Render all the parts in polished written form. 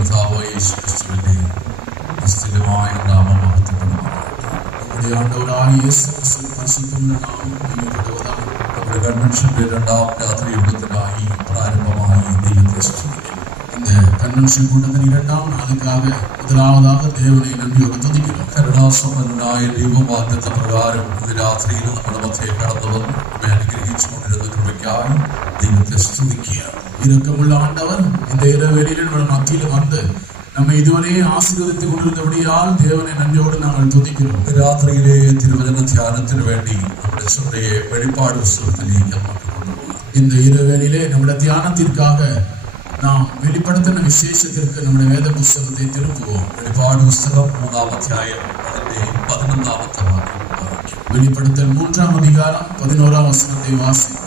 കർത്താവായ യേശു ക്രിസ്തുവിന്റെ നിശ്ചലമായ നാമം മഹത്വപ്പെടുമാറാകട്ടെ. നമ്മുടെ ആണ്ടവരായ യേശു ക്രിസ്തു പരിശുദ്ധമുള്ള നാമം മഹിമപ്പെടുവതാണ്. നമ്മുടെ കൺവെൻഷന്റെ രണ്ടാം രാത്രി യുഗത്തിനായി പ്രാരംഭമായി ദൈവത്തെ സ്തുതിക്കുന്നു. இந்த கன்வென்ஷன் கூட்டத்தின் இரண்டாம் நாளுக்காக முதலாவதாக தேவனை நன்றியோடு துதிக்கிறோம். കരുണാസമ്പന്നനായ ദൈവവാഗ്ദത്ത പ്രകാരം ഇന്ന് രാത്രിയിൽ നമ്മുടെ മധ്യേ കടന്നു വന്ന് നമ്മെ അനുഗ്രഹിച്ചുകൊണ്ടിരുന്ന കൃപയ്ക്കായി ദൈവത്തെ സ്തുതിക്കുകയാണ്. இரக்கமுள்ள ஆண்டவர் இந்த இரவேளையில் நம்ம மத்தியில் வந்து നമ്മെ ഇതുവരെ ആശീർവദിച്ചു കൊണ്ടിരുന്നപടിയാൽ தேவனை നന്ദിയോട് ഞങ്ങൾ തുതിക്കുന്നു. രാത്രിയിലെ തിരുവചന ധ്യാനത്തിന് വേണ്ടി നമ്മുടെ ശ്രദ്ധയെ വെളിപ്പാട് പുസ്തകത്തിലേക്ക് നമുക്ക് കൊണ്ടുപോകാം. இந்த இரவேளையிலே நம்முடைய தியானத்திற்காக நாம் வெளிப்படுத்தின விசேஷத்திற்கு நம்முடைய வேத புஸ்தகத்தை திருப்புவோம். வெளிப்பாடு புஸ்தகம் 3-ാം അധ്യായം അതിന്റെ 11-ാമത്തെ വാക്യം. വെളിപ്പെടുത്തൽ 3-ാം അധികാരം 11-ാം വചനത്തെ വാസിക്കും.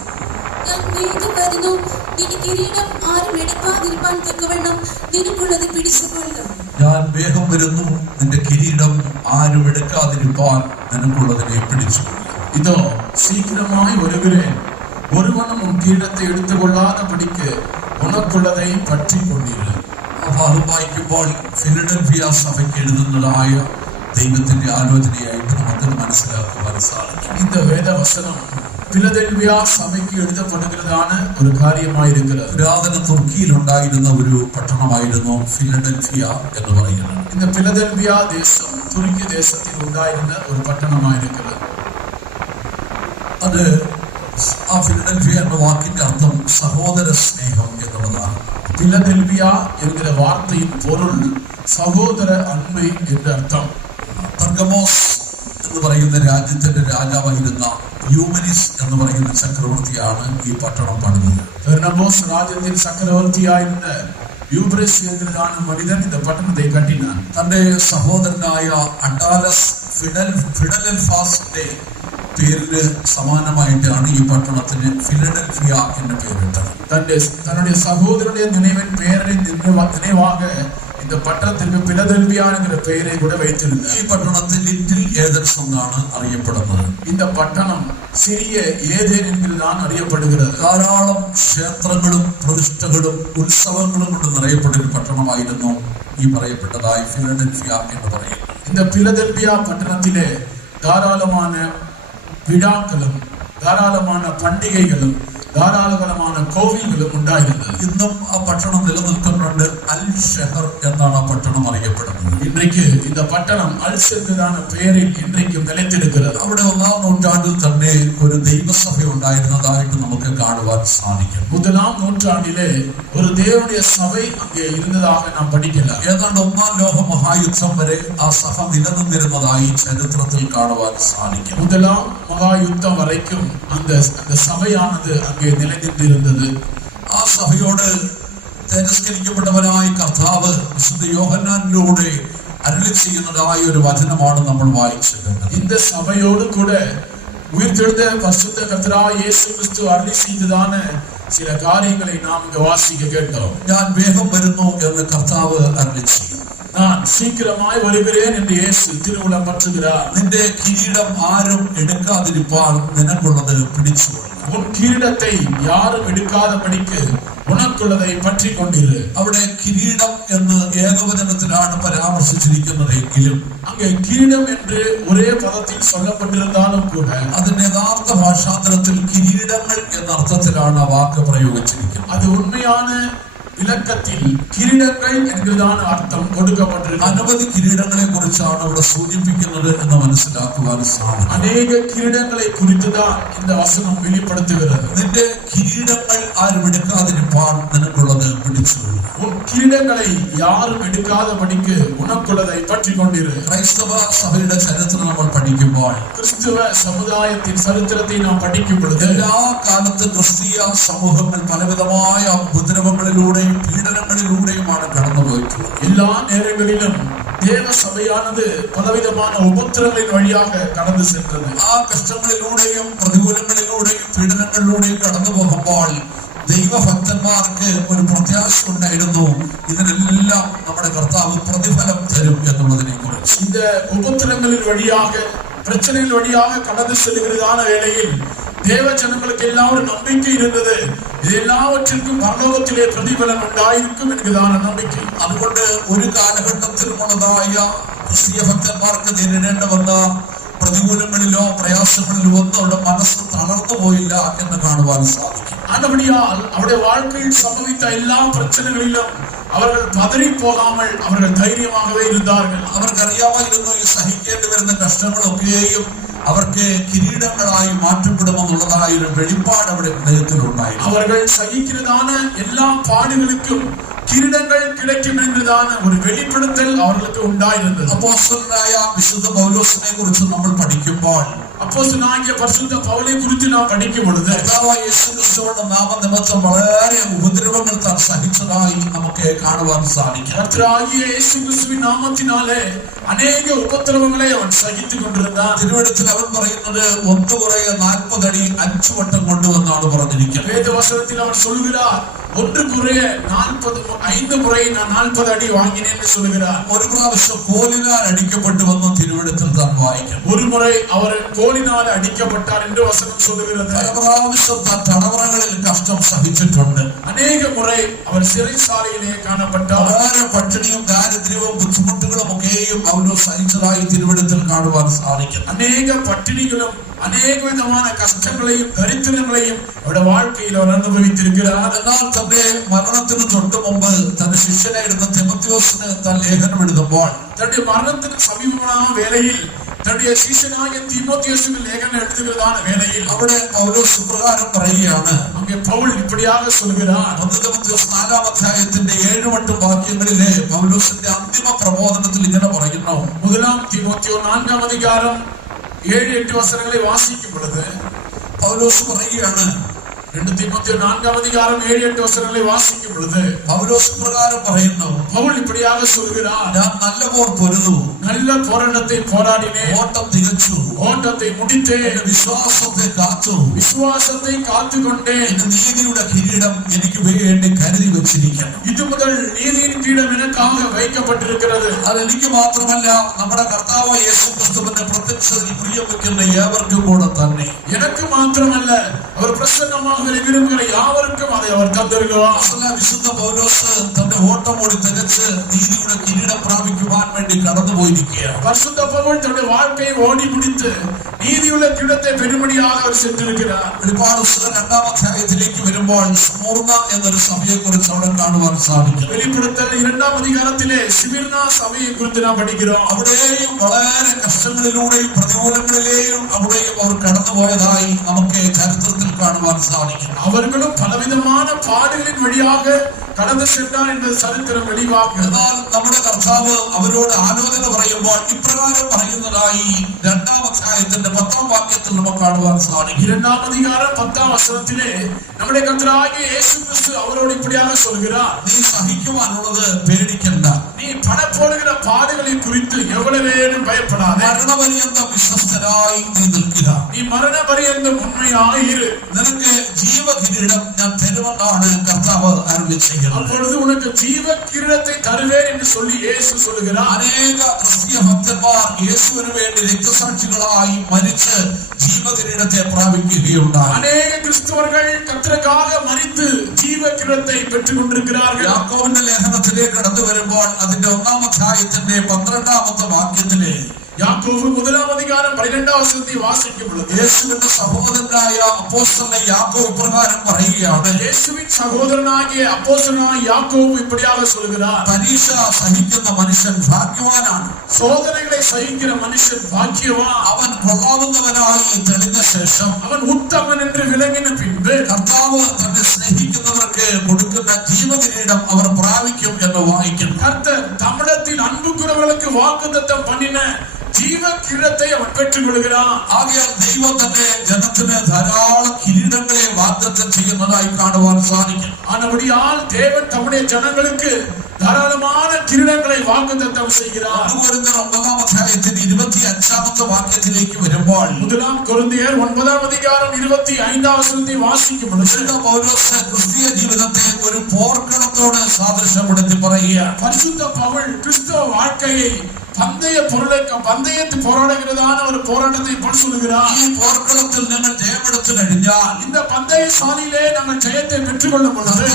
ഞാൻ വേഗം വരുന്നു, നിന്റെ കിരീടം ആരും എടുക്കാതിരിപ്പാൻ നിനക്കുള്ളതിനെ പിടിച്ചുകൊള്ളുക. ഇതോ சீக்கிரமாய் வருகிறேன், ஒருவனும் உன் கிரீடத்தை எடுத்துக்கொள்ளாதபடிக்கு ഉണക്കുള്ളതേ പറ്റിക്കൊണ്ടിരുന്നു. അത് വായിക്കുമ്പോൾ ഫിലഡൽഫിയ സഭയ്ക്ക് എഴുതുന്നതായ ദൈവത്തിന്റെ ആലോചനയായിട്ട് നമുക്കത് മനസ്സിലാക്കുവാൻ സാധിക്കും. இந்த വേദവചനം ഫിലഡൽഫിയ സഭയ്ക്ക് എഴുതപ്പെടുന്നതാണ് ഒരു കാര്യമായിരിക്കുന്നത്. പുരാതന തുർക്കിയിൽ ഉണ്ടായിരുന്ന ഒരു പട്ടണമായിരുന്നു ഫിലഡൽഫിയ എന്ന് പറയുന്നത്. இந்த ഫിലഡൽഫിയ ദേശം തുർക്കി ദേശത്തിൽ ഉണ്ടായിരുന്ന ഒരു പട്ടണമായിരിക്കുന്നത്. അത് ആ ഫിലഡൽഫിയ എന്ന വാക്കിന്റെ അർത്ഥം സഹോദര സ്നേഹം എന്നുള്ളതാണ്. ഫിലഡൽഫിയ എന്ന വാർത്തയിൽ പൊരുൾ സഹോദര അന്മൈ എന്ന അർത്ഥം. പെർഗമോസ് എന്ന് പറയുന്ന രാജ്യത്തിന്റെ രാജാവായിരുന്ന യൂമനിസ് എന്ന് പറയുന്ന ചക്രവർത്തിയാണ് ഈ പട്ടണം പണിതത്. പെർഗമോസ് രാജ്യത്തിൽ ചക്രവർത്തിയായിരുന്ന യൂബ്രസ് എന്നതാണ് മനിതൻ இந்த പട്ടണത്തെ കട്ടിനാൻ. തന്റെ സഹോദരനായ അഡാലസ് ഫിഡൽഫാസിന്റെ പേരിന് സമാനമായിട്ടാണ് ഈ പട്ടണത്തിന് ഫിലഡൽഫിയ എന്ന പേരിട്ടത്. തന്റെ സഹോദരന്റെ നിனைவாக இந்த പട്ടണത്തിന് ഫിലഡൽഫിയ എന്ന പേരെ കൂടെ വച്ചിരുന്നു. ഈ പട്ടണത്തിൽ ലിറ്റിൽ ഏതൻസ് എന്നാണ് അറിയപ്പെടുന്നത്. இந்த പട്ടണം സിറിയ ഏതേൻ എന്നാണ് അറിയപ്പെടുന്നത്. ധാരാളം ക്ഷേത്രങ്ങളും പ്രതിഷ്ഠകളും ഉത്സവങ്ങളും കൊണ്ട് നിറയപ്പെടുന്ന പട്ടണമായിരുന്നു ഈ പറയപ്പെട്ടതായ ഫിലഡൽഫിയ എന്ന് പറയുന്നത്. இந்த ഫിലഡൽഫിയ പട്ടണത്തിലെ ധാരാളமான വിഴാക്കളും ധാരാളமான പண்டிകകളും ധാരാളകരமான കോവിലുകളും ഉണ്ടായിരുന്നത്. ഇന്നും ആ പട്ടണം നിലനിൽക്കുന്നുണ്ട്. അൽ ഷഹർ എന്നാണ് ആ പട്ടണം അറിയപ്പെടുന്നത്. ഇன்றைக்கு இந்த பட்டணம் அல் ஷஹர் പേരിൽ ഇன்றைக்கும் നിലനിൽക്കുന്നത്. അവിടെ 1-ാം നൂറ്റാണ്ടിൽ തന്നെ ഒരു ദൈവസഭ ഉണ്ടായിരുന്നതായിട്ട് നമുക്ക് കാണുവാൻ സാധിക്കും. 1-ാം നൂറ്റാണ്ടിലെ ഒരു ദേവനുடைய സഭை അங்கே ഇരുന്നதாக നാം പഠിக்கலாம். ഏതാണ്ട് 1-ാം ലോക മഹായുദ്ധം വരെ ആ സഭ നിലനിന്നിരുന്നതായി ചരിത്രത്തിൽ കാണുവാൻ സാധിക്കും. 1-ാം മഹായുദ്ധം വരയ്ക്കും அந்த സഭയാണത് അங்கே നിലനിന്നിരുന്നത്. ആ സഭയോട് തിരസ്കരിക്കപ്പെട്ടവനായ കർത്താവ് വിശുദ്ധ യോഹന്നാനിലൂടെ അരുളി ചെയ്യുന്നതായ ഒരു വചനമാണ് നമ്മൾ വായിച്ചത്. இந்த സഭയോട് കൂടെ ഉയർത്തെഴുന്ന പരിശുദ്ധ കർത്താവായ യേശു ക്രിസ്തു അരുളി ചെയ്തതാണ് ചില കാര്യങ്ങളെ നാം വാസിക്ക കേട്ടോ. ഞാൻ വേഗം വരുന്നു എന്ന് കർത്താവ് അരുളി ചെയ്യും. நான் சீக்கிரமாய் வருகிறேன் என்று இயேசு திருவுளம் பற்றுகிறார். നിന്റെ കിരീടം ആരും എടുക്കാതിരിപ്പാൻ നിനക്കുള്ളത് പിടിച്ചുകൊള്ളുക. உன் കിരീടത്തെ யாரும் എടുക്കാதபடிக்கு ഉണക്കുള്ളதை പറ്റിക്കൊണ്ടിരു. അവിടെ കിരീടം എന്ന് ഏകവചനത്തിലാണ് പരാമർശിച്ചിരിക്കുന്നതെങ്കിലും അங்கே കിരീടം என்று ഒരേ പദത്തിൽ சொல்லப்பட்டிருந்தாலும் கூட അതിന്റെ യഥാർത്ഥ ഭാഷാന്തരത്തിൽ കിരീടങ്ങൾ എന്ന അർത്ഥത്തിലാണ് ആ വാക്ക് പ്രയോഗിച്ചിരിക്കുന്നത്. അത് ഉണ്മயான വിലക്കത്തിൽ കിരീടങ്ങൾ എന്നതാണ് അർത്ഥം കൊടുക്കപ്പെട്ടിരുന്നത്. അനവധി കിരീടങ്ങളെ കുറിച്ചാണ് ഇവിടെ സൂചിപ്പിക്കുന്നത് എന്ന് മനസ്സിലാക്കുവാൻ സാധിക്കും. അനേക കിരീടങ്ങളെ കുറിച്ചതാണ് இந்த വചനം വെളിപ്പെടുത്തുന്നത്. നിന്റെ കിരീടങ്ങൾ ആരും എടുക്കാതിരിപ്പാൻ നിനക്കുള്ളത് പിടിച്ചുകൊള്ളുക. കിരീടങ്ങളെ യാരും എടുക്കാതപടിക്ക് ഉണക്കുള്ളதை പറ്റിക്കൊണ്ടിരു. ക്രൈസ്തവ സഭയുടെ ചരിത്രം നമ്മൾ പഠിക്കുമ്പോൾ ക്രിസ്തുവ സമുദായത്തിൻ ചരിത്രത്തെ നാം പഠിക്കുമ്പോൾ എല്ലാ കാലത്തും ക്രിസ്തീയ സമൂഹങ്ങൾ പലവിധമായ ഉപദ്രവങ്ങളിലൂടെയും പീഡനങ്ങളിലൂടെയുമാണ് കടന്നുപോയിട്ടുള്ളത്. എല്ലാ നേരങ്ങളിലും ദേവസഭയാണത് പലവിധமான ഉപദ്രവങ്ങളിൻ വഴിயாக കടന്നു ചെന്നത്. ആ കഷ്ടങ്ങളിലൂടെയും പ്രതികൂലങ്ങളിലൂടെയും പീഡനങ്ങളിലൂടെയും കടന്നു പോകുമ്പോൾ ദൈവഭക്തന്മാർക്ക് ഒരു പ്രത്യാശ ഉണ്ടായിരുന്നു. ഇതിനെല്ലാം നമ്മുടെ കർത്താവ് പ്രതിഫലം തരും എന്നുള്ളതിനെ കുറിച്ച്. இந்த உபத்திரங்களின் வழியாக பிரச்சனைகள் வழியாக கடந்து செல்கிறதான வேளையில் தேவஜனங்களுக்கு எல்லாம் ஒரு நம்பிக்கை இருந்தது. இது எல்லாவற்றிற்கும் பரலோகத்திலே பிரதிபலன் ഉണ്ടായിരിക്കും എന്നുള്ളതാണ് നம்பிക്കை. അതുകൊണ്ട് ഒരു കാലഘട്ടത്തിലുമുള്ളതായ ക്രിസ്തീയ ഭക്തന്മാർക്ക് നേരിടേണ്ടി വന്ന പ്രതികൂലങ്ങളിലോ പ്രയാസങ്ങളിലോ ഒന്നും അവരുടെ മനസ്സ് തളർന്നു പോയില്ല എന്ന് കാണുവാൻ സാധിക്കും. ஆனபடியால் அவருடைய வாழ்க்கையில் சம்பவித்த எல்லா பிரச்சனைகளிலும் அவர்கள் பதறி போகாமல் அவர்கள் தைரியமாகவே இருந்தார்கள். അവർക്കറിയാമായിരുന്നു ഈ സഹിക്കേണ്ടി വരുന്ന കഷ്ടങ്ങളൊക്കെയും അവർക്ക് കിരീടങ്ങളായി മാറ്റപ്പെടുമെന്നുള്ളതായ ഒരു വെളിപ്പാട് അവിടെ ഹൃദയത്തിലുണ്ടായി. அவர்கள் சகிக்கிறதான எல்லா பாடுகளுக்கும் കിരീടങ്ങൾ கிடைக்கும் എന്നതാണ് ഒരു വെളിപ്പെടുത്തൽ അവർക്ക് ഉണ്ടായിരുന്നത്. അപ്പോസ്തലനായ വിശുദ്ധ പൗലോസിനെ കുറിച്ച് നമ്മൾ പഠിക്കുമ്പോൾ അപ്പോസ്തലനായ പരിശുദ്ധ പൗലോസിനെ കുറിച്ച് നാം പഠിക്കുമ്പോൾ കർത്താവായ യേശുക്രിസ്തുവിന്റെ നാമനിമിത്തം വളരെ ഉപദ്രവങ്ങൾ താൻ സഹിച്ചതായി നമുക്ക് കാണുവാൻ സാധിക്കും. കർത്താവായ യേശുക്രിസ്തുവിന്റെ നാമത്തിനാലെ അനേക ഉപദ്രവങ്ങളെ അവൻ സഹിച്ചുകൊണ്ടിരുന്നാൻ. തിരുവെഴുത്തിൽ അവൻ പറയുന്നത് 1 കുറയെ 40 അടി 5 വട്ടം കൊണ്ടുവന്നാണ് പറഞ്ഞിരിക്കുന്നത്. വേദവചനത്തിൽ അവൻ சொல்கிறார் 1 കുറയെ 5 മുறை ഞാൻ 40 അടി വാങ്ങിനെന്ന് சொல்கிறார். ഒരു പ്രാവശ്യം കോലിനാൽ അടിക്കപ്പെട്ടുവെന്ന് തിരുവെഴുത്തിൽ താൻ വായിക്കും. ഒരു മുறை അവർ കോലിനാൽ അടിക്കപ്പെട്ടാർ എന്ന് വചനം சொல்கிறது. പല പ്രാവശ്യം താൻ തടവറകളിൽ കഷ്ടം സഹിച്ചിട്ടുണ്ട്. അനേക മുறை അവർ സിறைச்சாலைയിலே കാണപ്പെട്ടാർ. വളരെ പട്ടിണിയും ദാരിദ്ര്യവും ബുദ്ധിമുട്ടുകളും ഒക്കെയും അവനോ സഹിച്ചതായി തിരുവെഴുത്തിൽ കാണുവാൻ സാധിക്കും. അനേക പട്ടിണികളും അനേക വിധமான കഷ്ടങ്ങളെയും ദരിദ്രങ്ങളെയും അവരുടെ வாழ்க்கைയിൽ അവർ അനുഭവിച്ചിരിക്കുകയാണ്. എന്നാൽ തന്റെ മരണത്തിന് തൊട്ട് മുമ്പ് തന്റെ ശിഷ്യനായിരുന്ന തിമോത്തിയോസിന് താൻ ലേഖനം എഴുതുമ്പോൾ തന്റെ മരണത്തിന് സമീപമായ വേളയിൽ തന്റെ ശിഷ്യനായ തിമോത്തിയോസിന് ലേഖനം എഴുതുന്നതാണ് വേളയിൽ അവിടെ പൗലോസ് ഇപ്രകാരം പറയുകയാണ്. അங்கே പൗൽ இப்படியாக சொல்கிறார். 1 തിമോത്തിയോസ് 4-ാം അധ്യായത്തിന്റെ 7-8 വാക്യങ്ങളിലെ പൗലോസിന്റെ അന്തിമ പ്രബോധനത്തിൽ ഇങ്ങനെ പറയുന്നു. 1 തിമോത്തിയോസ് 4-ാം അധികാരം 7-8 വചനങ്ങളെ വാസിക്കും പൊழுது പൗലോസ് പറയുകയാണ്. 2 തിമോത്തിയോസ് 4-ാം അധികാരം 7-8 വചനങ്ങളെ വാസിക്കും പൊழுது പൗലോസ് പ്രകാരം പറയുന്നു. പൗൽ இப்படியாக சொல்கிறார். ഞാൻ നല്ല പോർ പൊരുതു, நல்ல പോരാട്ടത്തെ പോരാടിനേ, ഓട്ടം തികച്ചു, ഓട്ടത്തെ മുടിത്തേ, വിശ്വാസത്തെ കാത്തു, വിശ്വാസത്തെ കാത്തുകൊണ്ടേ, നീതിയുടെ കിരീടം എനിക്ക് വേണ്ടി കരുതി വെച്ചിരിക്കുന്നു. ഇത് മുതൽ നീതിயின் കിരീടം எனக்காக வைக்கப்பட்டிருக்கிறது. അത് എനിക്ക് മാത്രമല്ല, നമ്മുടെ കർത്താവ് യേശുക്രിസ്തുവിന്റെ പ്രത്യക്ഷതയിൽ പ്രിയം വെക്കുന്ന ഏവർക്കും കൂടെ തന്നെ. എനിക്ക് മാത്രമല്ല, അവർ പ്രസന്നமாக വിരുമ്പുகிற யாவருக்கும் அதை அவர் தந்திருக்கிறார். വിശുദ്ധ പൗലോസ് തന്റെ ഓട്ടം ഓടി തികച്ച് നീതിയുടെ കിരീടം പ്രാപിക്കുവാൻ വേണ്ടി കടന്നുപോയിരിക്കുകയാണ്. പരിശുദ്ധ പൗൽ തന്റെ வாழ்க்கையை ഓടി முடித்து നീതിയുള്ള കിരീടത്തെ പെരുമടിயாக അവർ ചെന്നിരിக்கிறார். വെളിപ്പാട് പുസ്തകം 2-ാം അധ്യായത്തിലേക്ക് വരുമ്പോൾ സ്മുർന എന്നൊരു സഭയെ കുറിച്ച് അവിടെ കാണുവാൻ സാധിക്കും. വെളിപ്പെടുത്തൽ 2-ാം അധികാരത്തിലെ സ്മിർന സഭയെ കുറിച്ച് നാം പഠിக்கிறோம். അവിടെയും വളരെ കഷ്ടങ്ങളിലൂടെയും പ്രതികൂലങ്ങളിലെയും അവിടെയും അവർ കടന്നുപോയതായി നമുക്ക് ചരിത്രത്തിൽ കാണുവാൻ സാധിക്കും. அவர்களும் பலவிதமான பாடுகளின் வழியாக கடந்து சென்றார் என்ற சரித்திரம் வெளிவாக்குகிறது. എന്നാൽ നമ്മുടെ കർത്താവ് അവരോട് ആലോചന പറയുമ്പോൾ ഇപ്രകാരം പറയുന്നതായി 2-ാം അധ്യായത്തിന്റെ 10-ാം വാക്യത്തിൽ നമുക്ക് കാണുവാൻ സാധിക്കും. 2-ാം അധികാരം 10-ാം വചനത്തിലെ നമ്മുടെ കർത്താവായ യേശുക്രിസ്തു അവരോട് இப்படியாக சொல்கிறார். നീ സഹിക്കുവാനുള്ളത് പേടിക്കണ്ട, நீ படப்படுகிற பாடுகளை குறித்து எவ்வளவேனும் பயப்படாதே, മരണപര്യന്തം വിശ്വസ്തരായി നീ നിൽക്കുക, നീ മരണപര്യന്തം ഉണ്മയായി ഇരു, നിനക്ക് ജീവകിരീടം ഞാൻ തരുമെന്നാണ് കർത്താവ് അരുളി ചെയ്യുന്നത്. அப்பொழுது உனக்கு ஜீவ கிரீடத்தை தருவேன் என்று சொல்லி இயேசு சொல்கிறார். അനേക ക്രിസ്തീയ ഭക്തന്മാർ യേശുവിന് വേണ്ടി രക്തസാക്ഷികളായി മരിച്ച് ജീവകിരീടത്തെ പ്രാപിക്കുകയുണ്ടായി. അനേക ക്രിസ്തുവர்கள் കർത്തർക്കാக മരിத்து ജീവ കിരീടത്തെ പെറ്റുകൊണ്ടിരിக்கிறார்கள். യാക്കോബിന്റെ ലേഖനത്തിലേക്ക് കടന്നു വരുമ്പോൾ അതിന്റെ 1-ാം അധ്യായത്തിന്റെ 12-ാമത്തെ വാക്യത്തിലെ യാക്കോബ് 1-ാം അധികാരം 12-ാം വചനത്തിൽ വാസിക്കും പൊழுது യേശുവിന്റെ സഹോദരനായ അപ്പോസ്തലൻ യാക്കോബ് ഇപ്രകാരം പറയുകയാണ്. യേശുവിൻ സഹോദരനായ അപ്പോസ്തലനായ യാക്കോബ് இப்படியாக சொல்கிறார். പരീക്ഷ സഹിക്കുന്ന മനുഷ്യൻ ഭാഗ്യവാനാണ്, சோதனைகளை സഹിക്കുന്ന മനുഷ്യൻ ഭാഗ്യവാൻ. അവൻ കൊള്ളാവുന്നവനായി തെളിഞ്ഞ ശേഷം അവൻ ഉത്തമൻ എന്ന് വിളങ്ങിന പിൻപ് കർത്താവ് തന്നെ സ്നേഹിക്കുന്നവർക്ക് കൊടുക്കുന്ന ജീവകിരീടം അവർ പ്രാപിക്കും എന്ന് വായിക്കുന്നു. கர்த்தர் தமிழத்தில் அன்புக்குறவர்களுக்கு வாக்குத்தத்தம் பண்ணின ജീവ കിരീടത്തെ അവൻ പെറ്റുകൊള്ളുகிறாൻ. ആകയാൽ ദൈവം തന്റെ ജനത്തിന് ധാരാളം കിരീടങ്ങളെ വാഗ്ദത്തം ചെയ്യുന്നതായി കാണുവാൻ സാധിക്കും. ஆனபடியால் தேவன் தம்முடைய ஜனங்களுக்கு தாராளமான கிரீடங்களை வாக்குத்தத்தம் செய்கிறார். 1 കൊരിന്ത്യർ 9-ാം അധ്യായത്തിന്റെ 25-ാമത്തെ വാക്യത്തിലേക്ക് വരുമ്പോൾ 1 കൊരിന്ത്യർ 9-ാം അധികാരം 25-ാം വചനത്തിൽ വാസിക്കും പൊழுது പൗലോസ് ക്രിസ്തീയ ജീവിതത്തെ ഒരു പോർക്കളത്തോട് സാദൃശ്യപ്പെടുത്തി പറയുക. പരിശുദ്ധ പൗൽ ക്രിസ്തവ வாழ்க்கையை പന്തയത്തിൽ പോരാടുகிறதான ഒരു പോരാട്ടத்தை ഇപ്പോൾ சொல்லுகிறார். ഈ പോർക്കളത്തിൽ നിങ്ങൾ ജയമെടുത്തു കഴിഞ്ഞാൽ, இந்த பந்தயசாலையிலே நாங்கள் ஜெயத்தை பெற்றுக்கொள்ளும் பொழுது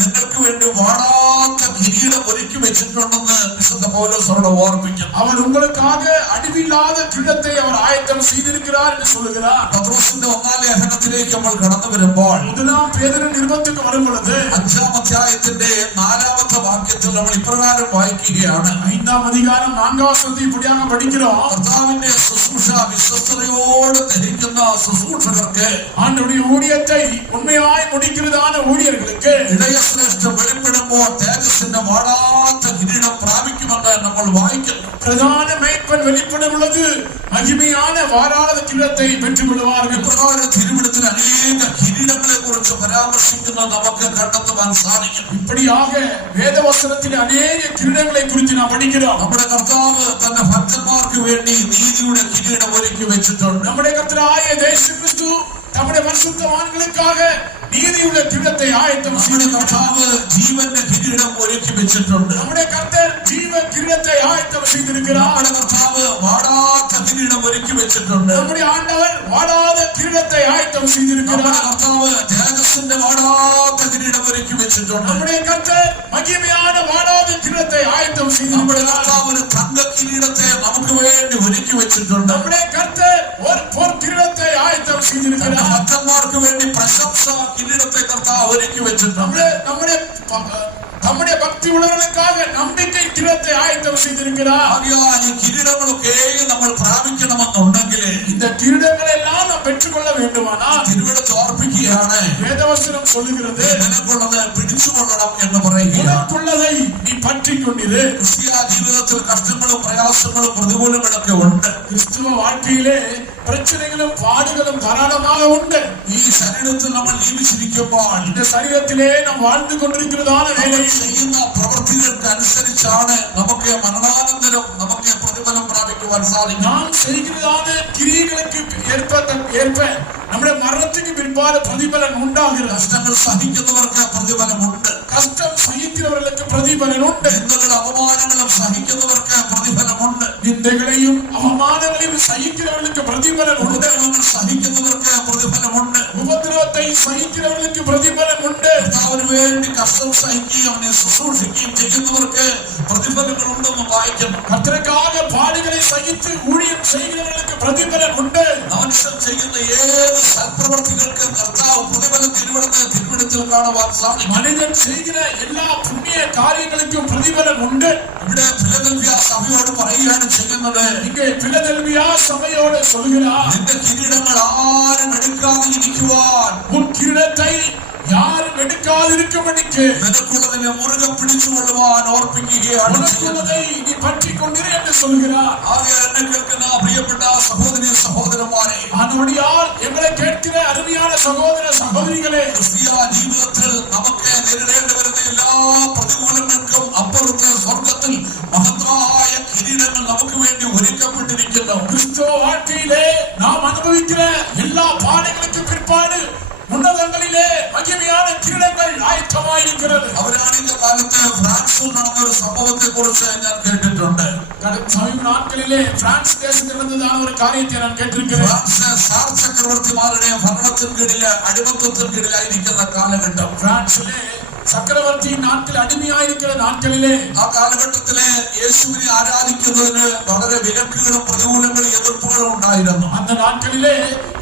നിങ്ങൾക്ക് വേണ്ടി വാടാത്ത കിരീടം ഒരുക്കി വെച്ചിട്ടുണ്ടെന്ന് വിശുദ്ധ പൗലോസ് അവിടെ ഓർമ്മിക്കുന്നു. அவர் உங்களுக்காக அழிவில்லாத கிரீடத்தை அவர் ஆயத்தம் செய்திருக்கிறார் என்று சொல்லுகிறார். പത്രോസിന്റെ ഒന്നാം ലേഖനത്തിലേക്ക് നമ്മൾ കടന്നു വരുമ്പോൾ, முதலாம் பேதுரு நிருபத்துக்கு வரும் பொழுது 5-ാം അധ്യായത്തിന്റെ 4-ാമത്തെ വാക്യത്തിൽ നമ്മൾ ഇപ്രകാരം വായിക്കുകയാണ്. 5-ஆம் அதிகாரம் 4-வது வசனத்தை இப்படியாக படிக்கிறோம். കർത്താവിന്റെ ശുശ്രൂഷ വിശ്വസ്തയോടെ ധരിക്കുന്ന ശുശ്രൂഷകർക്ക്, ஆண்டவருடைய ஊழியத்தை உண்மையாய் முடிக்கிறதான ஊழியர்களுக்கு ഇടയശ്രേഷ്ഠം വെളിപ്പെടുമ്പോൾ തേജസ്സിന്റെ വാടാത്ത കിരീടം പ്രാപിക്കുമെന്ന് നമ്മൾ വായിക്കുന്നു. பிரதான மேய்ப்பன் வெளிப்படும் பொழுது மகிமையான வாராத கிரீடத்தை பெற்றுக் கொள்வார்கள். ഇപ്രകാരം തിരുവിടത്തിൽ അനേക കിരീടങ്ങളെ കുറിച്ച് പരാമർശിക്കുന്നത് നമുക്ക് കണ്ടെത്തുവാൻ സാധിക്കും. இப்படியாக வேதவசனத்தில் அநேக கிரீடங்களை குறித்து நாம் படிக்கிறோம். നമ്മുടെ കർത്താവ് തന്റെ ഭക്തന്മാർക്ക് വേണ്ടി നീതിയുടെ കിരീടം ഒരുക്കി വെച്ചിട്ടുണ്ട്. நம்முடைய கர்த்தராகிய இயேசு கிறிஸ்து தம்முடைய பரிசுத்தவான்களுக்காக நீதியுள்ள கிரீடத்தை ஆயத்தம் നമ്മുടെ കർത്താവ് ജീവന്റെ കിരീടം ഒരുക്കി വെച്ചിട്ടുണ്ട്. நம்முடைய கர்த்தர் ஜீவ கிரீடத்தை ஆயத்தம் செய்திருக்கிறார். നമ്മുടെ കർത്താവ് വാടാത്ത കിരീടം ഒരുക്കി വെച്ചിട്ടുണ്ട്. நம்முடைய ஆண்டவர் வாடாத கிரீடத்தை ஆயத்தம் செய்திருக்கிறார். നമ്മുടെ കർത്താവ് തേജസ്സിന്റെ വാടാത്ത കിരീടം ഒരുക്കി വെച്ചിട്ടുണ്ട്. நம்முடைய கர்த்தர் மகிமையான வாடாத கிரீடத்தை ஆயத்தம் നമ്മുടെ செய்திருக்கிறார். കർത്താവ് ഒരു തങ്ക കിരീടത്തെ നമുക്ക് വേണ്ടി ഒരുക്കി വെച്ചിട്ടുണ്ട്. நம்முடைய கர்த்தர் ஒரு பொன் கிரீடத்தை ஆயத்தம் செய்திருக்கிறார். ഭക്തന്മാർക്ക് വേണ്ടി പ്രശംസ കിരീടത്തെ കർത്താവ് ഒരുക്കി വെച്ചിട്ടുണ്ട്. நம்முடைய பக்தி உள்ளவர்களுக்காக நம்பிக்கை கிரீடத்தை ஆயத்தம் செய்திருக்கிறார். ആകയാൽ ഈ കിരീടങ്ങളൊക്കെ നമ്മൾ പ്രാപിക്കണമെന്നുണ്ടെങ്കിൽ, இந்த கிரீடங்களை எல்லாம் நாம் பெற்றுக்கொள்ள வேண்டுமானால் തിരുവിടത്ത് ഓർപ്പിക്കുകയാണ്, வேதவசனம் சொல்லுகிறது, നിനക്കുള്ളത് പിടിച്ചുകൊള്ളണം എന്ന് പറയുകയാണ്. உனக்குள்ளதை நீ பற்றிக் கொண்டிரு. ക്രിസ്തീയ ജീവിതത്തിൽ കഷ്ടങ്ങളും പ്രയാസങ്ങളും പ്രതികൂലങ്ങളൊക്കെ ഉണ്ട്. கிறிஸ்துவ வாழ்க்கையிலே பிரச்சனைகளும் பாடுகளும் தாராளமாக உண்டு. ഈ ശരീരത്തിൽ നമ്മൾ ജീവിച്ചിരിക്കുമ്പോൾ இந்த சரீரத்திலே நாம் வாழ்ந்து கொண்டிருக்கிறதான வேலை ചെയ്യുന്ന പ്രവൃത്തികൾക്ക് അനുസരിച്ചാണ് നമുക്ക് മരണാനന്തരം നമുക്ക് പ്രതിഫലം പ്രാപിക്കുവാൻ സാധിക്കും. நாம் செய்கிறதான கிரியைகளுக்கு ஏற்ப நம்முடைய மரணத்துக்கு பிற்பாடு பிரதிபலன் உண்டாகிறது. കഷ്ടങ്ങൾ സഹിക്കുന്നവർക്ക് പ്രതിഫലമുണ്ട്. கஷ்டம் சகிக்கிறவர்களுக்கு பிரதிபலன் உண்டு. നിന്ദകളും അപമാനങ്ങളും സഹിക്കുന്നവർക്ക് പ്രതിഫലമുണ്ട്. நிந்தைகளையும் அவமானங்களையும் சகிக்கிறவர்களுக்கு பிரதிபலன் உண்டு. ഉപദ്രവങ്ങൾ സഹിക്കുന്നവർക്ക് പ്രതിഫലമുണ്ട്. உபദ്ரவத்தை சகிக்கிறவர்களுக்கு பிரதிபலன் உண்டு. കർത്താവിന് വേണ്ടി കഷ്ടം സഹിക്കുകയും അവനെ ശുശ്രൂഷിക്കുകയും ചെയ്യുന്നവർക്ക് പ്രതിഫലങ്ങൾ ഉണ്ടെന്ന് വായിക്കുന്നു. கர்த்தருக்காக பாடுகளை சகித்து ஊழியம் செய்கிறவர்களுக்கு பிரதிபலன் உண்டு. മനുഷ്യൻ ചെയ്യുന്ന ഏത് സൽപ്രവർത്തികൾക്ക് കർത്താവ് പ്രതിഫലം തിരുവിടത്തിൽ കാണുവാൻ സാധിക്കും. மனிதன் செய்கிற எல்லா புண்ணிய காரியங்களுக்கும் பிரதிபலன் உண்டு. ഇവിടെ ഫിലദൽഫിയ സഭയോട് പറയുകയാണ് ചെയ്യുന്നത്, இங்கே பிலதெல்பியா சபையோடு சொல்கிறார், നിന്റെ കിരീടങ്ങൾ ആരും എടുക്കാതെ ഇരിക്കുവാൻ, உன் கிரீடத்தை யாரும் எடுக்காதிருக்கும்படிக்கு നിനക്കുള്ളതിനെ മുറുകെ പിടിച്ചുകൊള്ളുവാൻ ഓർപ്പിക്കുകയാണ്. உனக்குள்ளதை நீ பற்றிக் கொண்டிரு என்று சொல்கிறார். ആകയാൽ എന്നെ കേൾക്കുന്ന പ്രിയപ്പെട്ട സഹോദരി സഹോദരന്മാരെ, அதனுடையால் எங்களை கேட்கிற அருமையான சகோதர சகோதரிகளே, ക്രിസ്തീയ ജീവിതത്തിൽ നമുക്ക് നേരിടേണ്ടി വരുന്ന എല്ലാ പ്രതികൂലങ്ങൾക്കും അപ്പുറത്ത് സ്വർഗത്തിൽ മഹത്തായ കിരീടങ്ങൾ നമുക്ക് വേണ്ടി ഒരുക്കപ്പെട്ടിരിക്കുന്നു. கிறிஸ்துவ வாழ்க்கையிலே நாம் அனுபவிக்கிற எல்லா பாடுகளுக்கும் பிற்பாடு உன்னதங்களிலே மகிமையான கிரீடங்கள் ஆயத்தமாயிருக்கிறது. അവരാണിന്റെ കാലത്ത് ഫ്രാൻസിൽ നടന്ന ഒരു സംഭവത്തെ കുറിച്ച് ഞാൻ കേട്ടിട്ടുണ്ട്. சமீப நாட்களிலே பிரான்ஸ் தேசத்தில் நடந்ததான ஒரு காரியத்தை நான் கேட்டிருக்கிறேன். ഫ്രാൻസ് സാർ ചക്രവർത്തിമാരുടെ ഭരണത്തിന് കീഴിൽ അടിമത്വത്തിന് കീഴിലായിരിക്കുന്ന കാലഘട്ടം. பிரான்சிலே சக்கரவர்த்தியின் நாட்கள் அடிமையாயிருக்கிற நாட்களிலே ആ കാലഘട്ടത്തിലെ യേശുവിനെ ആരാധിക്കുന്നതിന് വളരെ വിലക്കുകളും പ്രതികൂലങ്ങളും എതിർപ്പുകളും ഉണ്ടായിരുന്നു. அந்த നാட்களிலே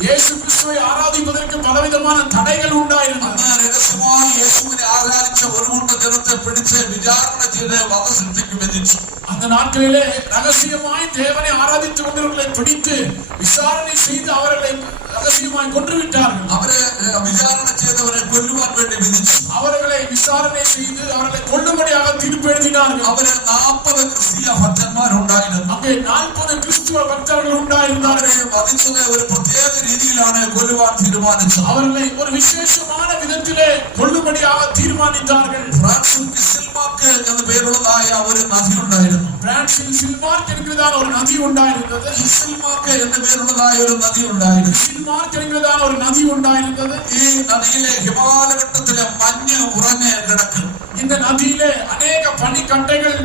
இயேசு கிறிஸ்துவை ஆராதிப்பதற்கு பலவிதமான தடைகள் உண்டாയിരുന്നു. അന്ന് രഹസ്യമായി യേശുവിനെ ആരാധിച്ച ഒരു കൂട്ട ജനത്തെ പിടിച്ച് വിചാരണ ചെയ്ത് വധശിക്ഷയ്ക്ക് വിധിച്ചു. அந்த நாட்களிலே ரகசியமாய் தேவனை ஆராதித்துக் கொண்டவர்களை பிடித்து விசாரணை செய்து அவர்களை ரகசியமாய் கொன்றுவிட்டார்கள். അവരെ വിചാരണ ചെയ്തവരെ കൊല്ലുവാൻ വേണ്ടി വിധിച്ചു. அவர்களை விசாரணை செய்து அவர்களை கொல்லும்படியாக தீர்ப்பு எழுதினார்கள். അവര് 40 ക്രിസ്തീയ ഭക്തന്മാരുണ്ടായിരുന്നു. அங்கே 40 கிறிஸ்துவ பக்தர்கள் உண்டாயிருந்தார்கள். അവരെ വധിച്ചത് ഒരു പ്രത്യേക രീതിയിലാണ് കൊല്ലുവാൻ തീരുമാനിച്ചത്. அவர்களை ஒரு விசேஷமான விதத்திலே கொல்லும்படியாக தீர்மானித்தார்கள். ഫ്രാൻസിൽ കിസിൽമാർക്ക് എന്ന പേരുള്ളതായ ഒരു നദി ഉണ്ടായിരുന്നു. பிரான்சில் சில்மார்க் என்கிறதான ஒரு நதி உண்டாயிருந்தது. കിസിൽമാർക്ക് എന്ന പേരുള്ളതായ ഒരു നദി ഉണ്ടായിരുന്നു. சில்மார்க் என்கிறதான ஒரு நதி உண்டாயிருந்தது. ഈ നദിയിലെ ഹിമാലഘട്ടത്തിലെ മഞ്ഞ് ഉറഞ്ഞ് കിടക്കും. இந்த இந்த நதியிலே அநேக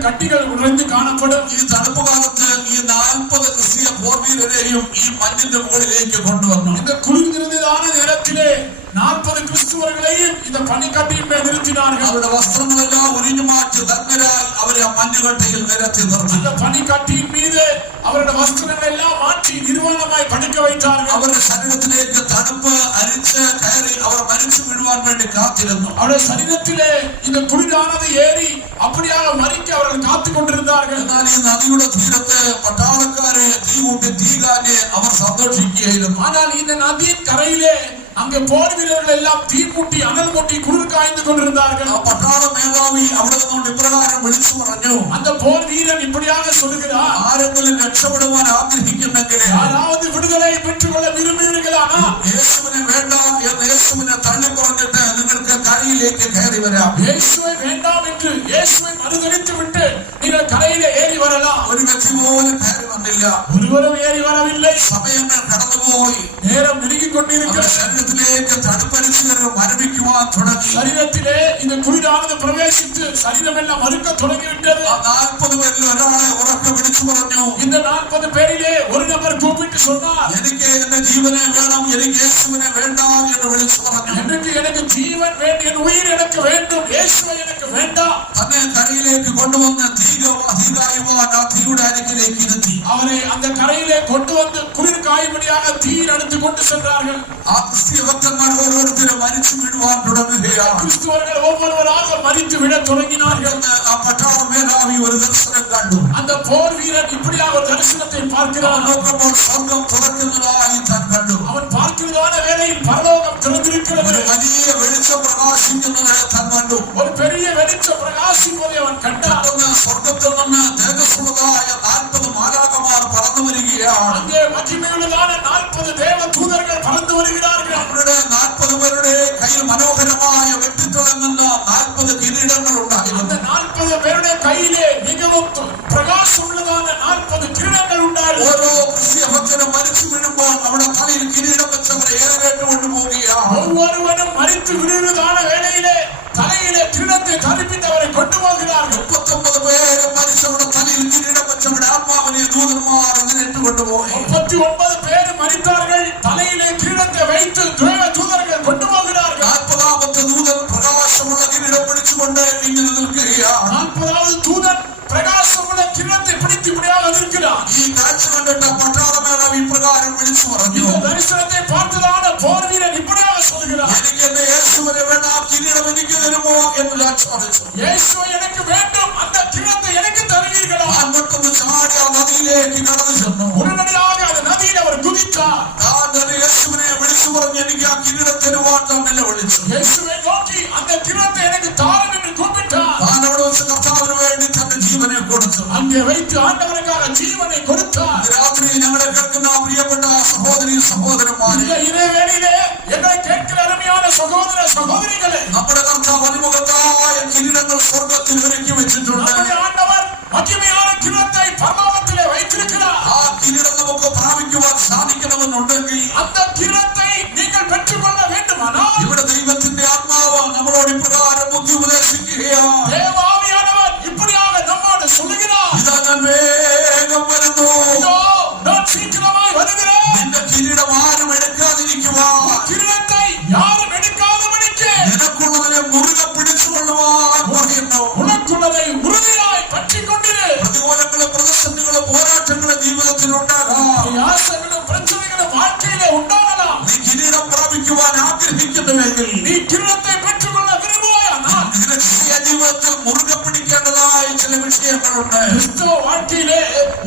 கட்டிகள் உறைந்து காணப்படும். ഈ തണുപ്പ് കാലത്ത് ഈ 40 ക്രിസ്തീയ പോർവീരരെയും ഈ മഞ്ഞിന്റെ മുകളിലേക്ക് കൊണ്ടുവന്നു. இந்த குளிர்கிறதான நேரத்திலே 40 கிறிஸ்துவர்களையும் இந்த பனிக்கட்டியின் மேல் நிறுத்தினார்கள். അവരുടെ വസ്ത്രങ്ങളെല്ലാം ഉരിഞ്ഞു മാറ്റി നഗ്നരായി അവരെ ആ മഞ്ഞുകട്ടയിൽ നിരത്തി നിർത്തി. அந்த பனிக்கட்டியின் மீது அவருடைய வஸ்திரங்களை எல்லாம் மாற்றி நிர்வாணமாய் படுக்க வைத்தார்கள். അവരുടെ ശരീരത്തിലേക്ക് തണുപ്പ് അരിച്ച് കയറി അവർ മരിച്ചു വീഴുവാൻ വേണ്ടി കാത്തിരുന്നു. அவருடைய சரீரத்திலே இந்த குளிரானது ஏறி அப்படியாக மறிக்க அவர்கள் காத்துக் கொண்டிருந்தார்கள். എന്നാൽ ഈ നദിയുടെ തീരത്ത് പട്ടാളക്കാരെ തീ കൂട്ടി തീ കാഞ്ഞ് അവർ സന്തോഷിക്കുകയായിരുന്നു. ஆனால் இந்த நதியின் கரையிலே அங்கே போர் வீரர்கள் எல்லாம் தீ மூட்டி அனல் மூட்டி குளிர் காய்ந்து கொண்டிருந்தார்கள். ആ പട്ടാള മേധാവി അവിടെ നിന്നുകൊണ്ട് ഇപ്രകാരം വിളിച്ചു പറഞ്ഞു, அந்த போர் வீரன் இப்படியாக சொல்லுகிறார், ആരെങ്കിലും രക്ഷപ്പെടുവാൻ ആഗ്രഹിക്കുന്നെങ്കിൽ யாராவது விடுதலை பெற்றுக்கொள்ள விரும்புகிறீர்களானா യേശുവിനെ വേണ്ട എന്ന് യേശുവിനെ തള്ളിപ്പറഞ്ഞിട്ട് നിങ്ങൾക്ക് കരയിലേക്ക് കയറി വരാം. இயேசுவை வேண்டாம் என்று இயேசுவை மறுதலித்து விட்டு நீங்கள் கரையிலே ஏறி வரலாம். ഒരു വ്യക്തി പോലും കയറി വന്നില്ല. ஒருவரும் ஏறி வரவில்லை. സമയങ്ങൾ കടന്നുപോയി. நேரம் நெருங்கிக் கொண்டிருக்கிறது. ശരീരത്തിലേക്ക് തണുപ്പരിച്ച് മരവിക്കുവാൻ തുടങ്ങി. ശരീരത്തിലെ இந்த குளிரானது பிரவேசித்து சரீரம் எல்லாம் மறுக்க தொடங்கிவிட்டது. 40 പേരിൽ ഒരാളെ ഉറക്കെ വിളിച്ചു പറഞ്ഞു, இந்த 40 பேரிலே ஒரு நபர் கூப்பிட்டு சொன்னார், എനിക്ക് എന്റെ ജീവനെ വേണം, എനിക്ക് യേശുവിനെ വേണ്ട എന്ന് വിളിച്ചു പറഞ്ഞു. எனக்கு ஜீவன் வேண்டும், என் உயிர் எனக்கு வேண்டும், இயேசுவை எனக்கு வேண்டாம். തന്നെ കരയിലേക്ക് കൊണ്ടുവന്ന് തീകായുവാൻ ആ തീയുടെ അരികിലേക്ക് ഇരുത്തി. அவரை அந்த கரையிலே கொண்டு வந்து குளிர் காயும்படியாக தீயில் எடுத்து கொண்டு சென்றார்கள். ആ ക്രിസ്തീയ ഭക്തന്മാർ ഓരോരുത്തരും മരിച്ചു വീഴുവാൻ തുടങ്ങുകയാണ്. கிறிஸ்துவர்கள் ஒவ்வொருவராக மரித்து விட தொடங்கினார்கள். ആ പട്ടാള മേധാവി ഒരു ദർശനം കണ്ടു. அந்த போர் வீரன் இப்படியாக ஒரு தரிசனத்தை பார்க்கிறான். നോക്കുമ്പോൾ സ്വർഗം തുറക്കുന്നതായി താൻ കണ്ടു. அவன் பார்க்கிறதான வேளையில் பரலோகம் திறந்திருக்கிறது. ഒരു വലിയ വെളിച്ചം പ്രകാശിക്കുന്നത് താൻ കണ്ടു. ஒரு பெரிய வெளிச்சம் பிரகாசிப்பதை அவன் கண்டான். സ്വർഗത്തിൽ നിന്ന് തേജസ്സുള്ളതായ 40 മാലാഖമാർ പറന്നു വരികയാണ്. அங்கே மகிமையுள்ளதான 40 தேவ தூதர்கள் பறந்து வருகிறார்கள். അവരുടെ 40 പേരുടെ കയ്യിൽ മനോഹരമായ വെട്ടിത്തിളങ്ങുന്ന 40 കിരീടങ്ങൾ ഉണ്ടായിരുന്നു. அந்த 40 பேருடைய கையிலே மிகவும் பிரகாசம் உள்ளதான 40 கிரீடங்கள் ഉണ്ടായിരുന്നു. ഓരോ ക്രിസ്തീയ ഭക്തനും മരിച്ചു വീഴുമ്പോൾ അവിടെ തലയിൽ കിരീടം വെച്ചവരെ ഏറെട്ട് കൊണ്ടുപോവുകയാണ്. ஒவ்வொருவனும் மரித்து விழுவதான வேளையிலே தலையிலே கிரீடத்தை தரிப்பித்து அவரை கொண்டு போகிறார்கள். 39 പേര് മരിച്ചവരുടെ തലയിൽ കിരീടം വെച്ചവരുടെ ആത്മാവിനെ ദൂതന്മാർ അങ്ങനെ ഇട്ടുകൊണ്ടുപോയി. 39 பேர் மரித்தார்கள். தலையிலே கிரீடத்தை வைத்து தேவ தூதர்கள் கொண்டு போகிறார்கள். 40ാമത്തെ ദൂതൻ പ്രകാശമുള്ള കിരീടം പിടിച്ചുകൊണ്ട് ഇങ്ങനെ നിൽക്കുകയാണ്. 40வது தூதன் பிரகாசமுள்ள கிரீடத்தை பிடித்து இப்படியாக நிற்கிறார். ഈ കാഴ്ച കണ്ടിട്ട് പട്ടാള മേധാവി ഇപ്രകാരം വിളിച്ചു പറഞ്ഞു, இந்த தரிசனத்தை பார்த்ததான போர் வீரன் இப்படியாக சொல்கிறார், എനിക്ക് എന്റെ യേശുവിനെ വേണ്ട, ആ കിരീടം എനിക്ക് തരുമോ എന്ന് ഞാൻ ചോദിച്ചു. இயேசுவை எனக்கு வேண்டும், அந்த கிரீடத்தை எனக்கு தருவீர்களா? അങ്ങോട്ടൊന്ന് ചാടി ആ നദിയിലേക്ക് കടന്നു ചെന്നു. உடனடியாக அந்த நதியில் அவர் குதித்தார். താൻ യേശുവിനെ വിളിച്ചു പറഞ്ഞ് എനിക്ക് ആ കിരീടം തരുവാൻ തന്നെ വിളിച്ചു. இயேசுவை நோக்கி அந்த கிரீடத்தை எனக்கு தாரும் என்று கூப்பிட்டார். താൻ അവിടെ വെച്ച് കർത്താവിന് വേണ്ടി തന്റെ ജീവനെ കൊടുത്തു. அங்கே வைத்து ஆண்டவருக்காக ஜீவனை கொடுத்தார். രാത്രി ഞങ്ങളെ കേൾക്കുന്ന പ്രിയപ്പെട്ട സഹോദരി സഹോദരന്മാരെ, இந்த இறைவேளையிலே என்னை கேட்கிற அருமையான சகோதர சகோதரிகளே, നമ്മുടെ കർത്താവ് അതിമുഖത്തായ കിരീടങ്ങൾ സ്വർഗത്തിൽ ഒരുക്കി വെച്ചിട്ടുണ്ട്. நம்முடைய ஆண்டவர் மகிமையான கிரீடத்தை பரலோகத்திலே வைத்திருக்கிறார். ആ കിരീടം നമുക്ക് പ്രാപിക്കുവാൻ സാധിക്കണമെന്നുണ്ടെങ്കിൽ அந்த கிரீடத்தை நீங்கள் பெற்றுக்கொள்ள வேண்டுமானால் ഇവിടെ ദൈവത്തിന്റെ ആത്മാവ് നമ്മളോട് ഇപ്രകാരം ബുദ്ധി ഉപദേശിക്കുകയാണ്. தேவாவியானவர் இப்படியாக நம்மோடு சொல்லுகிறார், ഇതാ ഞാൻ വേഗം വരുന്നു, இதோ நான் சீக்கிரமாய் வருகிறேன். നിന്റെ കിരീടം ആരും എടുക്കാതിരിക്കുവാൻ, கிரீடத்தை யாரும் எடுக்காதபடிக்கு നിനക്കുള്ളതിനെ മുറുകെ പിടിച്ചുകൊള്ളുവാൻ പറയുന്നു. உனக்குள்ளதை உறுதியாய் பற்றிக் கொண்டிரு. പ്രതികൂലങ്ങളും പ്രതിസന്ധികളും പോരാട്ടങ്ങളും ജീവിതത്തിൽ ഉണ്ടാകാം. பிரயாசங்களும் பிரச்சனைகளும் வாழ்க்கையிலே உண்டாகலாம். നീ കിരീടം പ്രാപിക്കുവാൻ ആഗ്രഹിക്കുന്നുവെങ്കിൽ, நீ கிரீடத்தை பெற்றுக்கொள்ள விரும்புவாயானால் നിന്റെ ക്രിസ്തീയ ജീവിതത്തിൽ മുറുകെ പിടിക്കേണ്ടതായ ചില വിഷയങ്ങളുണ്ട്. கிறிஸ்தவ வாழ்க்கையிலே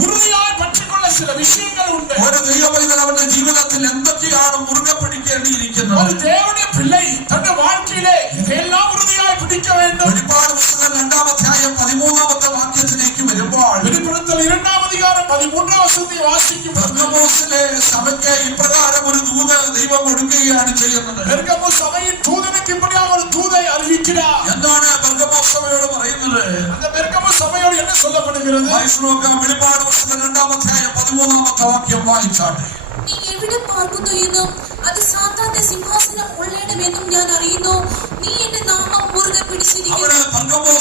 உறுதியாய் பற்றிக்கொள்ள சில விஷயங்கள் உண்டு. ഒരു ദൈവപൈതൽ അവന്റെ ജീവിതത്തിൽ എന്തൊക്കെയാണ് മുറുകെ പിടിക്കേണ്ടിയിരിക്കുന്നത്? ஒரு தேவனுடைய பிள்ளை தன்னுடைய வாழ்க்கையிலே இதையெல்லாம் உறுதியாய் பிடிக்க வேண்டும். വെളിപ്പാട് പുസ്തകം 2-ാം അധ്യായം 13-ാമത്തെ വാക്യത്തിലേക്ക് വരുമ്പോൾ, வெளிப்படுத்தல் 2-ஆம் அதிகாரம் 13-ஆம் வசனத்தை வாசிக்கும் പെർഗമോസിലെ സഭയ്ക്ക് ഇപ്രകാരം ഒരു ദൂത് ദൈവം കൊടുക്കുകയാണ് ചെയ്യുന്നത്. பெர்கமு சபையின் தூதனுக்கு இப்படியாக ஒரு தூதை அறிவிக்கிறார். എന്താണ് പെർഗമോസ് സഭയോട് പറയുന്നത്? அந்த பெர்கமு சபையோடு என்ன சொல்லப்படுகிறது? വായിച്ചു നോക്കാം. വെളിപ്പാട് പുസ്തകം 2-ാം അധ്യായം 13-ാമത്തെ വാക്യം വായിച്ചാട്ടെ. നീ എവിടെ പാർക്കുന്നു എന്നും അത് സാത്താന്റെ സിംഹാസനം ഉള്ളേണമെന്നും ഞാൻ അറിയുന്നു. നീ എന്റെ നാമം മുറുകെ പിടിച്ചിരിക്കുന്നു. അവിടെ പെർഗമോസ്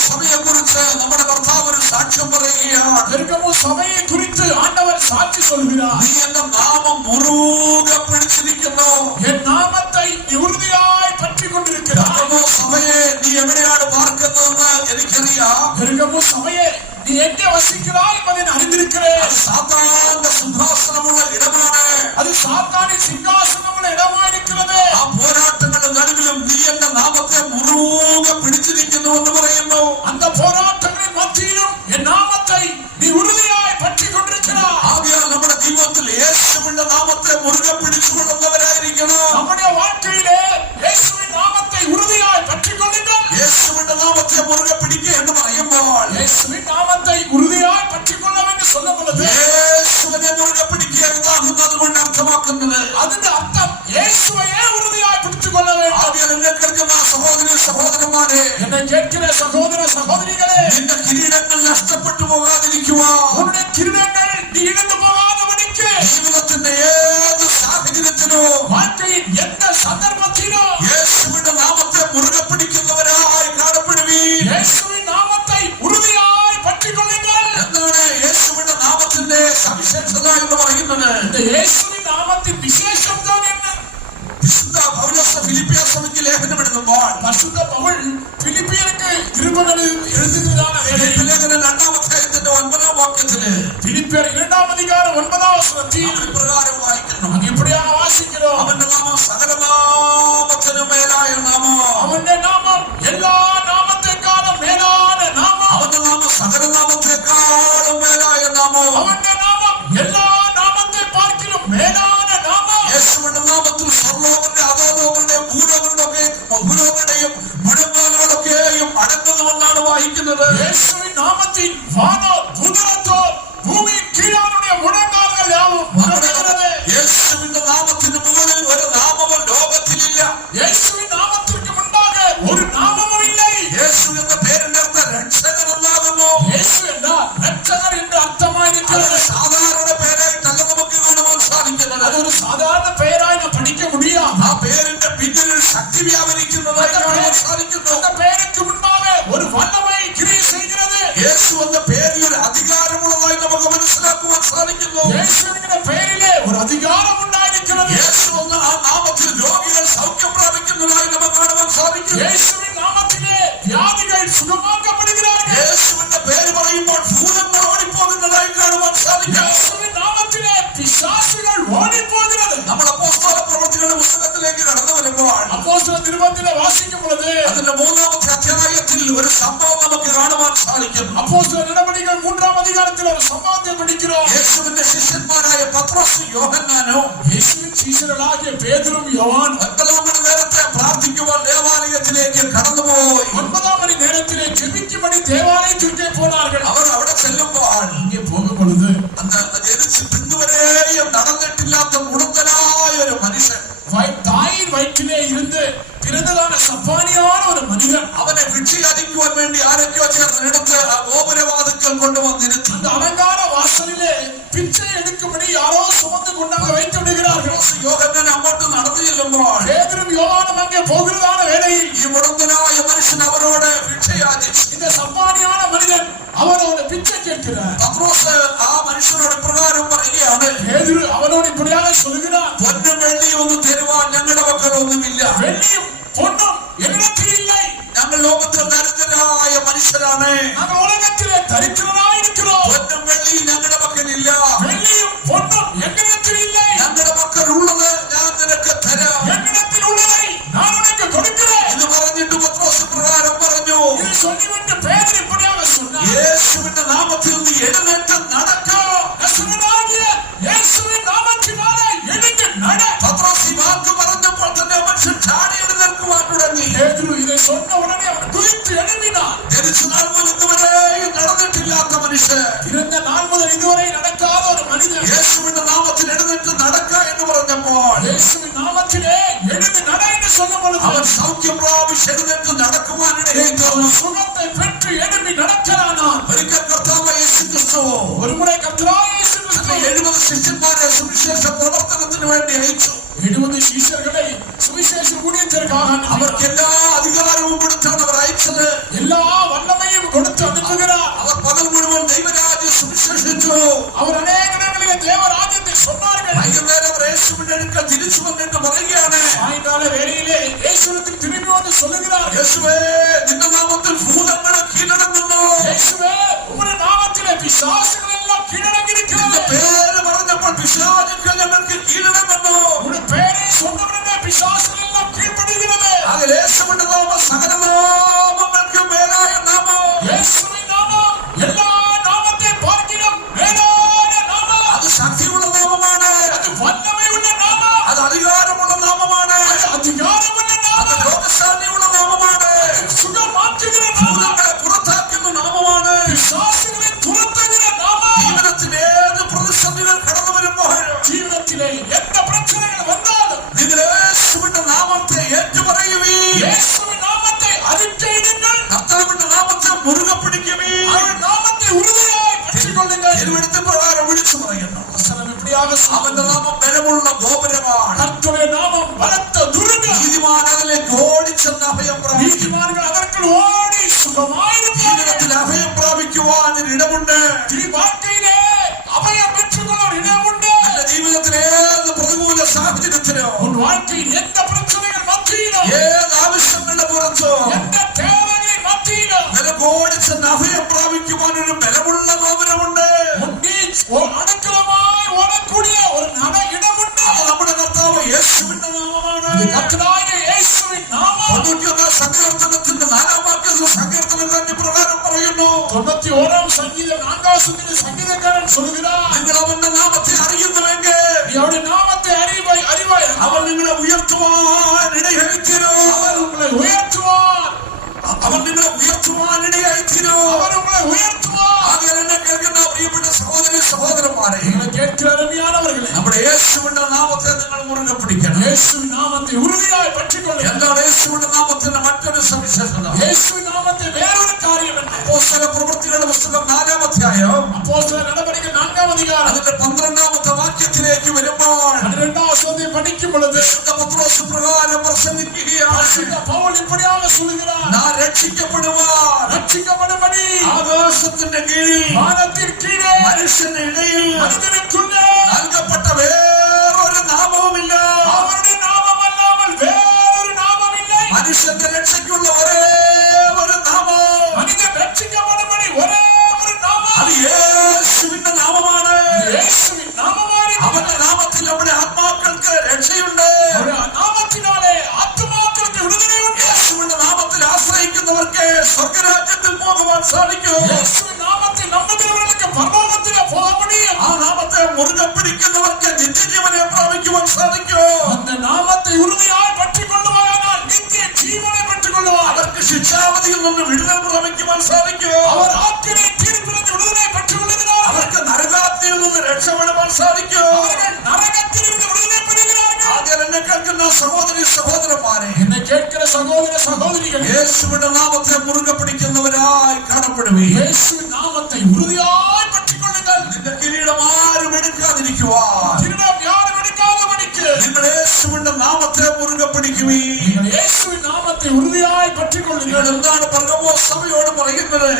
கேட்கிற சகோதர சகோதரிகளே, നിന്റെ കിരീടങ്ങൾ നഷ്ടപ്പെട്ടു പോകാതിരിക്കുവാൻ, உன்னுடைய கிரீடங்கள் நீ இழந்து போகாதபடிக்கு, ജീവിതത്തിന്റെ ഏത് സാഹചര്യത്തിലോ வாழ்க்கையின் எந்த சந்தர்ப்பத்திலோ യേശുവിന്റെ നാമത്തെ മുറുകെ പിടിക്കുന്നവരായി കാണപ്പെടുവീൻ. இயேசுவின் நாமத்தை உறுதியாய் பற்றிக் கொள்ளுங்கள். എന്താണ് യേശുവിന്റെ നാമത്തിന്റെ സവിശേഷത എന്ന് പറയുന്നത്? இந்த இயேசுவின் நாமத்தின் விசேஷம் தான் என்ன? വിശുദ്ധ പൗലോസ് ഫിലിപ്പിയ സഭയ്ക്ക് ലേഖനം എഴുതുമ്പോൾ பரிசுத்த பவுல் பிலிப்பியருக்கு திருமணம் எழுதுகிறதான வேளையில் ലേഖനം 2-ാം അധ്യായത്തിന്റെ 9-ാം വാക്യത്തില് பிலிப்பியர் 2-ാം அதிகாரம் 9-ാം വചനത്തിൽ ഇപ്രകാരം വായിക്കുന്നു. നാം இப்படியாக வாசிக்கிறோம். അവന്റെ നാമം സകലനാമത്തിനും മേലായ നാമം. അവന്റെ നാമം എല്ലാ നാമത്തെക്കാളും മേലാன നാമം. അവന്റെ നാമം സകലനാമത്തെക്കാളും മേലായ നാമം. അവന്റെ നാമം എല്ലാ നാമത്തെ പാർക്കിലും മേലാന നാമം. യേശുവിന്റെ നാമത്തിൽ സർവ്വലോകന്റെ അധോലോകങ്ങളുടെയും ഭൂലോകങ്ങളുടെയും മുഴങ്ങാലുകളൊക്കെയും അടങ്ങുന്നുവെന്നാണ് വായിക്കുന്നത്. യേശുവിൻ നാമത്തിൽ വാനോ ഭൂതലത്തോ ഭൂമി കീഴാനുடைய മുഴങ്ങാലുകൾ യാവും മുഴങ്ങുന്നത്. യേശുവിന്റെ നാമത്തിന് മുകളിൽ ഒരു നാമവും ലോകത്തിലില്ല. യേശുവിൻ നാമത്തിற்கு മുൻപാக ഒരു നാമமும் இல்லை. യേശു എന്ന പേരിന്റെ അർത്ഥം രക്ഷകൻ എന്നാകുന്നു. യേശു என்றால் രക്ഷകർ என்று അർത്ഥമായിരിക്കുന്നത്. സാധാരണ പേരായിട്ടല്ല നമുക്ക് കാണുവാൻ സാധിക്കുന്നത്. അതൊരു സാധാരണ പേരായി നാം പഠിക്ക முடியாது. ആ പേരിന്റെ പിന്നിൽ ശക്തി വ്യാപരിക്കുന്നതായി കാണുവാൻ സാധിക്കുന്നു. அந்த பேருக்கு முன்பாக ஒரு வல்லமை கிரியை செய்கிறது. യേശു എന്ന പേരിൽ ഒരു അധികാരമുള്ളതായി നമുക്ക് മനസ്സിലാക്കുവാൻ സാധിക്കുന്നു. യേശു എന്ന പേരിലെ ഒരു അധികാരം ഉണ്ടായിരിക്കുന്നത്. യേശു എന്ന ആ നാമത്തിൽ രോഗികൾ സൗഖ്യം പ്രാപിക്കുന്നതായി നമുക്ക് കാണുവാൻ സാധിക്കും. യേശുവിൻ നാമത്തിലെ വ്യാധികൾ സുഖമാക്കപ്പെടുகிறார்கள். യേശുവിന്റെ പേര് പറയുമ്പോൾ ഭൂതങ്ങൾ ഓടിപ്പോകുന്നതായി കാണുവാൻ സാധിക്കും. യേശുവിൻ നാമത്തിലെ പിശാചുകൾ ഓടിപ്പോകുന്നത്. നമ്മൾ അപ്പോസ്തല പ്രവൃത്തികളുടെ പുസ്തകത്തിലേക്ക് കടന്നു വരുമ്പോൾ അപ്പോസ്തല തിരുവചനത്തിലെ വാസിക്കും പൊழுது അതിന്റെ 3-ാമത്തെ അധ്യായത്തിൽ ഒരു സംഭവം നമുക്ക് കാണുവാൻ സാധിക്കും. അപ്പോസ്തല നടപടികൾ 3-ാം അധികാരത്തിൽ ഒരു സംഭവത്തെ പഠിக்கிறோம். യേശുവിന്റെ ശിഷ്യന്മാരായ പത്രോസും യോഹന്നാനും യേശുവിൻ ശിഷ്യരായ പേതുരും യോഹന്നാനും 9 മണി നേരത്തെ പ്രാർത്ഥിക്കുവാൻ ദേവാലയത്തിലേക്ക് കടന്നുപോയി. 9 മണി നേരത്തിലെ ജപിക്കുമ്പടി ദേവാലയത്തിലേക്ക് പോனார்கள். അവർ അവിടെ ചെല്ലുമ്പോൾ ഇങ്ങനെ പോകും പൊழுது ജനിച്ചിട്ട് ഇന്നുവരെയും നടന്നിട്ടില്ലാത്ത മുടുക്കനായ ഒരു മനുഷ്യൻ, தாயின் வயிற்றிலே இருந்து பிறந்ததான சப்பானியான ஒரு மனிதன், അവനെ ഭിക്ഷയാചിക്കുവാൻ വേണ്ടി ആരൊക്കെയോ ചേർന്ന് എടുത്ത് ആ ഗോപുരവാതിക്കൽ കൊണ്ടുവന്നിരുത്തി. அந்த அலங்கார வாசலிலே பிச்சை எடுக்கும்படி யாரோ சுமந்து கொண்டாங்க வைத்து விடுகிறார்கள். യോഹന്നാൻ അങ്ങോട്ട് നടന്നു ചെല്ലുമ്പോൾ பேதுரும் யோவானும் அங்கே போகிறதான வேளையில் ഈ മുടന്തനായ മനുഷ്യൻ അവരോട് ഭിക്ഷയാചിച്ചു. இந்த சப்பானியான மனிதன் அவனோட பிச்சை கேட்கிறார். പത്രോസ് ആ മനുഷ്യനോട് പ്രകാരം പറയുകയാണ്, பேதுரு அவனோடு இப்படியாக சொல்கிறார், പൊന്നും വെള്ളിയും ഒന്നും തരുവാൻ ഞങ്ങളുടെ പക്കൽ ഒന്നുമില്ല. வெள்ளியும் பொன்னும் என்னிடத்தில் இல்லை. ഞങ്ങൾ ലോകത്തിൽ ദരിദ്രരായ മനുഷ്യരാണ്. நாங்கள் உலகத்திலே தரித்திரராய் இருக்கிறோம். പൊന്നും വെള്ളിയും ഞങ്ങളുടെ പക്കലില്ല. வெள்ளியும் பொன்னும் எங்களிடத்தில் இல்லை. ഞങ്ങളുടെ പക്കൽ ഉള്ളത് ഞാൻ നിനക്ക് തരാം. என்னிடத்தில் உள்ளதை நான் உனக்கு கொடுக்கிறேன். ഇത് പറഞ്ഞിട്ട് പത്രോസ് പ്രകാരം പറഞ്ഞു, இதை சொல்லிவிட்டு பேதுரு இப்படியாக சொன்னார், യേശുവിന്റെ നാമത്തിൽ നീ എഴുന്നേറ്റ് നടക്കാം. நசரேயனாகிய இயேசுவின் നാമത്തിനാലെ എഴുന്നേറ്റ് നട. പത്രോസ് ഈ വാക്ക് പറഞ്ഞപ്പോൾ തന്നെ മനുഷ്യൻ ചാടി എഴുന്നേൽക്കുവാൻ തുടങ്ങി. பேதுரு இதை சொன்ன உடனே அவன் குதித்து எழும்பினான். ജനിച്ച നാൾ മുതൽ ഇന്നുവരെയും നടന്നിട്ടില്ലാത്ത മനുഷ്യൻ பிறந்த நாள் முதல் இதுவரை நடக்காத ஒரு மனிதன் യേശുവിന്റെ നാമത്തിൽ എഴുന്നേറ്റ് നടക്ക എന്ന് പറഞ്ഞപ്പോൾ இயேசுவின் நாமத்திலே எழுந்து நட என்று சொல்லும் பொழுது അവൻ സൗഖ്യം പ്രാപിച്ച് എഴുന്നേറ്റ് നടക്കുവാനിടയായി തീർന്നു. சுகத்தை பெற்று எழுப்பி நடக்கிறானான். ഒരിക്കൽ കർത്താവായ യേശു ക്രിസ്തു ஒரு മുறை കർത്താവായ യേശു ക്രിസ്തു 70 ശിഷ്യന്മാരെ സുവിശേഷ പ്രവർത്തനത്തിന് വേണ്ടി അയച്ചു. 70 ശിഷ്യர்களை സുവിശേഷ ஊழியத்திற்காக അവർക്ക് എല്ലാ അധികാരവും കൊടുത്താണ് അവർ അയച്ചത്. எல்லா വല്ലമയും കൊടുത്ത് അനുഗ്രഹിക്കുകയാണ്. അവർ പകൽ മുഴുവൻ ദൈവരാജ്യം സുവിശേഷിച്ചു. അവർ അനേകങ്ങളിലെ ദേവരാജ്യത്തെ சொன்னார்கள். വൈകുന്നേരം അവർ യേശുവിന്റെ അടുക്കൽ തിരിച്ചു വന്നിട്ട് പറയുകയാണ്, സായങ്കാല വേളയിലെ യേശുവിന് തിരിഞ്ഞു വന്ന് சொல்லுகிறார், യേശുവേ നിന്റെ നാമത്തിൽ ഭൂതങ്ങളെ കീഴടങ്ങുന്നു. യേശുവേ ഉമ്മുടെ നാമത്തിലെ പിശാചുകൾ എല്ലാം കീഴടങ്ങിയിരിക്കുന്നു. നിന്റെ പേര് പറഞ്ഞപ്പോൾ പിശാചുക്കൾ ഞങ്ങൾക്ക് കീഴടങ്ങുന്നു. ഉമ്മുടെ പേരെ சொன்னவனே പിശാചുകൾ എല്ലാം കീഴ്പ്പെടുகிறது. അത് യേശുവിന്റെ നാമം സകലനാമങ്ങൾക്കും മേലായ നാമം. യേശുവിൻ നാമം എല്ലാ നാമത്തെ പാർക്കിലും മേലായ നാമം. അത് ശക്തിയുള്ള നാമമാണ്. അത് വല്ലമയുള്ള നാമം. അത് അധികാരമുള്ള നാമമാണ്. അത് അധികാരമുള്ള അത് നാമം. രോഗശാന്തിയുള്ള നാമമാണ്. സുഖം നീതിമാൻ അതിലേക്ക് ഓടിച്ചെന്ന് അഭയം പ്രാപിക്കും. നീതിമാൻകൾ അതற்குள் ഓടി സുഖമായിരിക്കും. ജീവിതത്തിൽ അഭയം പ്രാപിക്കുവാൻ ഇടമുണ്ട്. ഈ വാർത്തയിലെ അഭയം பெற்றுக்கொள்ள இடமுண்டு. എന്റെ ജീവിതത്തിൽ ഏത് പ്രതികൂല സാഹചര്യത്തിലോ உன் வாழ்க்கையில் எந்த பிரச்சனைகள் மத்தியிலும் ഏത് ആവശ്യങ്ങളുടെ പുറത്തോ எந்த தேவைகளின் மத்தியிலும் നിനക്ക് ഓടിച്ചെന്ന് അഭയം പ്രാപിക്കുവാൻ ഒരു ബലമുള്ള ഗോപുരമുണ്ട്. அனுகூலமாய் ஓடக்கூடிய ஒரு இடமுண்டு. നമ്മുടെ കർത്താവ് യേശുവിന്റെ നാമമാണ്. കർത്താവായ യേശുവിൻ നാമം. 91 സങ്കീർത്തനത്തിന്റെ 4-ാം വാക്യത്തിൽ സങ്കീർത്തനക്കാരൻ പ്രകാരം പറയുന്നു. 91-ാം സങ്കീർത്തനം 4-ാം വാക്യത്തിൽ സങ്കീർത്തനക്കാരൻ சொல்கிறார், നിങ്ങൾ അവന്റെ നാമത്തെ അറിയുന്നുവെങ്കിൽ നീ അവന്റെ നാമത്തെ അറിവായി അവൻ നിങ്ങളെ ഉയർത്തുവാൻ ഇടയായി തീരും. അവൻ നിങ്ങളെ ഉയർത്തുവാൻ അവൻ നിങ്ങളെ ഉയർത്തുവാൻ ഇടയായി തീരും. അവൻ നിങ്ങളെ ഉയർത്തുവാൻ. ആകയാൽ എന്നെ കേൾക്കുന്ന പ്രിയപ്പെട്ട സഹോദരി സഹോദരന്മാരെ, നിങ്ങളെ കേൾക്കുന്ന അരുമയാനവர்களே, നമ്മുടെ യേശുവിന്റെ നാമത്തെ നിങ്ങൾ മുറുകെ പിടിക്കണം. യേശുവിൻ നാമത്തെ ഉறுதிയായി പറ്റിക്കൊള്ളുക. എന്താണ് യേശുവിന്റെ നാമത്തിന്റെ മറ്റൊരു സവിശേഷത? യേശുവിൻ നാമത്തെ വേറൊരു കാര്യം എന്ന് അപ്പോസ്തല പ്രവൃത്തികളുടെ പുസ്തകം 4-ാം അധ്യായം അപ്പോസ്തല നടപടികൾ 4-ാം അധികാരം അതിന്റെ 12-ാമത്തെ വാക്യത്തിലേക്ക് വരുമ്പോൾ 12-ാം വചനം പഠിക്കും പൊழுது വിശുദ്ധ പത്രോസ് പ്രകാരം പ്രസംഗിക്കുകയാണ്. പരിശുദ്ധ പൗൽ இப்படியாக சொல்கிறார், നാം രക്ഷിക്കപ്പെടുവാൻ രക്ഷിക്കപ്പെടുம்படி ആകാശത്തിന്റെ കീഴിൽ വാനത്തിൻ കീഴെ മനുഷ്യന്റെ ഇടയിൽ മനുഷ്യനുക്കുള്ള നൽകപ്പെട്ട വേറൊരു നാമവുമില്ല. അവരുടെ നാമമല്ലാமல் വേറൊരു നാമമില്ല. മനുഷ്യന്റെ രക്ഷയ്ക്കുള്ള ഒരേ ഒരു നാമം, മനുഷ്യൻ രക്ഷിക്കപ്പെടുம்படி ഒരേ ഒരു നാമം, അത് യേശുവിന്റെ നാമമാണ്. യേശുവിൻ നാമമാണ്. അവന്റെ നാമത്തിൽ നമ്മുടെ ആത്മാക്കൾക്ക് രക്ഷയുണ്ട്. നാമത്തിനാലെ ആത്മാക്കൾക്ക് വിടുതലയുണ്ട്. യേശുവിന്റെ നാമത്തിൽ ആശ്രയിക്കുന്നവർക്ക് സ്വർഗരാജ്യത്തിൽ പോകുവാൻ സാധിക്കും. യേശുവിൻ നാമത്തിൽ നമ്പുന്നവർക്ക് പരലോകത്തിൽ പോകാൻ കഴിയും. ആ നാമത്തെ മുറുകെ പിടിക്കുന്നവർക്ക് നിത്യജീവനെ പ്രാപിക്കുവാൻ സാധിക്കും. அந்த നാമത്തെ ഉறுதிയായി പറ്റിക്കൊള്ളുവാനാൽ നിത്യജീവനെ പറ്റിക്കൊള്ളുവാൻ അവർക്ക് ശിക്ഷാവധിയിൽ നിന്ന് വിടുതൽ പ്രാപിക്കുവാൻ സാധിക്കും. അവർ ആത്മീയ തീർപ്പിനെ വിടുതലെ പറ്റിക്കൊള്ളുന്നതിനാൽ അവർക്ക് നരകാഗ്നിയിൽ നിന്ന് രക്ഷപ്പെടുവാൻ സാധിക്കും. അവர்கள் നരകത്തിൽ നിന്ന് വിടുതലെ പെറുகிறார்கள். ആകയാൽ എന്നെ കേൾക്കുന്ന സഹോദരി സഹോദരന്മാരെ, എന്നെ കേൾക്കുന്ന സഹോദര സഹോദരികൾ, യേശുവിന്റെ നാമത്തെ മുറുകെ പിടിക്കുന്നവരായി കാണപ്പെടുവീ. യേശുവിൻ നാമത്തെ ഉறுதிയായി പറ്റിക്കൊള്ളുക. നിന്റെ കിരീടം ആരും എടുക്കാതിരിക്കുവാൻ കിരീടം യാരും എടുക്കാതെ പഠിക്ക്. നിങ്ങൾ യേശുവിന്റെ നാമത്തെ മുറുകെ പിടിക്കുവീ. നിങ്ങൾ യേശുവിൻ നാമത്തെ ഉறுதிയായി പറ്റിക്കൊള്ളുക. നിങ്ങൾ എന്താണ് പെർഗമോസ് സഭയോട് പറയുന്നത്?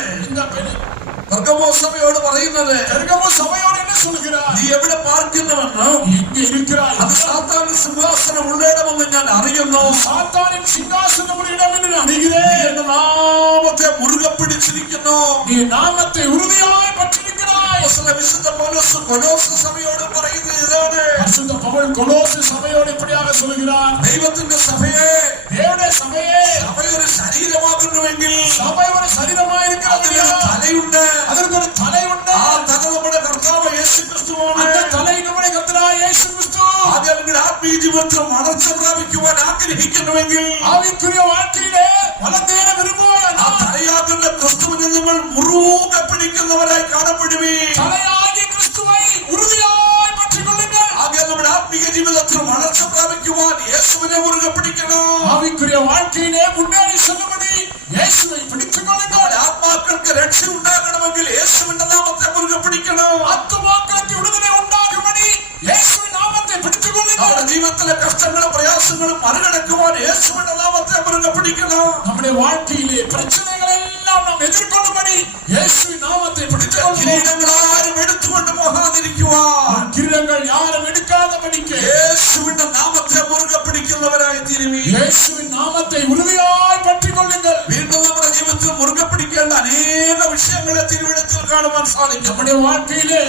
പെർഗമോസ് സഭയോട് പറയുന്നത്, പെർഗമോസ് സഭയോട് என்ன சொல்கிறார்? നീ എവിടെ പാർക്കുന്നുവെന്ന് എங்கே இருக்கிறாய்? അത് സാത്താന്റെ സിംഹാസനം ഉള്ളിടമെന്ന് ഞാൻ അറിയുന്നു. സാത്താനിൻ സിംഹാസനമുള്ള ഇടമെന്ന് അറിയുകേ. എന്റെ നാമത്തെ മുറുകെ പിടിച്ചിരിക്കുന്നു. നീ നാമത്തെ ഉறுதிയായി പറ്റിയിരിக்கிறாய். വിശുദ്ധ പൗലോസ് കൊലോസ് സഭയോട് പറയുന്നത് ഇതാണ്. പരിശുദ്ധ പൗൽ കൊലോസ് സഭയോട് இப்படியாக சொல்கிறார், ദൈവത്തിന്റെ സഭയെ, தேவனுடைய சபையே, സഭയൊരു ശരീരമാകുന്നുവെങ്കിൽ സഭ ഒരു ശരീരമായിരിക്കുന്നത്. അതിനൊരു തലയുണ്ട്. അതിനൊരു തലയുണ്ട്. ആ തല നമ്മുടെ കർത്താവ് യേശു ക്രിസ്തുവാണ്. அந்த തല നമ്മുടെ കർത്താവായ യേശു ക്രിസ്തു. ആദ്യം നിങ്ങൾ ആത്മീയ ജീവിതത്തിൽ വളർച്ച പ്രാപിക്കുവാൻ ആഗ്രഹിക്കുന്നുവെങ്കിൽ ആവിക്കുரிய வாழ்க்கையிலே വളർത്തേന വിരുമ്പുവാൻ ആ തലയാകുന്ന ക്രിസ്തുവിനെ നിങ്ങൾ മുറുകെ പിടിക്കുന്നവരായി കാണപ്പെടുവീ. തലയാകിയ ക്രിസ്തുവെ ഉறுதிയായി പറ്റിക്കൊള്ളുക. ആദ്യം നമ്മുടെ ആത്മീയ ജീവിതത്തിൽ വളർച്ച പ്രാപിക്കുവാൻ യേശുവിനെ മുറുകെ പിടിക്കണം. ആവിക്കുரிய வாழ்க்கையிலே മുന്നേറി செல்லும்படி യേശുവെ പിടിച്ചുകൊള്ളുക. ആത്മാക്കൾക്ക് രക്ഷ ഉണ്ടാകണമെങ്കിൽ യേശുവിന്റെ നാമത്തെ മുറുകെ പിടിക്കണം. ആത്മാക്കൾക്ക് വിടുതല ഉണ്ടാകുമ്പടി യേശുവിൻ നാമത്തെ പിടിച്ചുകൊള്ളുക. നമ്മുടെ ജീവിതത്തിലെ കഷ്ടങ്ങളും പ്രയാസങ്ങളും മറികടക്കുവാൻ യേശുവിന്റെ നാമത്തെ മുറുകെ പിടിക്കണം. നമ്മുടെ வாழ்க்கையிலே പ്രശ്നങ്ങളെല്ലാം നാം എതിർക്കൊള്ളുമ്പടി യേശുവിൻ നാമത്തെ പിടിച്ചുകൊള്ളുക. കിരീടങ്ങൾ ആരും എടുത്തുകൊണ്ട് പോകാതിരിക്കുവാൻ കിരീടങ്ങൾ യാരും എടുക്കാതെ പഠിക്കുക. യേശുവിന്റെ നാമത്തെ മുറുകെ പിടിക്കുന്നവരായി തീരുവീ. യേശുവിൻ നാമത്തെ ഉறுதிയായി പറ്റിക്കൊള്ളുங்கள். വീണ്ടും നമ്മുടെ ജീവിതത്തിൽ മുറുകെ പിടിക്കേണ്ട അനേക വിഷയങ്ങളെ തിരുവെഴുത്തിൽ കാണുവാൻ സാധിക്കും. നമ്മുടെ வாழ்க்கையிலே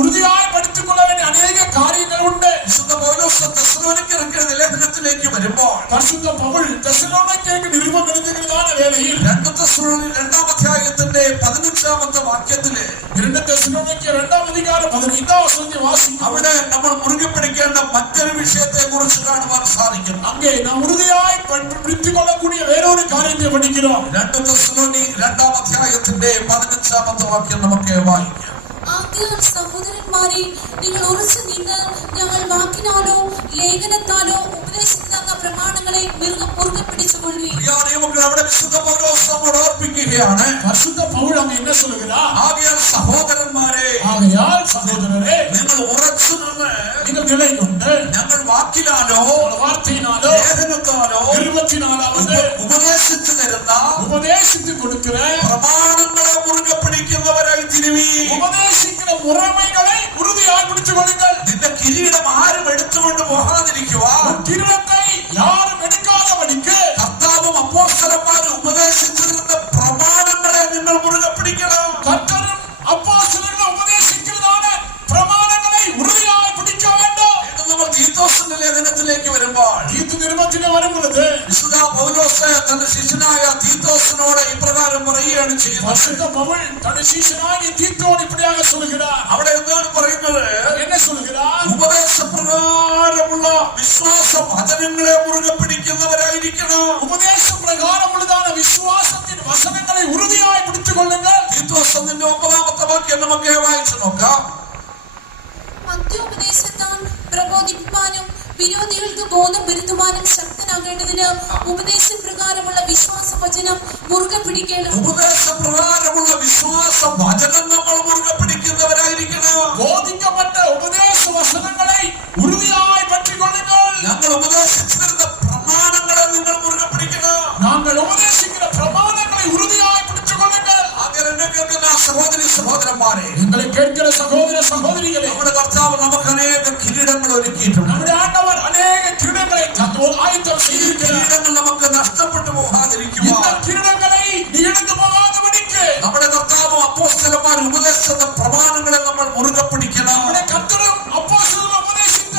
ഉறுதிയായി പഠിച്ചുകൊള്ള വേണ്ടി അനേക കാര്യങ്ങളുണ്ട്. വിശുദ്ധ പൗലോസ് തെസ്സലോനിക്കർക്ക് ലേഖനത്തിലേക്ക് വരുമ്പോൾ പരിശുദ്ധ പൗൽ തെസ്സലോനിക്കർക്ക് നിരുപം എഴുതുന്നതാണ് വേളയിൽ 2 തെസ്സലോനിക്കർ 2-ാം അധ്യായത്തിന്റെ 15-ാമത്തെ വാക്യത്തില് 2 തെസ്സലോനിക്കർ 2-ാം അധികാരം 15-ാം വചനം വാസിക്കും. അവിടെ നമ്മൾ മുറുകെ പിടിക്കേണ്ട മറ്റൊരു വിഷയത്തെ കുറിച്ച് കാണുവാൻ സാധിക്കും. അங்கே നാം ഉறுதிയായി പിടിച്ചുകൊള്ളக்கூடிய വേറൊരു കാര്യത്തെ പഠിக்கிறோம். 2 തെസ്സലോനിക്കർ 2-ാം അധ്യായത്തിന്റെ 15-ാമത്തെ വാക്യം നമുക്ക് വായിക്കാം. ആകയാൽ സഹോദരന്മാരെ, നിങ്ങൾ ഉറച്ചു നിന്ന് ഞങ്ങൾ വാക്കിനാലോ ലേഖനത്താലോ ഉപദേശിച്ചു തന്ന പ്രമാണങ്ങളെ മുറുകെ പിടിച്ചുകൊള്ളുവീൻ. അവിടെ വിശുദ്ധ പൗലോസ് നമ്മോട് ഓർപ്പിക്കുകയാണ്. പരിശുദ്ധ പൗൽ അങ്ങ് എന്നെ சொல்கிறார், ആകയാൽ സഹോദരന്മാരെ, ആകയാൽ സഹോദരരെ, നിങ്ങൾ ഉറച്ചു നിന്ന് നിങ്ങൾ നിലയുണ്ട് ഞങ്ങൾ വാക്കിലാലോ വാർത്തയിനാലോ ലേഖന ഉപദേശിച്ചു കൊടുക്കിற പ്രമാണങ്ങളെ മുറുകെ പിടിക്കുന്നവരായി തിരുവി. ഉപദേശിക്കുന്ന മുറമൈകളെ ഉറുതിയായി പിടിച്ചുകൊള്ളുங்கள். നിന്റെ കിരീടം ആരും എടുത്തുകൊണ്ട് പോകാതിരിക്കുവാൻ കിരീടത്തെ യാരും എടുക്കാതെ പഠിക്ക്. കർത്താവും അപ്പോസ്തലന്മാരും ഉപദേശിച്ചിരുന്ന പ്രമാണങ്ങളെ നിങ്ങൾ മുറുകെ പിടിക്കണം. കർത്തരും അപ്പോസ്തലന്മാരും ഉപദേശിക്കുന്നതാണ് പ്രമാണങ്ങളെ ഉറുതിയായി പിടിക്ക വേണ്ടോ. നമ്മൾ തീത്തോസിന്റെ ലേഖനത്തിലേക്ക് വരുമ്പോൾ തീത്തു നിരുപത്തിന് വരുന്നത് വിശുദ്ധ പൗലോസ് തന്റെ ശിഷ്യനായ തീത്തോസിനോട് ഇപ്രകാരം പറയുകയാണ് ചെയ്യുന്നത്. പരിശുദ്ധ പൗൽ തന്റെ ശിഷ്യനായ തീത്തോട് ഇപ്രകാരം சொல்கிறார். അവിടെ എന്താണ് പറയുന്നത്? എന്നെ சொல்கிறார், ഉപദേശപ്രകാരമുള്ള വിശ്വാസ വചനങ്ങളെ മുറുകെ പിടിക്കുന്നവരായിരിക്കണം. ഉപദേശപ്രകാരമുള്ളതാണ് വിശ്വാസത്തിന്റെ വചനങ്ങളെ ഉറുതിയായി പിടിച്ചുകൊള്ളുങ്ങൾ. തീത്തോസ് 9-ാമത്തെ വാക്യം നമുക്ക് വായിച്ചു നോക്കാം. മധ്യോപദേശത്താൽ പ്രബോധിപ്പാനും വിരോധികൾക്ക് ബോധം വരുത്തുവാനും ശക്തനാകേണ്ടതിന് ഉപദേശപ്രകാരമുള്ള വിശ്വാസ വചനം മുറുകെ പിടിക്കണം. ഉപദേശപ്രകാരമുള്ള വിശ്വാസ വചനം നമ്മൾ മുറുകെ പിടിക്കുന്നവരായിരിക്കണം. ബോധിക്കപ്പെട്ട ഉപദേശ വചനങ്ങളെ ഉറുതിയായി പറ്റിക്കൊള്ളുങ്ങൾ. ഞങ്ങൾ ഉപദേശിച്ചിരുന്ന പ്രമാണങ്ങളെ നിങ്ങൾ മുറുകെ പിടിക്കണം. ഞങ്ങൾ ഉപദേശിക്കുന്ന പ്രമാണങ്ങളെ ഉറുതിയായി പിടിച്ചുകൊള്ളുങ്ങൾ. അങ്ങനെ എന്നെ കേൾക്കുന്ന സഹോദരി സഹോദരന്മാരെ, നിങ്ങളെ കേൾക്കുന്ന സഹോദര സഹോദരികളെ, നമ്മുടെ കർത്താവ് നമുക്ക് അനേക കിരീടങ്ങൾ ഒരുക്കിയിട്ടുണ്ട്. നമ്മുടെ ആണ്ടവർ അനേക കിരീടങ്ങളെ ആയുധം ചെയ്തിരിക്കുന്നു. കിരീടങ്ങൾ നമുക്ക് നഷ്ടപ്പെട്ടു പോകാതിരിക്കുക. കിരീടങ്ങളെ നീണ്ടു പോകാതെ പിടിക്ക്. നമ്മുടെ കർത്താവും അപ്പോസ്തലന്മാരും ഉപദേശിച്ച പ്രമാണങ്ങളെ നമ്മൾ മുറുകെ പിടിക്കണം. നമ്മുടെ കർത്തരും അപ്പോസ്തലന്മാരും ഉപദേശിച്ച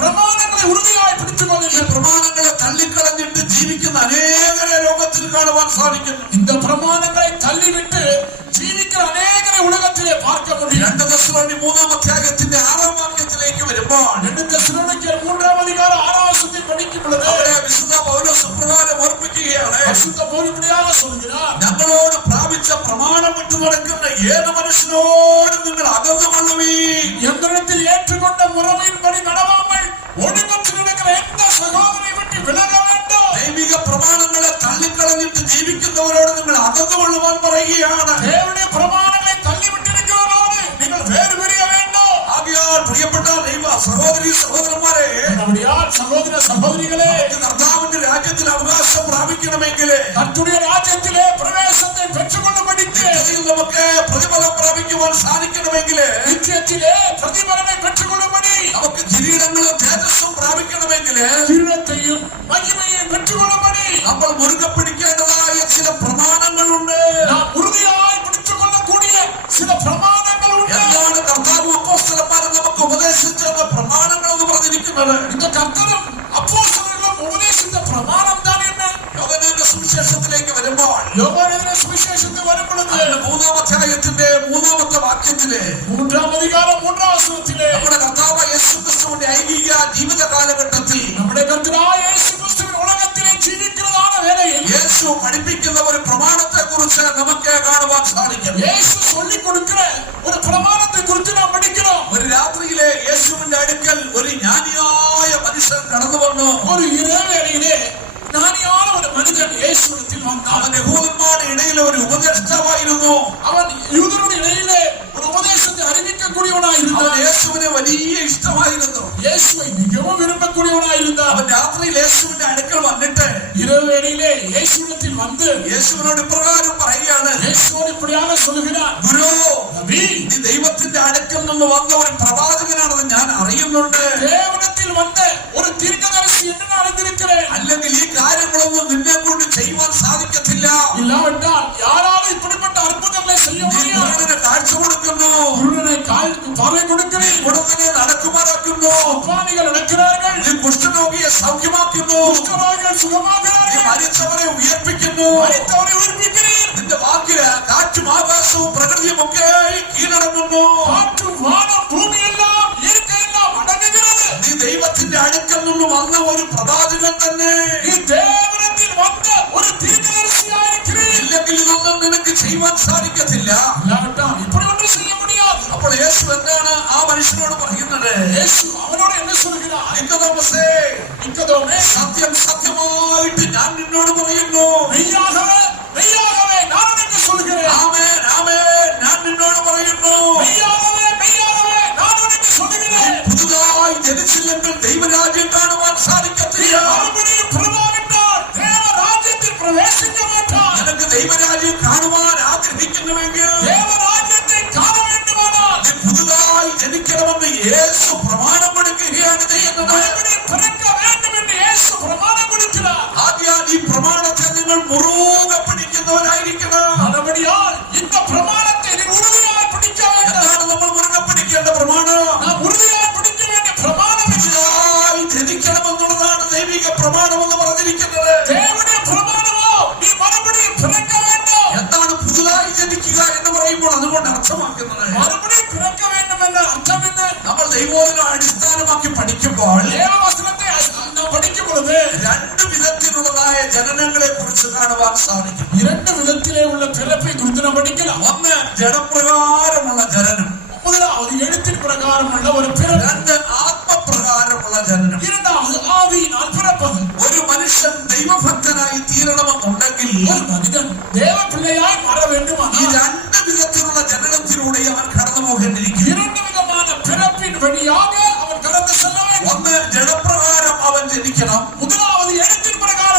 പ്രമാണങ്ങളെ ഉറുതിയായി പിടിച്ചുകൊള്ളുക. ഈ പ്രമാണങ്ങളെ തള്ളിക്കളഞ്ഞിട്ട് ജീവിക്കുന്ന അനേകരെ ലോകത്തിൽ കാണുവാൻ സാധിക്കുന്നു. இந்த പ്രമാണങ്ങളെ തള്ളിവിട്ട് ജീവിക്കുന്ന അനേകരെ ഉലകത്തിലെ പാർക്ക മുടിയും. 2 തെസ്സലോനിക്കർ 3-ാം അധ്യായത്തിന്റെ 6-ാം വാക്യത്തിലേക്ക് വരുമ്പോൾ 2 തെസ്സലോനിക്കർ 3-ാം അധികാരം 6-ാം വചനത്തിൽ പഠിക്കുന്നത് അവിടെ വിശുദ്ധ പൗലോസ് പ്രകാരം ഓർമ്മിക്കുകയാണ്. പരിശുദ്ധ പൗൽ ഇപ്രകാരം சொல்கிறார், ഞങ്ങളോട് പ്രാപിച്ച പ്രമാണം വിട്ടു നടക്കുന്ന ഏത് മനുഷ്യനോടും നിങ്ങൾ അകന്നുകൊള്ളുവീൻ. യന്ത്രത്തിൽ ഏറ്റുകൊണ്ട മുറമയിൻപടി നടവാமல் ഒടുക്കത്തിൽ നടക്കുന്ന എந்த സഹോദരനെ വിട്ട് വിലക വേണ്ടോ. ദൈവിക പ്രമാണങ്ങളെ തള്ളിക്കളഞ്ഞിട്ട് ജീവിക്കുന്നവരോട് നിങ്ങൾ അകന്നുകൊള്ളുവാൻ പറയുകയാണ്. ദേവന്റെ പ്രമാണങ്ങളെ തള്ളിവിട്ടിരിക്കുന്നവരോട് നിങ്ങൾ വേർപിരിയ വേണ്ടോ. ആകയാൽ പ്രിയപ്പെട്ട ദൈവ സഹോദരി സഹോദരന്മാരെ, നമ്മുടെയാൽ സഹോദര സഹോദരികളെ, കർത്താവിന്റെ രാജ്യത്തിൽ അവകാശം പ്രാപിക്കണമെങ്കിൽ കർത്തരുടെ രാജ്യത്തിലെ പ്രവേശത്തെ പെറ്റുകൊണ്ടുപടിക്ക് നമുക്ക് പ്രതിഫലം പ്രാപിക്കുവാൻ സാധിക്കണമെങ്കിൽ നിത്യത്തിലെ പ്രതിഫലമെ പെറ്റുകൊള്ളുപടി നമുക്ക് കിരീടങ്ങളും തേജസ്സും പ്രാപിക്കണമെങ്കിൽ കിരീടത്തെയും മഹിമയെയും പെറ്റുകൊള്ളുപടി നമ്മൾ മുറുകെ പിടിക്കേണ്ടതായ ചില പ്രമാണങ്ങളുണ്ട്. നാം ഉറുതിയായി പിടിച്ചുകൊള്ളக்கூடிய ചില പ്രമാണങ്ങളുണ്ട്. എന്താണ് കർത്താവും അപ്പോസ്തലന്മാരും നമുക്ക് ഉപദേശിച്ചെന്ന പ്രമാണങ്ങൾ എന്ന് പറഞ്ഞിരിക്കുന്നത്? இந்த കർത്തരും അപ്പോസ്തലന്മാരും ഉപദേശിച്ച പ്രമാണം എന്താണ്? യോഹന്നാന്റെ സുവിശേഷത്തിലേക്ക് വരുമ്പോൾ യോഹന്നാന്റെ സുവിശേഷത്തിൽ വരുമ്പോഴത് 3-ാം അധ്യായത്തിന്റെ 3-ാമത്തെ വാക്യത്തിലെ 3-ാം അധികാരം 3-ാം വചനത്തിലെ നമ്മുടെ കർത്താവായ യേശുക്രിസ്തുവിന്റെ ഐഹിക ജീവിത കാലഘട്ടത്തിൽ നമ്മുടെ കർത്താവായ യേശുക്രിസ്തുവിൻ ഉലകത്തിലെ ജീവിക്കുന്നതാണ് വേലയിൽ യേശു പഠിപ്പിക്കുന്ന ഒരു പ്രമാണത്തെ കുറിച്ച് നമുക്ക് കാണുവാൻ സാധിക്കും. യേശു ചൊല്ലിക്കൊടുക്കുന്ന ഒരു പ്രമാണത്തെ കുറിച്ച് നാം പഠിക്കണം. ഒരു രാത്രിയിലെ യേശുവിന്റെ അടുക്കൽ ഒരു ജ്ഞാനിയായ മനുഷ്യൻ കടന്നു വന്നു. ഒരു ഇരവേളയിലെ ജ്ഞാനിയായ ഒരു മനുഷ്യൻ യേശുവിൽ വന്നു. അവൻ യഹൂദന്മാരുടെ ഇടയിലെ ഒരു ഉപദേഷ്ടാവായിരുന്നു. അവൻ യൂദരുടെ ഇടയിലെ ഒരു ഉപദേശത്തെ അറിയിക്കக்கூடிയവനായിരുന്നു. അവൻ യേശുവിനെ വലിയ ഇഷ്ടമായിരുന്നു. യേശുവെ മികവും വിരുമ്പக்கூடிയവനായിരുന്നു. അവൻ രാത്രിയിൽ യേശുവിന്റെ അടുക്കൽ വന്നിട്ട് ഇരവേളയിലെ യേശുവിൽ വന്ന് യേശുവിനോട് ഇപ്രകാരം പറയുകയാണ്, യേശുവോട് ഇപ്രകാരം சொல்கிறார், ഗുരു, നബി, നീ ദൈവത്തിന്റെ അടുക്കൽ നിന്ന് വന്ന ഒരു പ്രവാചകനാണെന്ന് ഞാൻ അറിയുന്നുണ്ട്. ദേവനത്തിൽ വന്ന് ഒരു ദീർഘദർശി എന്ന് ഞാൻ അറിഞ്ഞിരിக்கிறேன். അല്ലെങ്കിൽ ഈ കാര്യങ്ങളൊന്നും നിന്നെ കൊണ്ട് ചെയ്യുവാൻ സാധിക്കത്തില്ല. ഇല്ലാവെന്നാൽ യാരാലും ഇപ്പിടിപ്പെട്ട അത്ഭുതങ്ങളെ ചെയ്യ முடியாது. കുരുടനെ കാഴ്ച കൊടുക്കുന്നു, കുരുടനെ കാൽക്ക് പാറ കൊടുக்கிறேன், കുടുംബനെ നടക്കുമാറാക്കുന്നു, അപ്പാനികൾ നടக்கிறார்கள், നീ കുഷ്ഠരോഗിയെ സൗഖ്യമാക്കുന്നു, കുഷ്ഠരോഗികൾ നീ സുഖമാകുகிறார்கள், മരിച്ചവരെ ഉയർപ്പിക്കുന്നു. മരിച്ചവരെ ഉയർപ്പിக்கிறீர். നിന്റെ വാക്കില് കാറ്റും ആകാശവും പ്രകൃതിയും ഒക്കെ കീഴടങ്ങുന്നു. കാറ്റും വാനം ഭൂമിയെല്ലാം ഇയற்கைയെല്ലാം അടങ്ങുகிறது. നീ ദൈവത്തിന്റെ അടുക്കൽ നിന്ന് വന്ന ഒരു പ്രവാചകൻ തന്നെ. ഈ ദേവനത്തിൽ വന്ന ഒരു ദീർഘദർശിയായിരിக்கிறீர். ഇല്ലെങ്കിൽ ഇതൊന്നും നിനക്ക് ചെയ്യുവാൻ സാധിക്കത്തില്ല. ഇല്ലാവെന്നാൽ இப்படி ஒன்றும் செய்ய முடியாது. അപ്പോൾ യേശു എന്താണ് ആ മനുഷ്യനോട് പറയുന്നത്? യേശു അവനോട് എന്നെ சொல்கிறார், നിക്കോദോമസേ, നിക്കോദോമേ, സത്യം സത്യമായിട്ട് ഞാൻ നിന്നോട് പറയുന്നു. மெய்யாகவே மெய்யாகவே நான் உனக்கு சொல்கிறேன். ആമേൻ ആമേൻ, ഞാൻ നിന്നോട് പറയുന്നു. மெய்யாகவே மெய்யாகவே நான் உனக்கு சொல்கிறேன். പുതുതായി ജനിച്ചില്ലെങ്കിൽ ദൈവരാജ്യം കാണുവാൻ സാധിക്കത്തില്ല. மறுபடியும் பிறவாவிட்டால் தேவ ராஜ்யத்தில் பிரவேசிக்க மாட்டார். നിനക്ക് ദൈവരാജ്യം കാണുവാൻ ആഗ്രഹിക്കുന്നുവെങ്കിൽ ദേവരാജ്യത്തെ കാണ വേണ്ടുമാനാൽ നീ പുതുതായി ജനിക്കണമെന്ന് യേശു പ്രമാണം കൊടുക്കുകയാണ് ചെയ്യുന്നത്. പിറക്ക വേണ്ടുമെന്ന് യേശു പ്രമാണം കൊടുக்கிறார். ആദ്യം ഈ പ്രമാണത്തെ നിങ്ങൾ മുറുകെ പിടിക്കുന്നവരായിരിക്കണം. മറുപടിയാൽ இந்த പ്രമാണത്തെ ഉறுதிയായി പിടിക്ക வேண்டும். എന്താണ് നമ്മൾ മുറുകെ പിടിക്കേണ്ട പ്രമാണം? നാം ഉறுதிയായി പിടിക്ക വേണ്ടിയ പ്രമാണം പുതുതായി ജനിക്കണമെന്നുള്ളതാണ് ദൈവിക പ്രമാണം എന്ന് പറഞ്ഞിരിക്കുന്നത്. ദേവന്റെ പ്രമാണമോ ഈ മറുപടിയിൽ പിറക്ക வேண்டும். എന്താണ് പുതുതായി ജനിക്കുക എന്ന് പറയുമ്പോൾ അതുകൊണ്ട് അർത്ഥമാക്കുന്നത്? മറുപടി പിറക്ക വേണ്ടുമെന്ന് അർത്ഥമെന്ന് നമ്മൾ ദൈവോധനം അടിസ്ഥാനമാക്കി പഠിക്കുമ്പോൾ ദേവവചനത്തെ നാം പഠിക്കും പൊழுது രണ്ട് വിധത്തിലുള്ളതായ ജനനങ്ങളെ കുറിച്ച് കാണുവാൻ സാധിക്കും. இரண்டு விதத்திலே உள்ள பிறப்பை குறித்து நாம் படிக்கலாம். ഒന്ന് ജഡപ്രകാരമുള്ള ജനനം, முதலாவது எழுத்தின் பிரகாரமுள்ள ஒரு பிறப்பு. രണ്ട് ആത്മപ്രകാരമുള്ള ജനനം. இரண்டாவது ஆவியினால் பிறப்பது. ഒരു മനുഷ്യൻ ദൈവഭക്തനായി തീരണമെന്നുണ്ടെങ്കിൽ ஒரு மனிதன் தேவ பிள்ளையாய் மாற ഈ வேண்டுமானால் രണ്ട് വിധത്തിലുള്ള ജനനത്തിലൂടെ അവൻ കടന്നു പോകേണ്ടിയിരിക്കും. இரண்டு விதமான பிறப்பின் வழியாக அவன் கடந்து செல்ல வேண்டும். ഒന്ന് ജഡപ്രകാരം അവൻ ജനിക്കണം, முதலாவது எழுத்தின் பிரகாரம்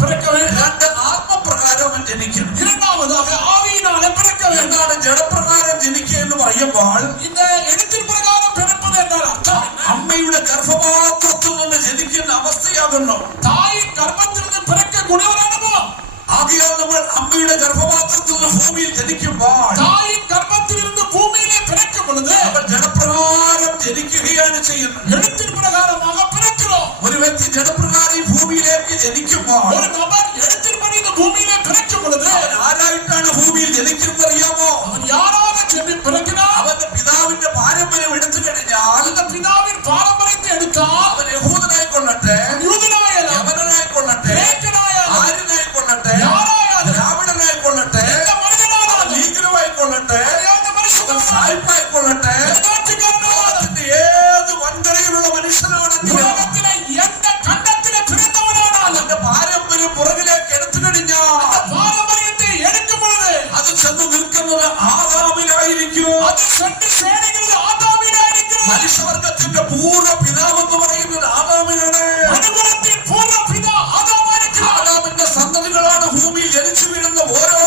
பிறக்க வேண்டும். രണ്ട് ആത്മപ്രകാരം അവൻ ജനിക്കണം. இரண்டாவதாக ஆவியினாலே பிறக்க வேண்டும். എന്താണ് ജഡപ്രകാരം ജനിക്കുക എന്ന് പറയുമ്പോൾ? இந்த எழுத்தின் பிரகாரம் பிறப்பது என்றால் அர்த்தம் என்ன? അമ്മയുടെ ഗർഭപാത്രത്തിൽ നിന്ന് ജനിക്കുന്ന അവസ്ഥയാകുന്നു. தாயின் கர்ப்பத்திலிருந்து பிறக்கக்கூடிய ஒரு அனுபவம். ആകയാൽ നമ്മൾ അമ്മയുടെ ഗർഭപാത്രത്തിൽ നിന്ന് ഭൂമിയിൽ ജനിക്കുമ്പോൾ தாயின் கர்ப்பத்திலிருந்து பூமியிலே பிறக்கும் பொழுது നമ്മൾ ജഡപ്രകാരം ജനിക്കുകയാണ് ചെയ്യുന്നത്. எழுத்தின் பிரகாரமாக பிறக்கிறோம். ഒരു വ്യക്തി ജഡപ്രകാരം ഈ ഭൂമിയിലേക്ക് ജനിക്കുമ്പോൾ ஒரு நபர் எழுத்தின்படி இந்த பூமியிலே பிறக்கும் பொழுது അവൻ ആരായിട്ടാണ് ഭൂമിയിൽ ജനിക്കുന്നത് അറിയാമോ? அவன் யாராக சென்று பிறக்கிறான்? അവന്റെ പിതാവിന്റെ പാരമ്പര്യം എടുത്തു കഴിഞ്ഞാൽ அந்த பிதாவின் பாரம்பரியத்தை எடுத்தால் അവൻ യഹൂദനായിക്കൊള്ളട്ടെ, யூதனாയാலும் യവനനായിക്കൊള്ളട്ടെ, கிரேக்கனாയാலும் ആര്യനായിക്കൊള്ളട്ടെ, யாராയാலும் ദ്രാവിഡനായിക്കൊള്ളട്ടെ, எந்த மனிதனானாலும் നീഗ്രമായിക്കൊള്ളട്ടെ, அறியாத மனுஷனானாலும் സായിപ്പായിക്കൊള്ളട്ടെ, நாட்டுக்காரனானாலும் ലോകത്തിന്റെ ഏത് വൻകരയിലുള്ള മനുഷ്യനാണെങ്കിലും உலகத்திலே எந்த கண்டத்திலே பிறந்தவனானாலும் അവന്റെ പാരമ്പര്യം പുറകിലേക്ക് എടുത്തു കഴിഞ്ഞാൽ பாரம்பரியத்தை எடுக்கும் பொழுது അത് ചെന്ന് നിൽക്കുന്നത് ആദാമിലായിരിക്കും. அது சென்று சேருகிறது ஆதாமிலாയിരിக்கும். മനുഷ്യവർഗത്തിന്റെ പൂർവ്വ പിതാവെന്ന് പറയുന്നത് ആദാമിനാണ്. மனுகுலத்தின் பூர்வ பிதா ஆதாமாயிருக்கிறார். ആദാമിന്റെ സന്തതികളാണ് ഭൂമിയിൽ ജനിച്ചു വീഴുന്ന ഓരോ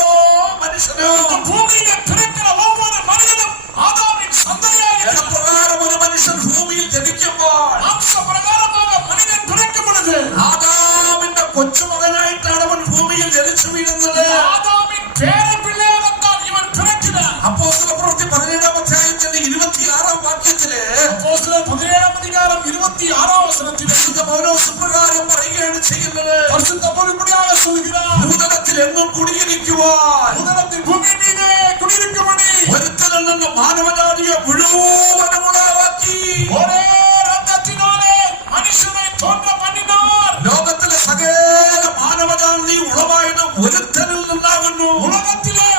മനുഷ്യനും. இந்த பூமியிலே பிறக்கிற ஒவ்வொரு மனிதனும் ஆதாமின் சந்ததியாயிருக்கிறார். ജഡപ്രകാരം ഒരു മനുഷ്യൻ ഭൂമിയിൽ ജനിക്കുമ്പോൾ மாம்ச பிரகாரமாக மனிதன் பிறக்கும் பொழுது ആദാമിന്റെ കൊച്ചുമകനായിട്ടാണ് അവൻ ഭൂമിയിൽ ജനിച്ചു വീഴുന്നത്. ஆதாமின் பேர பிள்ளையாகத்தான் இவன் பிறக்கிறான். അപ്പോസ്തലപ്രവൃത്തി 17-ാം അധ്യായത്തിന്റെ 26-ാം വാക്യത്തില് அப்போஸ்தலர் 17-ாம் அதிகாரம் 26-ாம் வசனத்தில் വിശുദ്ധ പൗലോസ് പ്രകാരം പറയുകയാണ് ചെയ്യുന്നത്. பரிசுத்த பவுல் இப்படியாக சொல்கிறார். ഭൂതലത്തിൽ എങ്ങും കുടിയിരിക്കുവാൻ உலகத்தின் பூமி மீதே குடியிருக்கும்படி ഒരുത്തനിൽ നിന്ന് മാനവജാതിയെ മുഴുവനുമുളവാക്കി ஒரே ரத்தத்தினாலே மனுஷனை தோன்ற பண்ணினார். ലോകത്തിലെ സകല മാനവജാതി ഉളവായത് ഒരുത്തനിൽ നിന്നാകുന്നു. உலகத்திலே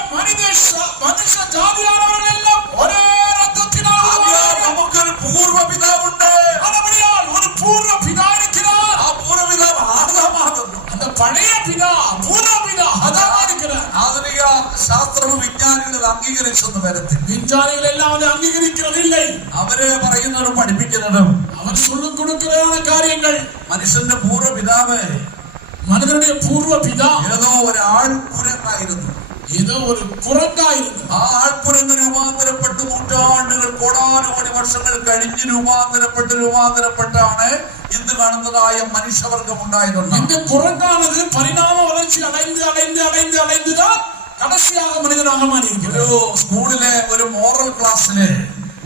மனுஷ ஜாதியானவர்கள் எல்லாம் ஒரே ரத்தத்தினால் ആകയാൽ നമുക്കൊരു പൂർവ്വ പിതാവുണ്ട്. மறுபடியால் ஒரு பூர்வ பிதா இருக்கிறார். ആ പൂർവ്വ പിതാവ് ആദാമാകുന്നു. அந்த பழைய பிதா பூர்வ பிதா அதாவா இருக்கிறார். ആധുനിക ശാസ്ത്രവും വിജ്ഞാനികളും അംഗീകരിച്ചെന്ന് വരത്തില്ല. விஞ்ஞானிகள் எல்லாம் அதை அங்கீகரிக்கிறது இல்லை. അവര് പറയുന്നതും പഠിപ്പിക്കുന്നതും அவர் சொல்லிக் கொடுக்கிறதான காரியங்கள் മനുഷ്യന്റെ പൂർവ്വ പിതാവ് மனிதனுடைய பூர்வ பிதா ഏതോ ഒരു ആൾക്കുരങ്ങായിരുന്നു. ஏதோ ஒரு குரங்காயிருந்தது. ആ ആൾക്കുരങ്ങ് രൂപാന്തരപ്പെട്ട് നൂറ്റാണ്ടുകൾ കോടാനുകോടി വർഷങ്ങൾ കഴിഞ്ഞ് രൂപാന്തരപ്പെട്ടാണ് ഇന്ന് കാണുന്നതായ മനുഷ്യവർഗം ഉണ്ടായതുണ്ട്. இந்த குரங்கானது பரிணாம வளர்ச்சி அடைந்துதான் கடைசியாக மனிதனாக மாறியிருக்கிறது. ഒരു സ്കൂളിലെ ഒരു മോറൽ ക്ലാസ്സില്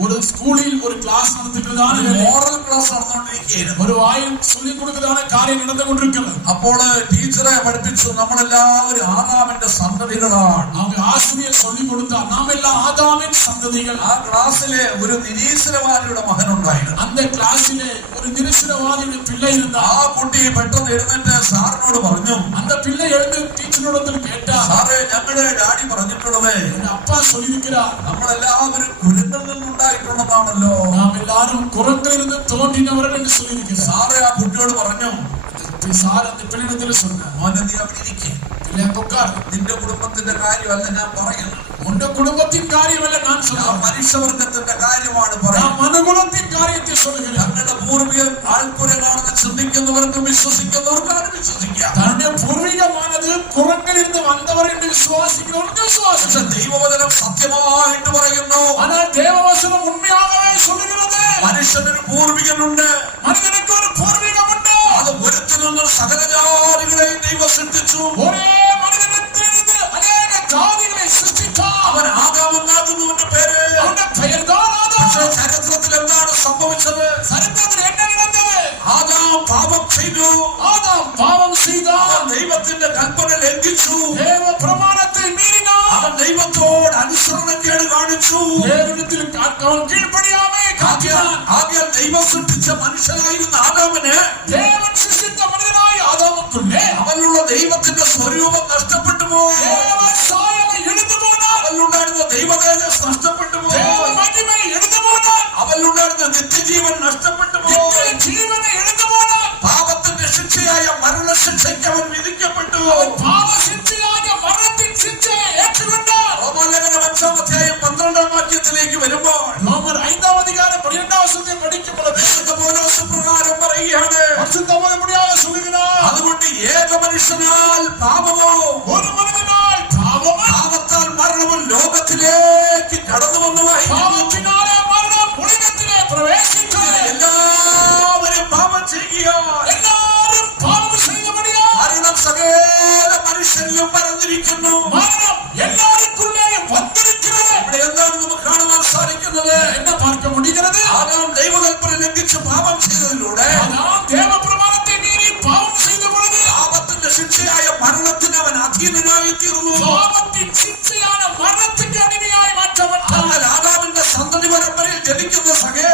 ஒரு ஸ்கூலில் ஒரு கிளாஸ் நடந்துக்கிறதான മോറൽ ക്ലാസ് നടന്നുകൊണ്ടിരിക്കുകയായിരുന്നു. ஒரு வாயில் சொல்லிக் கொடுக்கிறதான காரியம் நடந்து கொண்டிருக்கிறது. അപ്പോൾ ടീച്ചറെ പഠിപ്പിച്ചു നമ്മളെല്ലാവരും ആദാമിന്റെ സന്തതികളാണ്. அவங்க ஆசிரியர் சொல்லிக் கொடுத்தார் நாம் எல்லாம் ஆதாமின் சந்ததிகள். ആ ക്ലാസ്സിലെ ഒരു നിരീശ്വരവാദിയുടെ മകനുണ്ടായിരുന്നു. அந்த கிளாஸிலே ஒரு நிரீஸ்வரவாதியுடைய பிள்ளை இருந்தார். ആ കുട്ടി പെട്ടെന്ന് എഴുന്നേറ്റ് സാറിനോട് പറഞ്ഞു, அந்த பிள்ளை எழுந்து டீச்சரிடத்தில் கேட்டார், സാറേ ഞങ്ങളുടെ ഡാഡി പറഞ്ഞിട്ടുള്ളത് என் அப்பா சொல்லியிருக்கிறார் നമ്മളെല്ലാവരും കുരുന്നിൽ നിന്നുണ്ടായിട്ടുള്ളതാണല്ലോ. நாம் எல்லாரும் குரங்கிலிருந்து தோன்றினவர்கள் என்று சொல்லியிருக்கிறார். സാറ് ആ കുട്ടിയോട് പറഞ്ഞു, சார் அந்த பிள்ளையிடத்தில் சொன்னார், മോനെ നീ അവിടെ ഇരിക്കേ, பிள்ளை உட்கார், നിന്റെ കുടുംബത്തിന്റെ കാര്യമല്ല ഞാൻ പറയുന്നത്, உன் குடும்பத்தின் காரியமல்ல நான் ഞാൻ சொல்றேன், മനുഷ്യവർഗത്തിന്റെ കാര്യമാണ് நான் പറയുന്നത്. மனுகுலத்தின் காரியத்தை சொல்லுகிறேன். ഞങ്ങളുടെ പൂർവികർ ആൾക്കുരങ്ങാണെന്ന് ചിന്തിക്കുന്നവർക്കും വിശ്വസിക്കുന്നവർക്കാണ് വിശ്വസിക്കാം. தன்னுடைய பூர்வீகமானது குரங்கிலிருந்து வந்தவர் என்று വിശ്വാസിക്കുന്നവർക്ക് വിശ്വാസം. പക്ഷെ ദൈവവചനം സത്യമായിട്ട് പറയുന്നു. ஆனால் தேவவசனம் உண்மையாகவே சொல்லுகிறது. മനുഷ്യനൊരു പൂർവികനുണ്ട്. மனிதனுக்கு ஒரு பூர்வீகம் உண்டு. അത് ഒരുത്തിൽ നിന്ന് സകല ജാതികളെയും ദൈവം സൃഷ്ടിച്ചു. ஒரே மனிதனிடத்திலிருந்து அநேக ஜாதிகளை சிருஷ்டித்தார். അവൻ ആദാമെന്നാകുന്നു അവന്റെ പേര്. அவனுடைய பெயர்தான் ஆதாம். പക്ഷേ ചരിത്രത്തിൽ എന്താണ് സംഭവിച്ചത്? சரித்திரத்தில் என்ன நடந்தது? ആദാം പാപം ചെയ്തു. ஆதாம் பாவம் செய்தார். അവൻ ദൈവത്തിന്റെ കൽപ്പന ലംഘിച്ചു. தேவ பிரமாணத்தை மீறினார். അവൻ ദൈവത്തോട് അനുസരണക്കേട് കാണിച്ചു. தேவனிடத்தில் அவன் கீழ்ப்படியாமை காட்டினான். ആകയാൽ ദൈവം സൃഷ്ടിച്ച മനുഷ്യനായിരുന്ന ആദാമിന് தேவன் சிருஷ்டித்த மனிதனாய் ஆதாமுக்குள்ளே അവനുള്ള ദൈവത്തിന്റെ സ്വരൂപം നഷ്ടപ്പെട്ടു പോയി. தேவ சாயலை எடுத்து போனார். അവനിലുണ്ടായിരുന്ന ദൈവതേജസ് നഷ്ടപ്പെട്ടു പോയി. தேவ மகிமை எடுத்து போனார். അവനിലുണ്ടായിരുന്ന നിത്യജീവൻ നഷ്ടപ്പെട്ടു நித்திய പോയി. ஜீவனை எடுத்து போனார். പാപത്തിന്റെ ശിക്ഷയായ മരണശിക്ഷയ്ക്ക് അവൻ വിധിക്കപ്പെട്ടു. பாவ சிக்ஷையாக மரணத்தின் சிக்ஷையை ஏற்றுக்கொண்டார். റോമാലേഖനം 5-12 വരുമ്പോൾ ரோமர் 5-12 படிக்கும் பொழுது വിശുദ്ധ പൗലോസ് പ്രകാരം പറയുകയാണ്. பரிசுத்த பவுல் சொல்லுகிறார். അതുകൊണ്ട് ഏക മനുഷ്യനാൽ പാപമോ ஒரு மனிதனால் பாவமும் പാപത്താൽ മരണവും ലോകത്തിലേക്ക് കടന്നു വന്നുമായി. பாவத்தினாலே மரணம் உலகத்திலே பிரவேசித்தது. എല്ലാവരും പാപം ചെയ്യുകയാൽ எல்லாரும் பாவம் செய்தபடியால் മരണം സകല മനുഷ്യരിലും പരന്നിരിക്കുന്നു. மரணம் எல்லாருக்குள்ளேயும் வந்திருக்கிறது. ഇവിടെ എന്താണ് നമുക്ക് കാണുവാൻ സാധിക്കുന്നത്? என்ன பார்க்க முடிகிறது? ആദാം ദൈവകൽപ്പന ലംഘിച്ച് പാപം ചെയ്തതിലൂടെ ஆதாம் தேவ பிரமாணத்தை மீறி பாவம் செய்த பொழுது പാപത്തിന്റെ ശിക്ഷയായ മരണത്തിന് അവൻ അധീനനായി തീർന്നു. பாவத்தின் சிக்ஷையான மரணத்துக்கு அடிமையாய் மாற்றப்பட்டார். എന്നാൽ ആദാമിന്റെ സന്തതി പരമ്പരയിൽ ജനിക്കുന്ന സകല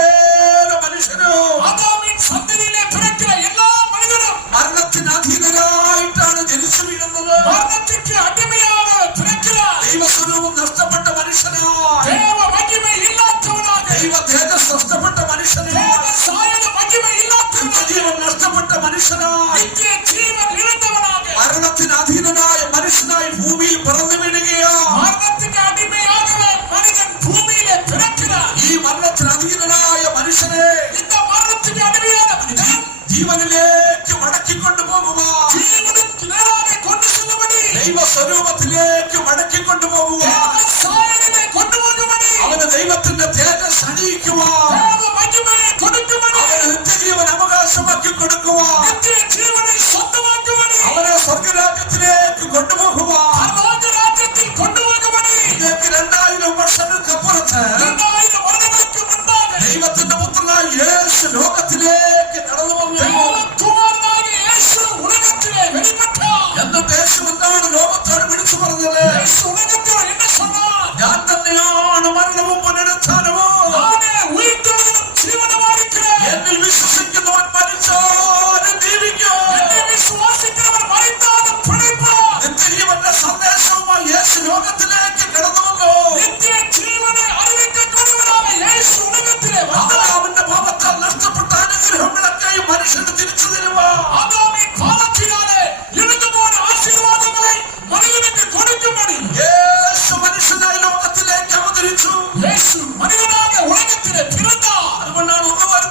മനുഷ്യരും ஆதாமின் சந்ததியிலே பிறக்கிற எல்லா மனிதரும் മരണത്തിന് അധീനരായിട്ടാണ് ജനിച്ചു വീഴുന്നത്. மரணத்துக்கு அடிமையாக பிறக்கிறார். ദൈവസ്വരൂപം നഷ്ടപ്പെട്ട മനുഷ്യനായി, தேவ மகிமை இல்லாதவனாக, ദൈവ തേജസ് നഷ്ടപ്പെട്ട தேவ മനുഷ്യനായി, சாயல மகிமை இல்லாதவனாக, ജീവൻ നഷ്ടപ്പെട്ട മനുഷ്യനായി, நித்திய ஜீவன் இழந்தவனாக, മരണത്തിന് അധീനനായ മനുഷ്യനായി ഭൂമിയിൽ പിറന്നു വീഴുകയാണ്. மரணத்துக்கு அடிமையாகவே மனிதன் பூமியிலே பிறக்கிறார். ഈ മരണത്തിന് അധീനനായ മനുഷ്യനെ இந்த மரணத்துக்கு அடிமையான மனிதன் ജീവനിലേക്ക് മടക്കിക്കൊണ്ടു പോകുവാൻ, ஜீவனுக்கு நேராக கொண்டு செல்லும்படி, ദൈവസ്വരൂപത്തിലേക്ക് മടക്കിക്കൊണ്ടു പോകുവാൻ, தேவ சாயலிலே கொண்டு போகும்படி, അവന് ദൈവത്തിന്റെ തേജസ് അണിയിക്കുവാൻ, தேவ மகிமையை கொடுக்கும்படி, അവന് നിത്യജീവൻ അവകാശമാക്കി കൊടുക്കുവാൻ, நித்திய ஜீவனை சொந்தமாக்கும்படி, അവനെ സ്വർഗരാജ്യത്തിലേക്ക് കൊണ്ടുപോകുവാൻ, பரലോக ராஜ்யத்தில் கொண்டு போகும்படி, ഇതേക്ക് 2000 വർഷങ്ങൾക്കപ്പുറത്ത് 2000 வருடங்களுக்கு முன்பாக ദൈവത്തിന്റെ പുത്രനായ യേശു ലോകത്തിലേക്ക് കടന്നു വന്നു. தேவகுமாரனாகிய இயேசு உலகத்திலே வெளிப்பட்டார். എന്നിട്ട് യേശു എന്താണ് ലോകത്തോട് വിളിച്ചു പറഞ്ഞത്? இயேசு உலகத்தில் என்ன சொன்னார்? ഞാൻ തന്നെയാണ് മരണവും പുനരുത്ഥാനവും. நானே உயிர்த்தெഴുதலும் ஜீவனுமாயிருக்கிறேன். എന്നിൽ വിശ്വസിക്കുന്നവൻ മരിച്ചാലും ജീവിക്കും. என்னை விசுவாசிக்கிறவர் மரித்தாலும் பிழைப்பார். നിത്യജീവന്റെ സന്ദേശവുമായി യേശു ലോകത്തിലേക്ക് കടന്നു വന്നു. நித்திய ஜீவனை அறிவிக்கக்கூடியவராக இயேசு உலகத்திலே வந்தார். അവന്റെ പാപത്താൽ നഷ്ടപ്പെട്ട അനുഗ്രഹങ്ങളൊക്കെയും മനുഷ്യന് തിരിച്ചു തരുവാൻ, ஆதாமின் பாவத்தினாலே இழந்து போன ஆசீர்வாதங்களை மனிதனுக்கு கொடுக்கும்படி യേശു മനുഷ്യനായി ലോകത്തിലേക്ക് അവതരിച്ചു. இயேசு மனிதனாக உலகத்திலே பிறந்தார். അതുകൊണ്ടാണ് 1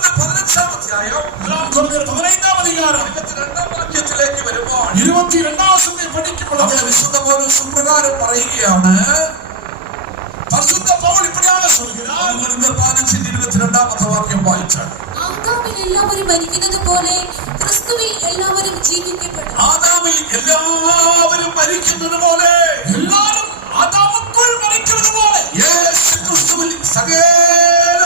അധ്യായം 15 அதிகாரம் 22 വാക്യത്തിലേക്ക് വരുമ്പോൾ 22 படிக்கும் അവിടെ பொழுது വിശുദ്ധ പൗലോസ് സുപ്രകാരം പറയുകയാണ്. பரிசுத்த பவுல் இப்படியாக சொல்கிறார். 15-22 വാക്യം വായിച്ചാൽ, ആദാമിൽ എല്ലാവരും മരിക്കുന്നത് പോലെ ക്രിസ്തുവിൽ എല്ലാവരും ജീവിക്കപ്പെടും. ആദാമിൽ എല്ലാവരും മരിക്കുന്നത് പോലെ எல்லாரும் ஆதாமுக்குள் மரிக்கிறது போல യേശു ക്രിസ്തുവിൽ സകല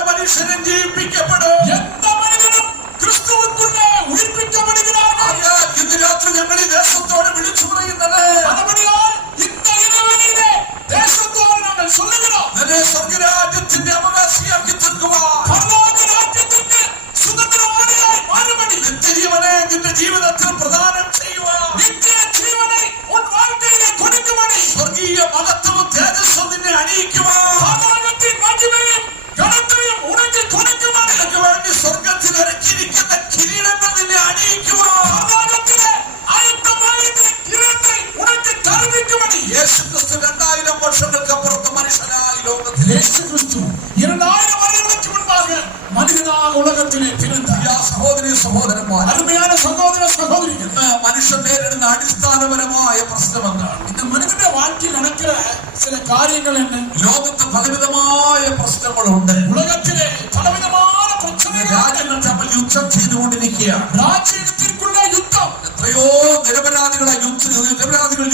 മനുഷ്യരും ജീവിപ്പിക്കപ്പെടും. எந்த மனிதனும் கிறிஸ்துவுக்குள்ளே உயிர்ப்பிக்கப்படுகிறார்கள். ആകയാൽ ഇന്ന് രാത്രി ഞങ്ങൾ ഈ ദേശത്തോട് വിളിച്ചു പറയുന്നത്, அதுபடியால் இந்த இரவிலே தேசத்தோடு நாங்கள் சொல்லுகிறோம், നിന്നെ സ്വർഗരാജ്യത്തിന്റെ അവകാശിയാക്കി തീർക്കുവാൻ, பரலோக ராஜ்யத்திற்கு சுதந்திரவாளியாய் மாறுபடி നിത്യജീവനെ നിന്റെ ജീവിതത്തിൽ പ്രദാനം ചെയ്യുവാൻ, நித்திய ஜீவனை உன் வாழ்க்கையிலே கொடுக்கும்படி സ്വർഗീയ മഹത്വവും തേജസ്സും നിന്നെ അണിയിക്കുവാൻ, பரலோகத்தின் மகிமையும் கனத்தையும் உனக்கு கொடுக்கும்படி നിനക്ക് വേണ്ടി സ്വർഗത്തിൽ ഒരുക്കിയിരിക്കുന്ന കിരീടങ്ങൾ നിന്നെ അണിയിക്കുവാൻ, பரலோகத்திலே ஆயத்தமாயிருக்கிற கிரீடத்தை உனக்கு தருவிக்கும்படி യേശു ക്രിസ്തു 2000 വർഷങ്ങൾക്കപ്പുറത്ത് മനുഷ്യനായി ലോകത്തിൽ இயேசு கிறிஸ்து 2000 வருடங்களுக்கு முன்பாக மனிதனாக உலகத்திலே பிறந்தார். സഹോദരി സഹോദരന്മാർ, அருமையான சகோதர சகோதரிகள், ഇന്ന് മനുഷ്യൻ നേരിടുന്ന അടിസ്ഥാനപരമായ പ്രശ്നം എന്താണ്? இந்த மனிதனுடைய வாழ்க்கை நடக்கிற சில காரியங்கள் என்ன? ലോകത്ത് പലവിധമായ പ്രശ്നങ്ങളുണ്ട്. உலகத்திலே பலவிதமான பிரச்சனைகள். രാജ്യങ്ങൾ തമ്മിൽ യുദ്ധം ചെയ്തുകൊണ്ടിരിക്കുകയാണ്. ராஜ்யத்திற்குள்ள யுத்தம். എത്രയോ നിരപരാധികൾ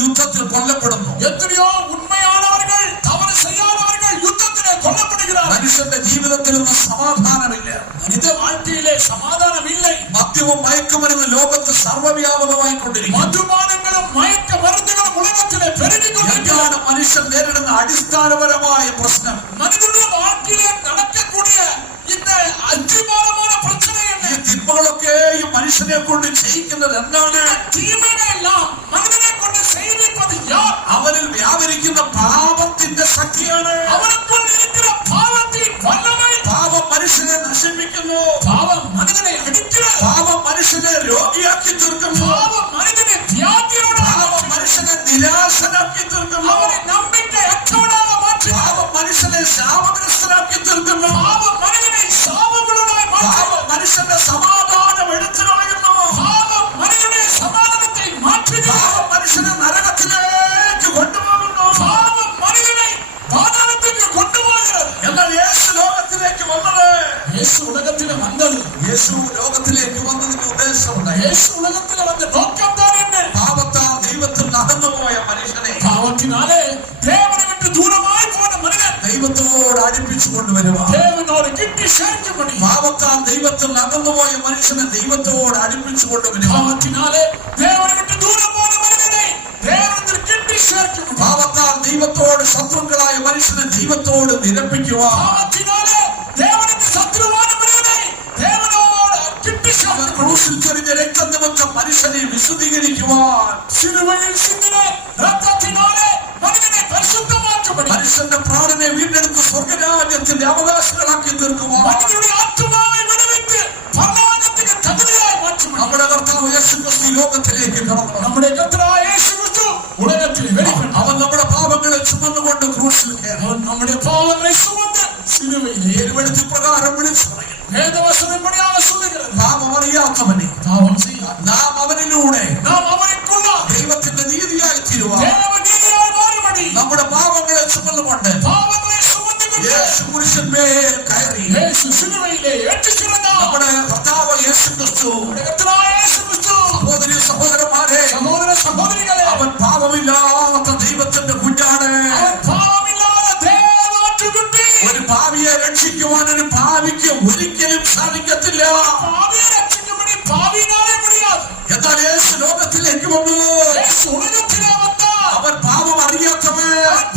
യുദ്ധത്തിൽ കൊല്ലപ്പെടുന്നു. എത്രയോ ഉണ്മയാനവர்கள் தவறு செய்யாதவர்கள் யுத்தத்திலே கொல்லப்படுகிறார்கள். മനുഷ്യന്റെ ജീവിതത്തിലൊന്നും സമാധാനമില്ല. മനുഷ്യ வாழ்க்கையிலே സമാധാനം இல்லை. മദ്യവും മയക്കുമരുന്നും ലോകത്ത് സർവ്വവ്യാപകമായിക്കൊണ്ടിരിക്കുന്നു. മദ്യപാനങ്ങളും മയക്കുമരുന്നുകളും ഉലകത്തിലെ പെരുകിക്കൊണ്ടിരിക്കുകയാണ്. മനുഷ്യൻ നേരിടുന്ന അടിസ്ഥാനപരമായ പ്രശ്നം. മനുഷ്യന്റെ வாழ்க்கையிலே നടക്കக்கூடிய இந்த അടിസ്ഥാനമായ പ്രശ്നങ്ങൾ. ഈ തിന്മകളൊക്കെയും മനുഷ്യനെ കൊണ്ട് ചെയ്യിക്കുന്നത് എന്താണ്? തീമകളെല്ലാം മനുഷ്യനെ കൊണ്ട് ചെയ്യിപ്പിക്കുന്നത് യാർ? അവനിൽ വ്യാപരിക്കുന്ന പാപത്തിന്റെ ശക്തിയാണ്. അവനുക്കുള്ളിൽ ഇരിക്കുന്ന പാപത്തിൻ വല്ലമൈ. പാപം മനുഷ്യനെ നശിപ്പിക്കുന്നു. പാപം മനുഷ്യനെ അടിക്കുന്നു. പാപം മനുഷ്യനെ രോഗിയാക്കി തീർക്കുന്നു. പാപം മനുഷ്യനെ വ്യാധിയോടെ. പാപം മനുഷ്യനെ നിരാശനാക്കി തീർക്കുന്നു. അവനെ നമ്പിക്കയற்றവനായി മാറ്റുന്നു. പാപം മനുഷ്യനെ ശാപഗ്രസ്തനാക്കി തീർക്കുന്നു. പാപം മനുഷ്യനെ ശാപങ്ങളുമായി മാറ്റുന്നു. പാപം മനുഷ്യന്റെ സമാധാനം എടുത്തു കളയുന്നു. പാപം മനുഷ്യനെ സമാധാനത്തെ മാറ്റുന്നു. പാപം മനുഷ്യനെ നരകത്തിലേക്ക് കൊണ്ടുപോകുന്നു. പാപം മനുഷ്യനെ പാതാളത്തിലേക്ക് കൊണ്ടുപോകുന്നത്. എന്നാൽ യേശു ലോകത്തിലേക്ക് വന്നത്, യേശു ഉലകത്തിലെ വന്നത്, യേശു ലോകത്തിലേക്ക് വന്നതിന്റെ ഉദ്ദേശമുണ്ട്. യേശു ഉലകത്തിലെ വന്ന നോക്കം താൻ എന്ന്. പാപത്താൽ ദൈവത്തിൽ നടന്നുപോയ മനുഷ്യനെ പാപത്തിനാലെ ദേവനെ വിട്ട് ദൂരമായി പോയ മനുഷ്യൻ ദൈവത്തോട് അടുപ്പിച്ചു കൊണ്ടുവരുവാൻ, ദേവനോട് കിട്ടി ശേഖരിക്കപ്പെടും. പാപത്താൽ ദൈവത്തിൽ നടന്നുപോയ മനുഷ്യനെ ദൈവത്തോട് അടുപ്പിച്ചു കൊണ്ടുവരുവാൻ, പാപത്തിനാലെ ദേവനെ വിട്ട് ദൂരം പോയ മനുഷ്യനെ ദേവനത്തിൽ കിട്ടി ശേഖരിക്കപ്പെടും. പാപത്താൽ ദൈവത്തോട് ശത്രുക്കളായ മനുഷ്യനെ ദൈവത്തോട് നിരപ്പിക്കുവാൻ, പാപത്തിനാലെ ദേവനത്തിൽ ശത്രുവായ മനുഷ്യനെ ദേവനോട് കിട്ടി ശേഖരിക്കപ്പെടും. ക്രൂശിൽ ചൊരിഞ്ഞ രക്തം നിമിത്തം മനുഷ്യനെ വിശുദ്ധീകരിക്കുവാൻ, സിലുവയിൽ സിന്ദിന രക്തത്തിനാലെ മനുഷ്യനെ പരിശുദ്ധമാക്കപ്പെടും. മനുഷ്യന്റെ പ്രാണനെ വീണ്ടെടുത്ത് സ്വർഗരാജ്യത്തിന്റെ അവകാശങ്ങളാക്കി തീർക്കുവാൻ, മനുഷ്യരുടെ ആത്മാവിനെ വിടുവിച്ച് പരലോകത്തിന് തകുതിയായി മാറ്റപ്പെടും. നമ്മുടെ കർത്താവ് യേശുക്രിസ്തു ലോകത്തിലേക്ക് കടന്നു. നമ്മുടെ കർത്താവായ യേശു ക്രിസ്തു ഉലകത്തിൽ വെളിപ്പെട്ടു. അവൻ നമ്മുടെ പാപങ്ങളെ ചുമന്നുകൊണ്ട് ക്രൂശിൽ കയറി. അവൻ നമ്മുടെ പാപങ്ങളെ സുമന്ന് സിലുവയിൽ ഏഴുവെഴുത്തി പ്രകാരം വിളിച്ചു പറയുന്നു, വേദവചനപ്പടിയാണ് சொல்லுகிறது, പാപം അറിയാത്തവനെ പാപം ചെയ്യാൻ നാം അവനിലൂടെ നാം അവനിക്കുള്ള ദൈവത്തിന്റെ നീതിയായി തീരുവാൻ, ദേവനീതിയായി മാറുപടി നമ്മുടെ പാപങ്ങളെ ചുമന്നുകൊണ്ട് പാപങ്ങളെ സുമന്നുകൊണ്ട് യേശു കുരിശിന്മേൽ കയറി. യേശു സിലുവയിലെ ഏറ്റുചിറന്ന നമ്മുടെ കർത്താവ് യേശു ക്രിസ്തു, നമ്മുടെ കർത്താവായ യേശു ക്രിസ്തു, സഹോദരി സഹോദരന്മാരെ, സഹോദര സഹോദരികളെ, അവൻ പാപമില്ലാത്ത ദൈവത്തിന്റെ കുഞ്ഞാണ്. അവൻ പാപമില്ലാത്ത ദേവാറ്റുകുട്ടി. ഒരു പാപിയെ രക്ഷിക്കുവാൻ ഒരു പാപിക്ക് ഒരിക്കലും സാധിക്കത്തില്ല. പാപിയെ രക്ഷിക്കുമ്പടി പാപിനാലെ മുടിയാതെ. എന്നാൽ യേശു ലോകത്തിലേക്ക് വന്നു. യേശു ഉലകത്തിലെ വന്ന അവൻ പാപം അറിയാത്തവൻ,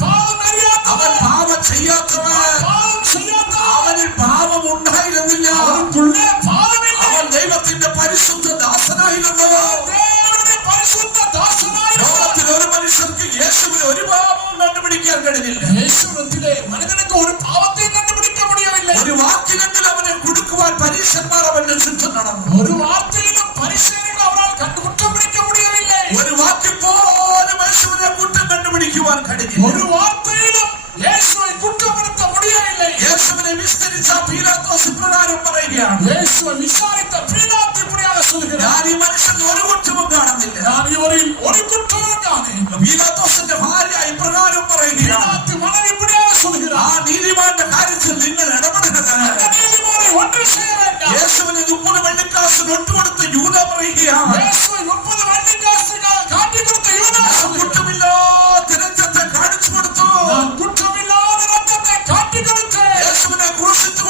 പാപം അറിയാത്തവൻ, അവൻ പാപം ചെയ്യാത്തവൻ, പാപം ചെയ്യാത്തവൻ, അവനിൽ പാപം ഉണ്ടായിരുന്നില്ല. അവനുക്കുള്ളേ പാപമില്ല. അവൻ ദൈവത്തിന്റെ പരിശുദ്ധ ദാസനായിരുന്നു. ദേവന്റെ പരിശുദ്ധ ദാസനായി ലോകത്തിൽ ഒരു മനുഷ്യർക്ക് യേശുവിന് ഒരു പാപവും കണ്ടുപിടിക്കാൻ കഴിഞ്ഞില്ല. യേശുവിലെ മനുഷ്യർക്ക് ഒരു പാപത്തെയും കണ്ടുപിടിക്കാൻ മുടിയവില്ല. ഒരു വാക്കിലെങ്കിലും അവനെ കൊടുക്കുവാൻ പരീക്ഷന്മാർ അവന്റെ ചുറ്റും നടന്നു. ഒരു വാർത്തയിലും പരിശീലനം അവരാൽ കുറ്റം പിടിക്കാൻ മുടിയവില്ല. ഒരു വാക്കിൽ പോലും യേശുവിനെ കുറ്റം കണ്ടുപിടിക്കുവാൻ കഴിഞ്ഞില്ല. ഒരു വാർത്തയിലും യേശുവെ കുറ്റപ്പെടുത്താൻ മുടിയവില്ല. യേശുവിനെ വിസ്തരിച്ച പീലാത്തോസ് ഇപ്രകാരം പറയുകയാണ്, യേശുവെ വിசாரித்த பிலாத்து இப்படியாக சொல்கிறார், ഞാൻ ഈ മനുഷ്യന് ഒരു കുറ്റവും കാണുന്നില്ല. நான் இவரில் ஒரு குற்றமும் காணேன். പീലാത്തോസിന്റെ ഭാര്യ ഇപ്രകാരം പറയുകയാണ്, பிலாத்து மனைவி இப்படியாக ആ சொல்கிறார், നീതിമാന്റെ കാര്യത്തിൽ നിങ്ങൾ ഇടപെടരുത്. அந்த நீதிமானை ஒன்றும் செய்ய வேண்டாம். യേശുവിന് 30 വെള്ളിക്കാശ് ഒട്ടുകൊടുത്ത് യൂദ പറയുകയാണ്, യേശുവെ 30 വെള്ളിക്കാശുകൾ കാട്ടിക്കൊടുത്ത യൂദാസ് കുറ്റമില്ലാത്ത രക്തത്തെ കാണിച്ചു കൊടുത്തു. நான் குற்றமில்லாத ரத்தத்தை காட்டிക്കൊടുத்து യേശുവിനെ ക്രൂശിച്ചു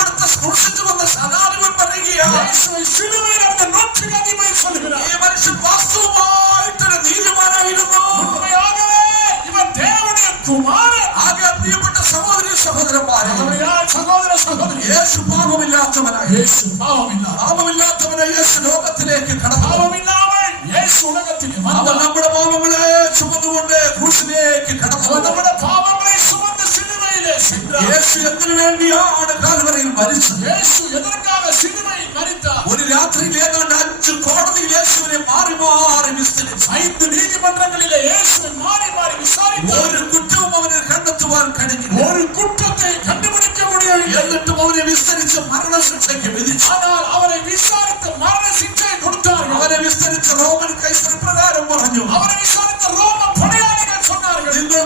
വന്ന സദാധിപൻ പറയുകയാണ്, യേശുവെ സിലുവയിൽ നടന്ന നൂற்றுകധിപതി சொல்கிறார், ഈ മനുഷ്യൻ വാസ്തവമായിട്ടൊരു നീതിമാനായിരുന്നു. உண்மையாகவே இவன் தேவனுடைய குமாரன். ആകെ പ്രിയപ്പെട്ട സഹോദരി സഹോദരന്മാരെ, ஆகையால் சகோதர சகோதரி, യേശു പാപമില്ലാത്തവനായി, യേശു പാപമില്ല. പാപമില്ലാത്തവനെ യേശു ലോകത്തിലേക്ക് കടന്നു. പാപമില്ലാமல் യേശു ഉലകത്തിലെ അവൻ വന്നു. നമ്മുടെ പാപങ്ങളെ ചുമന്നുകൊണ്ട് ക്രൂശിലേക്ക് കടന്നു. അവൻ നമ്മുടെ പാപങ്ങളെ சுமந்து சிலுவையிலே சென்றார். യേശു എന്തിനു വേണ്ടിയാണ് കാൽവരിയിൽ മരിച്ചത്? യേശു എதற்காக சிலுவையில் மரித்தார்? ഒരു രാത്രിയിൽ ഏതാണ്ട് 5 കോടതിയിൽ യേശുവിനെ മാറി മാറി വിസ്തരിച്ചു. 5 നീതിമன்றങ്ങളിലെ യേശുவை மாறி மாறி விசாரித்தார். ഒരു കുറ്റവും അവന് കണ്ടെത്തുവാൻ കഴിഞ്ഞില്ല. ஒரு குற்றத்தை கண்டுபிடிக்க முடியவில்லை. എന്നിട്ടും അവനെ വിസ്തരിച്ച് മരണശിക്ഷയ്ക്ക് വിധിച്ചു. ஆனால் அவரை விசாரித்து மரண சிக்ஷை கொடுத்தார்கள். അവനെ വിസ്തരിച്ച റോമൻ കൈസർ പ്രകാരം പറഞ്ഞു, அவரை விசாரித்த ரோம படையாளிகள் சொன்னார்கள், നിങ്ങൾ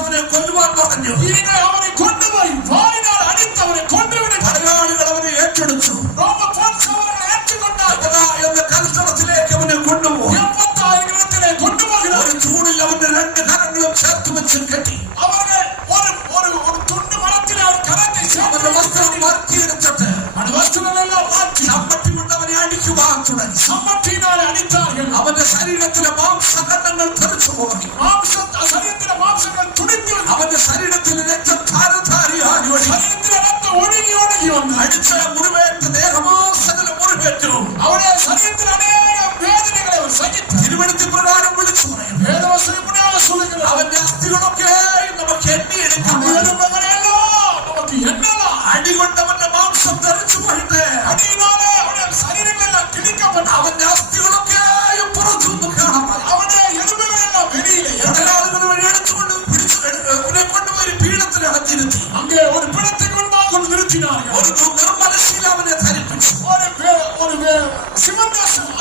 അവനെ കൊല്ലുവാൻ പറഞ്ഞു. അവനെ കൊണ്ടുപോയി വാളിനാൽ അടിത്തവനെ കൊണ്ടുവിടും. പടയാളികൾ അവനെ ഏറ്റെടുത്തു. എന്ന കൽത്തളത്തിലേക്ക് അവനെ കൊണ്ടുപോയി. ഒരു ചൂടിൽ അവന്റെ രണ്ട് കരങ്ങളും ചേർത്ത് വെച്ച് കെട്ടി അവന്റെ വസ്ത്രം മാറ്റിയെടുത്തിട്ട് വസ്ത്രമെല്ലാം മാറ്റി സമ്പത്തി കൊണ്ട് അവനെ അടിക്കുവാൻ തുടങ്ങി. സമ്പത്തിനാലെ അടിത്താൽ അവന്റെ ശരീരത്തിലെ മാംസഖണ്ഡങ്ങൾ തെറിച്ചു പോയി. ശരീരത്തിലെ മാംസങ്ങൾ തുണിഞ്ഞു. അവന്റെ ശരീരത്തിലെ രക്തം ധാരധാരിയായി ശരീരത്തിലെ രക്തം ഒഴുകി വന്ന് അടിച്ച മുറിവേറ്റ ദേഹമാസകല മുറിവേറ്റു. അവിടെ ശരീരത്തിൽ അനേകം വേദനകളെ അവർ സഹിച്ചു. തിരുവനന്തപുരത്ത് പ്രകാരം വിളിച്ചു പറയും. അവന്റെ അസ്ഥികളൊക്കെ നമുക്ക് എണ്ണിയെടുക്കാം. അടികൊണ്ടവന്റെ മാംസം തെറിച്ചു പോയിട്ട് ശരീരങ്ങളെല്ലാം കിളിക്കപ്പെട്ടു. അവന്റെ അസ്ഥികളൊക്കെയും പുറത്തുനിന്ന് കാണാം. അവന്റെ എലുമ്പുകളെല്ലാം വെളിയിലെ എടുത്തുകൊണ്ട് പിടിച്ചു കൊണ്ടുപോയി പീഠത്തിനകത്തിരുത്തി. അങ്ങേ ഒരു പിടത്തെ കൊണ്ട് നിർത്തിനാർ. ഒരു നിർമ്മലശീല അവനെ ധരിപ്പിച്ചു.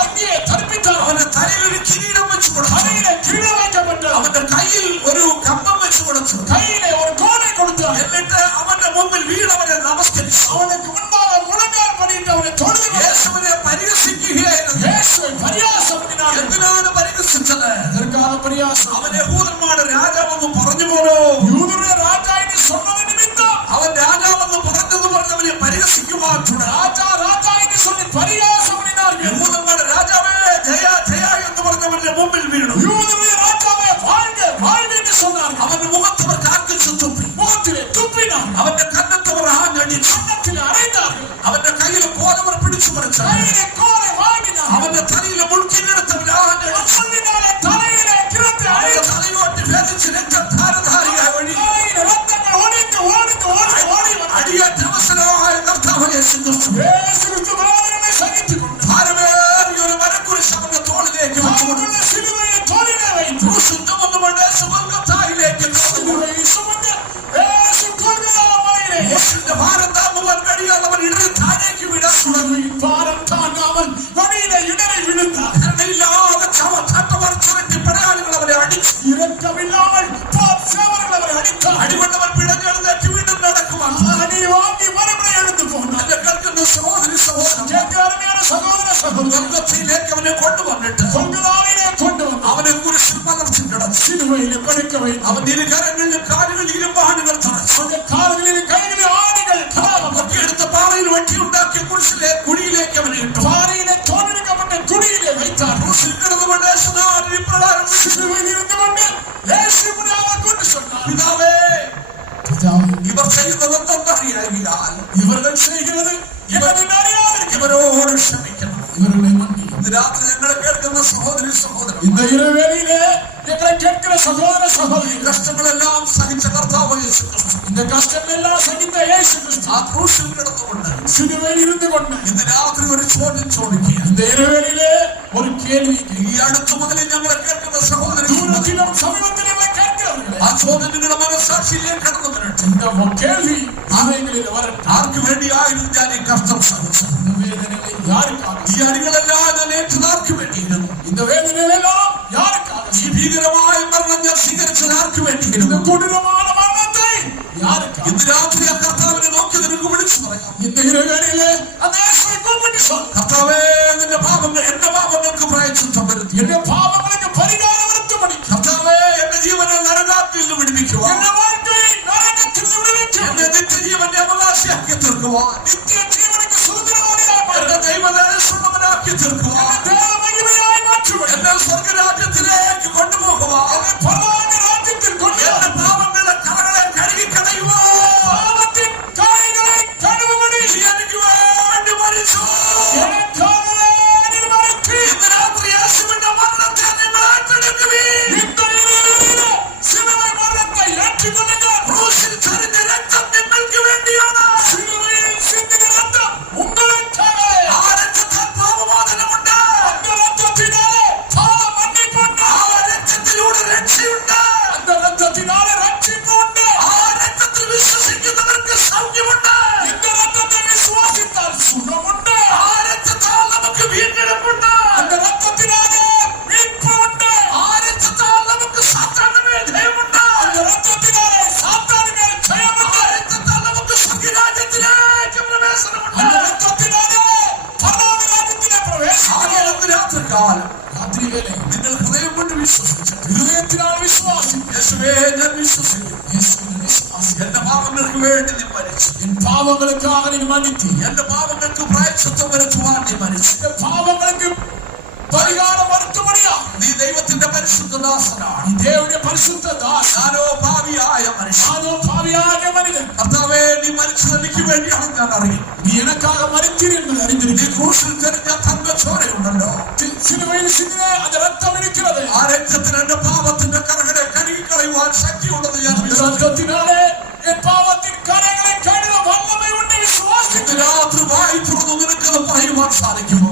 അങ്ങയെ ധരിപ്പിച്ചാൽ അവന്റെ തലയിൽ ഒരു കിരീടം വെച്ചു കൊടുത്തു. തലയിലെ കിരീടം വയ്ക്കപ്പെട്ടു. അവന്റെ കയ്യിൽ ഒരു കമ്പം വെച്ചു കൊടുത്തു. കയ്യിലെ ഒരു കോണെ കൊടുത്തു. എന്നിട്ട് അവന്റെ മുമ്പിൽ വീണവനെ നമസ്കരിച്ചു. അവനക്ക് മുൻപാകെ മുഴങ്ങാൻ പണിയിട്ട് അവനെ തൊഴുതു. യേശുവിനെ പരിഹസിക്കുകയായിരുന്നു. യേശുവെ പരിഹാസപ്പെടുത്തിനാർ. എന്തിനാണ് പരിഹസിച്ചത്? പരിഹാസം. അവൻ യഹൂദന്മാരുടെ രാജാവെന്ന് പറഞ്ഞു പോലോ. യൂദരുടെ രാജാവിനെ സ്വന്തം നിമിത്തം അവൻ രാജാവെന്ന് പറഞ്ഞത് പറഞ്ഞവനെ പരിഹസിക്കുവാൻ രാജാവിനെ സ്വന്തി പരിഹാസപ്പെടുത്തിനാർ. യഹൂദന്മാരുടെ രാജാവേ ജയ ജയ എന്ന് പറഞ്ഞവന്റെ മുമ്പിൽ വീണു. യൂദരുടെ രാജാവേ വാഴ്ക വാഴ്ക എന്ന് சொன்னார். അവന്റെ മുഖത്തവർ കാക്കിച്ചു തുപ്പി. മുഖത്തിലെ തുപ്പിനാർ. അവന്റെ കന്നത്തവർ ആഞ്ഞടിച്ചു. കന്നത്തിലെ അടിത്താർ. അവന്റെ കയ്യിലെ കോലവർ പിടിച്ചു പറിച്ചു. കയ്യിലെ കോലെ വാങ്ങിനാർ. അവന്റെ തലയിലെ മുൾക്കിന്നെടുത്തവർ ആഞ്ഞടിച്ചു. തലയിലെ കിഴത്തെ അവന്റെ തലയോട്ട് ഭേദിച്ച് രക്തധാരധാരിയായി ഒഴുകി. രക്തങ്ങൾ ഓടിക്ക് ഓടിക്ക് ഓടി ഓടി അടിയേറ്റ അവസരമായ കർത്താവ് യേശു ക്രിസ്തു വേദനയെ സഹിച്ചുകൊണ്ട് ഭാരമേറിയ ഒരു മരക്കുരിശ് അവന്റെ തോളിലേക്ക് വെച്ചുകൊണ്ട് സിലുവയെ തോളിലെ വയ്ച്ചു. ക്രൂശുദ്ധമെന്നുകൊണ്ട് സുവർഗത്തായിലേക്ക് സുമന്ന് യേശു കൊണ്ടുവന്നവനെ യേശുവിന്റെ ഭാരം താങ്ങുവാൻ കഴിയാത്തവൻ ഇടയിൽ താഴേക്ക് വീഴാൻ തുടങ്ങി. ഭാരം താങ്ങാമൽ വഴിയിലെ ഇടറിൽ വിഴുന്ന ധരണയില്ലാതെ ചവച്ചവർ ചുരറ്റി പടയാളികൾ അവരെ അടിച്ചു. ഇരക്കമില്ലാமல் സേവകൾ അവരെ അടിത്താൽ അടികൊണ്ടവർ പിടഞ്ഞെഴുന്നേറ്റ് വീണ്ടും നടക്കുവാൻ അടി വാങ്ങി മറുപടി എടുത്തു പോകുന്നു. എന്നെ കേൾക്കുന്ന സഹോദരി സഹോദരൻ കേൾക്കാറുമാണ് സഹോദര സഹോദരൻ. സ്വർഗത്തിലേക്ക് അവനെ കൊണ്ടുവന്നിട്ട് കൊണ്ടുവനെ കൊണ്ടുവന്നു. അവനെ കുരിശിൽ മലർത്തി കിടന്നു. സിലുവയിലെ പടുക്കവയിൽ അവന്റെ ഇരുകരങ്ങളിലും കാലുകളിൽ ഇരുമ്പാടുകൾ തറച്ചു. അവന്റെ കാലുകളിൽ കൈകളിൽ ആണികൾ എടുത്ത പാറയിൽ വെട്ടിയുണ്ടാക്കിയ കുരിശിലെ കുഴിയിലേക്ക് അവനെ ഇട്ടു. പാറയിലെ തോന്നെടുക്കപ്പെട്ട കുടിയിലെ വയ്ത്താർ. കുരിശിൽ കിടന്നുകൊണ്ട് യേശുനാഥൻ ഇപ്രകാരം സിലുവയിൽ ഇരുന്നുകൊണ്ട് യേശുവിനെ അവർ കൊണ്ട് சொன்னார். പിതാവേ ഇവർ ചെയ്യുന്നത് എന്തെന്നറിയാൻ ഇവர்கள் செய்கிறது ഇവരോട് ക്ഷമിക്കണം. இவர்களை மன்னி. ഇന്ന് രാത്രി ഞങ്ങളെ കേൾക്കുന്ന സഹോദരി സഹോദരൻ இந்த இரவேளையிலே எங்களை கேட்கிற சகோதர சகோதரி കഷ്ടങ്ങളെല്ലാം സഹിച്ച കർത്താവ് യേശു ക്രിസ്തു இந்த கஷ்டங்கள் எல்லாம் சகித்த இயேசு கிறிஸ்து ആ ക്രൂശിൽ കിടന്നുകൊണ്ട് சிலுவையில் இருந்து கொண்டு ഇന്ന് രാത്രി ഒരു ചോദ്യം ചോദിക്കുക. இந்த இரவேளையிலே ஒரு கேள்வி ഈ അടുത്ത മുതൽ ഞങ്ങളെ കേൾക്കുന്ന സഹോദരി தூரத்திலும் சமீபத்திலும் கேட்கிறவர்களே ആ ചോദ്യം നിങ്ങളുടെ മനസ്സാക്ഷിയിലേക്ക് കടന്നു വരട്ടെ. இந்த கேள்வி ஆலயங்களில் வரட்டும். ആർക്ക് വേണ്ടിയായിരുന്നു ഞാൻ ഈ കഷ്ടം സഹിച്ചത്? இந்த வேதனைகளை யாருக்காக? ഈ അടികളെല്ലാം ഞാൻ ഏറ്റത് ആർക്ക് വേണ്ടിയിരുന്നു? இந்த வேதனைகள் எல்லாம் யாருக்காக? ഈ ഭീകരമായ മരണം ഞാൻ സ്വീകരിച്ചത് ആർക്ക് இந்த വേണ്ടിയിരുന്നു? கொடூரமான மரணத்தை யாருக்காக? ഇന്ന് രാത്രി ആ കർത്താവിനെ നോക്കി നിനക്ക് വിളിച്ചു പറയാം. இந்த இரவேளையிலே அந்த இயேசுவை கூப்பிட்டு சொல். കർത്താവേ നിന്റെ പാപങ്ങൾ എന്റെ പാപങ്ങൾക്ക് പ്രായശ്ചിത്തം വരുത്തി. എന്റെ പാപങ്ങൾക്ക് പരിഹാരം വരുത്തുപടി. കർത്താവേ എന്റെ ജീവനെ നരകാത്തിൽ നിന്ന് വിടുവിക്കുവാൻ, എന്റെ வாழ்க்கையை നരകത്തിൽ നിന്ന് വിടുവിക്കുക. എന്റെ നിത്യജീവന്റെ അവകാശിയാക്കി തീർക്കുവാൻ, നിത്യജീവനുക്ക് സ്വതന്ത്രമാക്കിയാൽ എന്റെ ദൈവദേശമുള്ളവനാക്കി തീർക്കുവാൻ, എന്നെ ദേവമഹിമയായി മാറ്റുവാൻ, എന്നെ സ്വർഗരാജ്യത്തിലേക്ക് കൊണ്ടുപോകുവാൻ, എന്നെ പരലോക രാജ്യത്തിൽ കൊണ്ടുപോകുവാൻ, എന്റെ പാപങ്ങളുടെ കറകളെ കഴുകിക്കളയുവാൻ, പാപത്തിൻ കായകളെ കഴുകുപടി എനിക്ക് വേണ്ടി മരിച്ചു. എനിക്കായി നീ മരിച്ചു. ഇന്ന് രാത്രി യേശുവിന്റെ മരണത്തെ നിങ്ങൾ ഏറ്റെടുക്കുവിൻ. இந்த இரவிலே சிலுவை மரணத்தை ஏற்றுக்கொள்ளுங்கள். ക്രൂശിൽ ചൊരിഞ്ഞ രക്തം നിങ്ങൾക്ക് വേണ്ടിയാണ്. சிலுவையில் சிந்தின ரத்தம் உங்களுக்காக. ആ രക്തത്താൽ പാപമോചനം ഹൃദയത്തിനാൽ വിശ്വാസിക്കും. യേശുവേ ഞാൻ വിശ്വസിക്കുന്നു. യേശുവിനെ വിശ്വാസിക്കും. എന്റെ പാപങ്ങൾക്ക് വേണ്ടി നീ മരിച്ചു. എൻ പാവങ്ങൾക്കാக നീ മരിച്ചു. എന്റെ പാപങ്ങൾക്ക് പ്രായശ്ചിത്തം വരുത്തുവാൻ നീ മരിച്ചു. എന്റെ പാവങ്ങൾക്ക് പരിഹാരം വരുത്തുമണിയാ. നീ ദൈവത്തിന്റെ പരിശുദ്ധദാസനാണ്. നീ ദേവന്റെ പരിശുദ്ധദാസൻ. ഞാനോ പാപിയായ മനുഷ്യൻ. ഞാനോ പാപിയായ മനുഷ്യൻ. കർത്താവേ നീ മരിച്ചത് എനിക്ക് വേണ്ടിയാണ് ഞാൻ അറിയുന്നു. നീ എനിക്കാக മരിച്ചിരുന്നത് അറിഞ്ഞിരിക്കുന്നു. നീ ക്രൂശിൽ ചെറിഞ്ഞ തങ്കച്ചോരയുണ്ടല്ലോ. സിലുവയിൽ സിലുവ അത് രക്തം ഇരിക്കുന്നത്. ആ രക്തത്തിന് എന്റെ പാപത്തിന്റെ കറകളെ കഴുകിക്കളയുവാൻ ശക്തിയുള്ളത് ഞാൻ രക്തത്തിനാലെ എൻ പാപത്തിൻ കറകളെ കഴുകുന്ന വല്ലമയുണ്ട്. വിശ്വാസിക്കുന്നു. രാത്രി വായി തുറന്നു നിനക്കത് പറയുവാൻ സാധിക്കുമോ?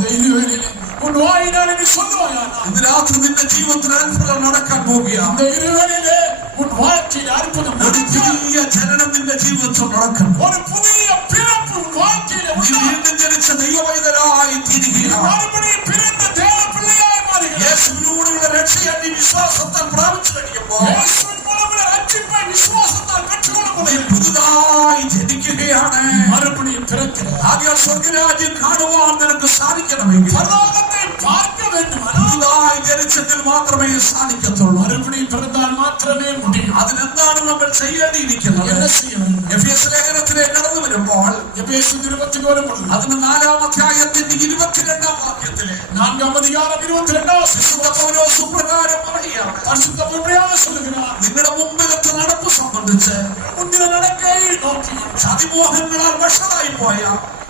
ഉൻ വായിനാൽ നീ சொல்லுவாயா? ഇന്ന് രാത്രി നിന്റെ ജീവിതത്തിൽ അത്ഭുതം നടക്കാൻ പോവുകയാണ്. ഇരുവരിലെ ഉൻ வாழ்க்கையில் അത്ഭുതം ഒരു പുതിയ ജനനം നിന്റെ ജീവിതത്തിൽ നടക്കും. ഒരു പുതിയ പിറപ്പ് ഉൻ வாழ்க்கையில் നീ വീണ്ടും ജനിച്ച ദൈവവൈതനായി തീരുകയാണ്. മറുപടിയും പിറന്ന ദേവപിള്ളയായി മാറുക. യേശുവിലൂടെയുള്ള രക്ഷയെ നീ വിശ്വാസത്താൽ പ്രാപിച്ചു കഴിയുമ്പോൾ യേശുവിൻ മൂലമുള്ള രക്ഷയെ വിശ്വാസത്താൽ പെற்றுകൊള്ളുമ്പോൾ നീ പുതുതായി ജനിക്കുകയാണ്. മറുപടിയും പിറക്കുന്നത്. ആകയാൽ സ്വർഗ്ഗരാജ്യം കാണുവാൻ നിനക്ക് സാധിക്കണമെങ്കിൽ പരലോകത്തെ പാർക്ക வேண்டும். പുതുതായി ജനിച്ചെങ്കിൽ മാത്രമേ സാധിക്കത്തുള്ളൂ. മറുപടിയും പിറന്നാൽ മാത്രമേ മുടിയും. അതിനെന്താണ് നമ്മൾ ചെയ്യേണ്ടിയിരിക്കുന്നത്? என்ன செய்ய வேண்டும்? എഫേസ്യ ലേഖനത്തിലേക്ക് കടന്നു വരുമ്പോൾ എഫേസ്യർ 21 വരുമ്പോൾ അതിന് 4-ാം അധ്യായത്തിന്റെ 22-ാം വാക്യത്തിലെ 4-ാം അധികാരം 22-ാം വിശുദ്ധ പൗലോസ് സുപ്രകാരം പറയുകയാണ്. പരിശുദ്ധ പൗലോസ് சொல்லுகிறார், നിങ്ങളുടെ മുമ്പിലത്തെ നടപ്പ് സംബന്ധിച്ച് മുന്നിൽ നടക്കയെ നോക്കി അതിമോഹങ്ങളാൽ വഷളായി പോയ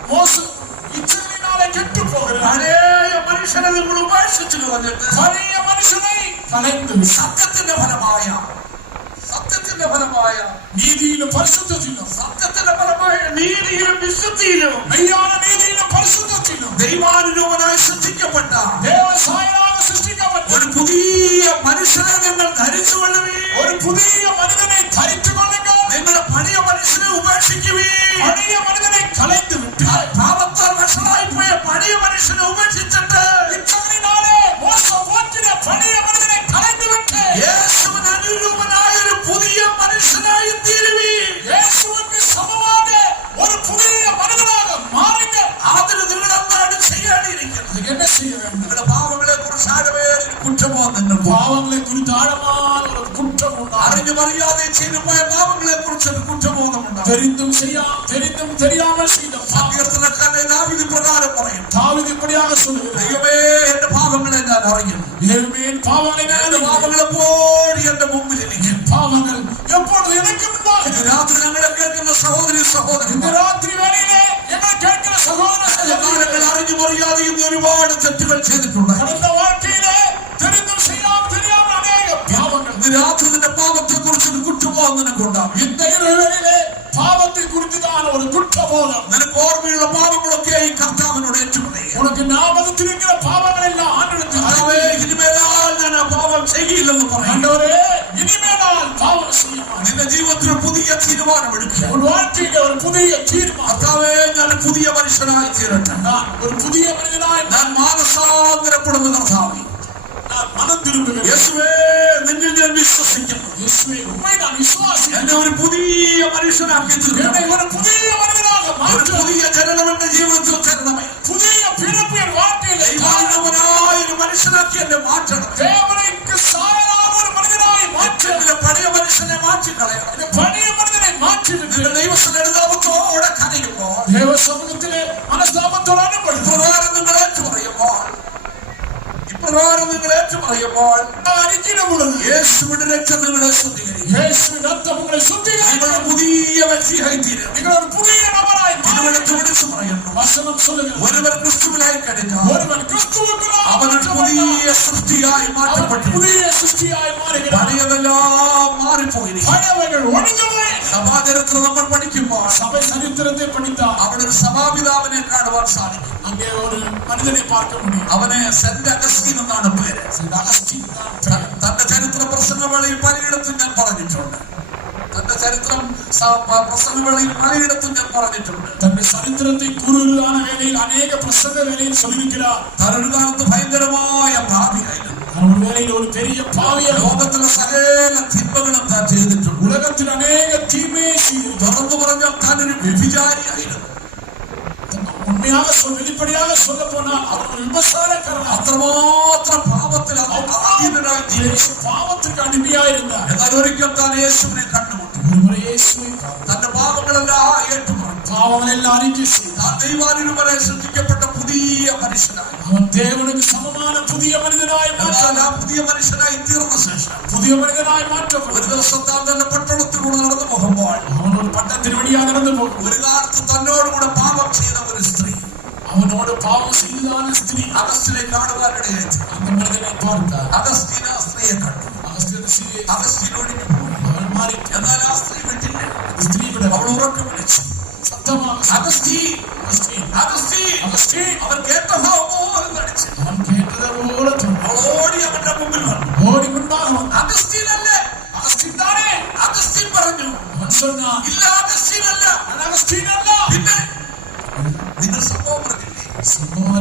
മോശം ഇച്ഛകളിനാലെ കെട്ടുപോകുന്ന പഴയ മനുഷ്യനെ നിങ്ങൾ ഉപേക്ഷിച്ചു കളഞ്ഞിട്ട് പഴയ മനുഷ്യനെ കളഞ്ഞു സത്യത്തിന്റെ ഫലമായ നീതിയിലും പരിശുദ്ധത്തിലും സത്യത്തിന്റെ ഫലമായ നീതിയിലും വിശുദ്ധിയിലും മെയ്യാന നീതിയിലും പരിശുദ്ധത്തിലും ദൈവാനുരൂപനായി സൃഷ്ടിക്കപ്പെട്ട ദേവസായനായി സൃഷ്ടിക്കപ്പെട്ട ഒരു പുതിയ മനുഷ്യനെ നിങ്ങൾ ധരിച്ചുകൊള്ളുവീ. ഒരു പുതിയ മനുഷ്യനെ ധരിച്ചുകൊള്ളുക. നിങ്ങളുടെ പഴയ മനുഷ്യനെ ഉപേക്ഷിക്കുവീ. പഴയ മനുഷ്യനെ കളഞ്ഞു വിട്ട് പാപത്താൽ വഷളായി പോയ പഴയ മനുഷ്യനെ ഉപേക്ഷിച്ചിട്ട് ഇച്ഛകളിനാലെ മോശം പോറ്റിന പഴയ മനുഷ്യനെ കളഞ്ഞു വിട്ട് യേശുവിന് അനുരൂപനായ ഒരു പുതിയ മനുഷ്യനായി തീരുവീ. യേശുവിന് സമമായ ഒരു പുതിയ മനുഷ്യനാക മാറുക. അതിന് നിങ്ങൾ എന്താണ് ചെയ്യേണ്ടിയിരിക്കുന്നത്? என்ன செய்ய வேண்டும்? നിങ്ങളുടെ പാവങ്ങളെ കുറിച്ച് ആഴമേറിയ കുറ്റബോധം നിങ്ങൾ പാവങ്ങളെ കുറിച്ച് ആഴമായ ഒരു കുറ്റമുണ്ട്. അറിഞ്ഞും അറിയാതെ ചെയ്തു പോയ പാവങ്ങളെ കുറിച്ച് ഒരു കുറ്റബോധമുണ്ട്. தெரிந்தும் தெரியாமல் செய்த സങ്കീർത്തനക്കാരനെ ദാവീദ് പ്രകാരം പറയും, தாவீது இப்படியாக சொல்லுகிறார், ദൈവമേ എന്റെ പാവങ്ങളെ ഞാൻ അറിയുന്നു. ദൈവമേ എൻ പാവങ്ങളെ ഞാൻ എന്റെ അറിയുന്നു. പാവങ്ങൾ എപ്പോഴും എന്റെ മുമ്പിൽ ഇരിക്കും. പാവങ്ങൾ എപ്പോഴും എനിക്ക് മുമ്പാകെ. ഇന്ന് രാത്രി ഞങ്ങളെ കേൾക്കുന്ന സഹോദരി இந்த സഹോദരന്മാർ ராத்திரி വേളയിലെ ഞങ്ങൾ കേൾക്കുന്ന സഹോദര കാലങ്ങൾ അറിഞ്ഞും അറിയാതെ ഇന്ന് ഒരുപാട് തെറ്റുകൾ ചെയ്തിട്ടുണ്ട്. കടന്ന வாழ்க்கைയിലെ தெரிந்தும் தெரியாமல் അനേക പാവങ്ങൾ. ഇന്ന് രാത്രി നിന്റെ പാപത്തെ കുറിച്ച് ഒരു കുറ്റബോധം നിനക്കുണ്ടാകും. இந்த இரவிலே പാപത്തെ കുറിച്ചുതാണ് ഒരു കുറ്റബോധം. നിനക്ക് ഓർമ്മയുള്ള പാപങ്ങളൊക്കെ ഈ കർത്താവിനോട് ഏറ്റുപറയുക. ഉനക്ക് ஞாபகத்திலிருக்கிற പാപങ്ങളെല്ലാം ആണ്ടിടത്തിൽ കർത്താവേ, ഇനിമേലാൽ ഞാൻ ആ പാപം ചെയ്യില്ലെന്ന് പറയും. ஆண்டவரே இனிமேலால் பாவம் செய்ய மாட்டேன். നിന്റെ ജീവിതത്തിൽ ഒരു പുതിയ തീരുമാനമെടുക്കുക. உன் வாழ்க்கையில ஒரு புதிய தீர்மானம். കർത്താവേ, ഞാൻ ഒരു പുതിയ മനുഷ്യനായി തീരട്ടെ. நான் ஒரு புதிய மனிதனாய் ഞാൻ മാനസാന്തരപ്പെടുന്ന കർത്താവേ, நான் மனம் திரும்புகிறேன். യേശുവേ, നിന്നിൽ ഞാൻ വിശ്വസിക്കുന്നു. இயேசுவே உம்மை நான் விசுவாசிக்கிறேன். എന്നെ ഒരു പുതിയ മനുഷ്യനാക്കി തീർക്കണം. என்னை ஒரு புதிய மனிதனாக ഒരു மாற்று. പുതിയ ജനനം എന്റെ ജീവിതത്തിൽ തരണമേ. புதிய பிறப்பு என் வாழ்க்கையில ദൈവാനുരൂപനായ ഒരു മനുഷ്യനാക്കി എന്നെ മാറ്റണം. தேவனுக்கு சாயலான ஒரு மனிதனாய் மாற்று. എന്റെ പഴയ മനുഷ്യനെ മാറ്റിക്കളയണം. இந்த பழைய மனிதனை மாற்றிவிட்டு നിന്റെ ദൈവസ്ഥലത്തോടെ കരയുമ്പോൾ தேவ சமூகத்திலே மனஸ்தாபத்தோடு அனுபவித்து ഇപ്രകാരം നിങ്ങൾ ഏറ്റുപറയുമ്പോൾ அறிக்கிற பொழுது യേശുവിന്റെ രക്തം നിങ്ങളെ ശുദ്ധീകരിക്കും. இயேசுவின் ரத்தம் உங்களை சுத்திகரிக்கும். നിങ്ങളുടെ പുതിയ വ്യക്തിയായി തീരും. நீங்கள் ஒரு புதிய நபராய் തിരുവനന്തപുരത്ത് വിളിച്ചു പറയുന്നു, வசனம் சொல்லுகிறது, ഒരുവൻ ക്രിസ്തുവിലായി കഴിഞ്ഞാൽ ஒருவன் கிறிஸ்துவுக்குள்ளாய் അവനൊരു പുതിയ സൃഷ്ടിയായി മാറ്റപ്പെട്ടു. புதிய சிருஷ்டியாய் மாறுகிறான். പഴയതെല്ലാം മാറിപ്പോയിരിക്കും. பழையவைகள் ஒழிஞ்சவை. സഭാചരിത്രം നമ്മൾ പഠിക്കുമ്പോൾ சபை சரித்திரத்தை படித்தால் അവിടെ ഒരു സഭാപിതാവിനെ കാണുവാൻ സാധിക്കും. அங்கே ஒரு மனிதனை பார்க்க முடியும். അവന് സെന്റ് അഗസ്റ്റീൻ എന്നാണ് പേര്. இந்த அகஸ்டீன் தான் பெயர். തന്റെ ചരിത്ര പ്രസംഗവേളയിൽ പലയിടത്തും ഞാൻ പറഞ്ഞിട്ടുണ്ട്. തന്റെ ചരിത്രം പ്രസംഗവേളയിൽ പലയിടത്തും ഞാൻ പറഞ്ഞിട്ടുണ്ട്. தன்னுடைய சரித்திரத்தை கூறுவதான வேளையில் அநேக பிரசங்க வேளையில் சொல்லியிருக்கிறார். താനൊരു കാലത്ത് ഭയങ്കരമായ ഭാവിയായിരുന്നു. ஒரு வேளையில் ஒரு பெரிய பாவியாக ലോകത്തിലെ സകല തിന്മകളും താൻ ചെയ്തിട്ടുണ്ട്. உலகத்தில் அநேக தீமையை செய்து തുറന്നു പറഞ്ഞാൽ താനൊരു വ്യഭിചാരിയായിരുന്നു. வெளிப்படையாக சொல்ல போனால் அவர் ஒரு விபசாரக்காரன். അത്രമാത്രം പാപത്തിൽ പാപത്തിற்கு അടിമയായിരുന്നാർ. എന്നാൽ ഒരിക്കൽ താൻ യേശുവിനെ കണ്ടുമുട്ടി. തന്റെ പാപങ്ങളെല്ലാം ഏറ്റുപറഞ്ഞു. പാവങ്ങളെല്ലാം അറിഞ്ഞു താൻ ദൈവാനുരൂപനെ സൃഷ്ടിക്കപ്പെട്ട പുതിയ മനുഷ്യനായി, അവൻ ദേവനുക്ക് സമமான പുതിയ മനുഷ്യനായി എന്നാൽ ആ പുതിയ മനുഷ്യനായി തീർന്ന ശേഷം പുതിയ മനുഷ്യനായി മാറ്റപ്പെട്ടു. ഒരു ദിവസം താൻ തന്നെ പട്ടണത്തിലൂടെ നടന്നു പോകുമ്പോൾ അവനോട് പട്ടണത്തിന് വഴിയാ നടന്നു പോകും. ഒരു കാലത്ത് തന്നോടുകൂടെ പാപം ചെയ്ത ഒരു സ്ത്രീ, അവനോട് പാപം ചെയ്തതാണ് സ്ത്രീ, അഗസ്റ്റിനെ കാണുവാനിടയായി. அந்த മനുഷ്യനെ பார்த்தார். അഗസ്റ്റിന് ആ സ്ത്രീയെ കണ്ടു. അഗസ്റ്റിൻ ഒഴിഞ്ഞു പോയി. അവൻ മാറി. എന്നാൽ ആ സ്ത്രീ വിട്ടില്ല. സ്ത്രീയുടെ അവൾ ഉറക്കം വിളിച്ചു. അഗസ്റ്റിൻ, അവൻ കേട്ട ഭാവം നടിച്ചു. അവൻ കേട്ടതുപോലെ അവൾ ഓടി അവന്റെ മുമ്പിൽ വന്നു. ഓടി മുൻപാകും. അഗസ്റ്റിൻ അല്ലേ? അഗസ്റ്റിൻ താനേ? അഗസ്റ്റിൻ പറഞ്ഞു. അവൻ சொன்னா, ഇല്ല, അഗസ്റ്റിൻ അല്ല. അഗസ്റ്റിൻ അല്ല. പിന്നെ നിങ്ങൾ സംഭവം പറഞ്ഞില്ലേ? സംഭവം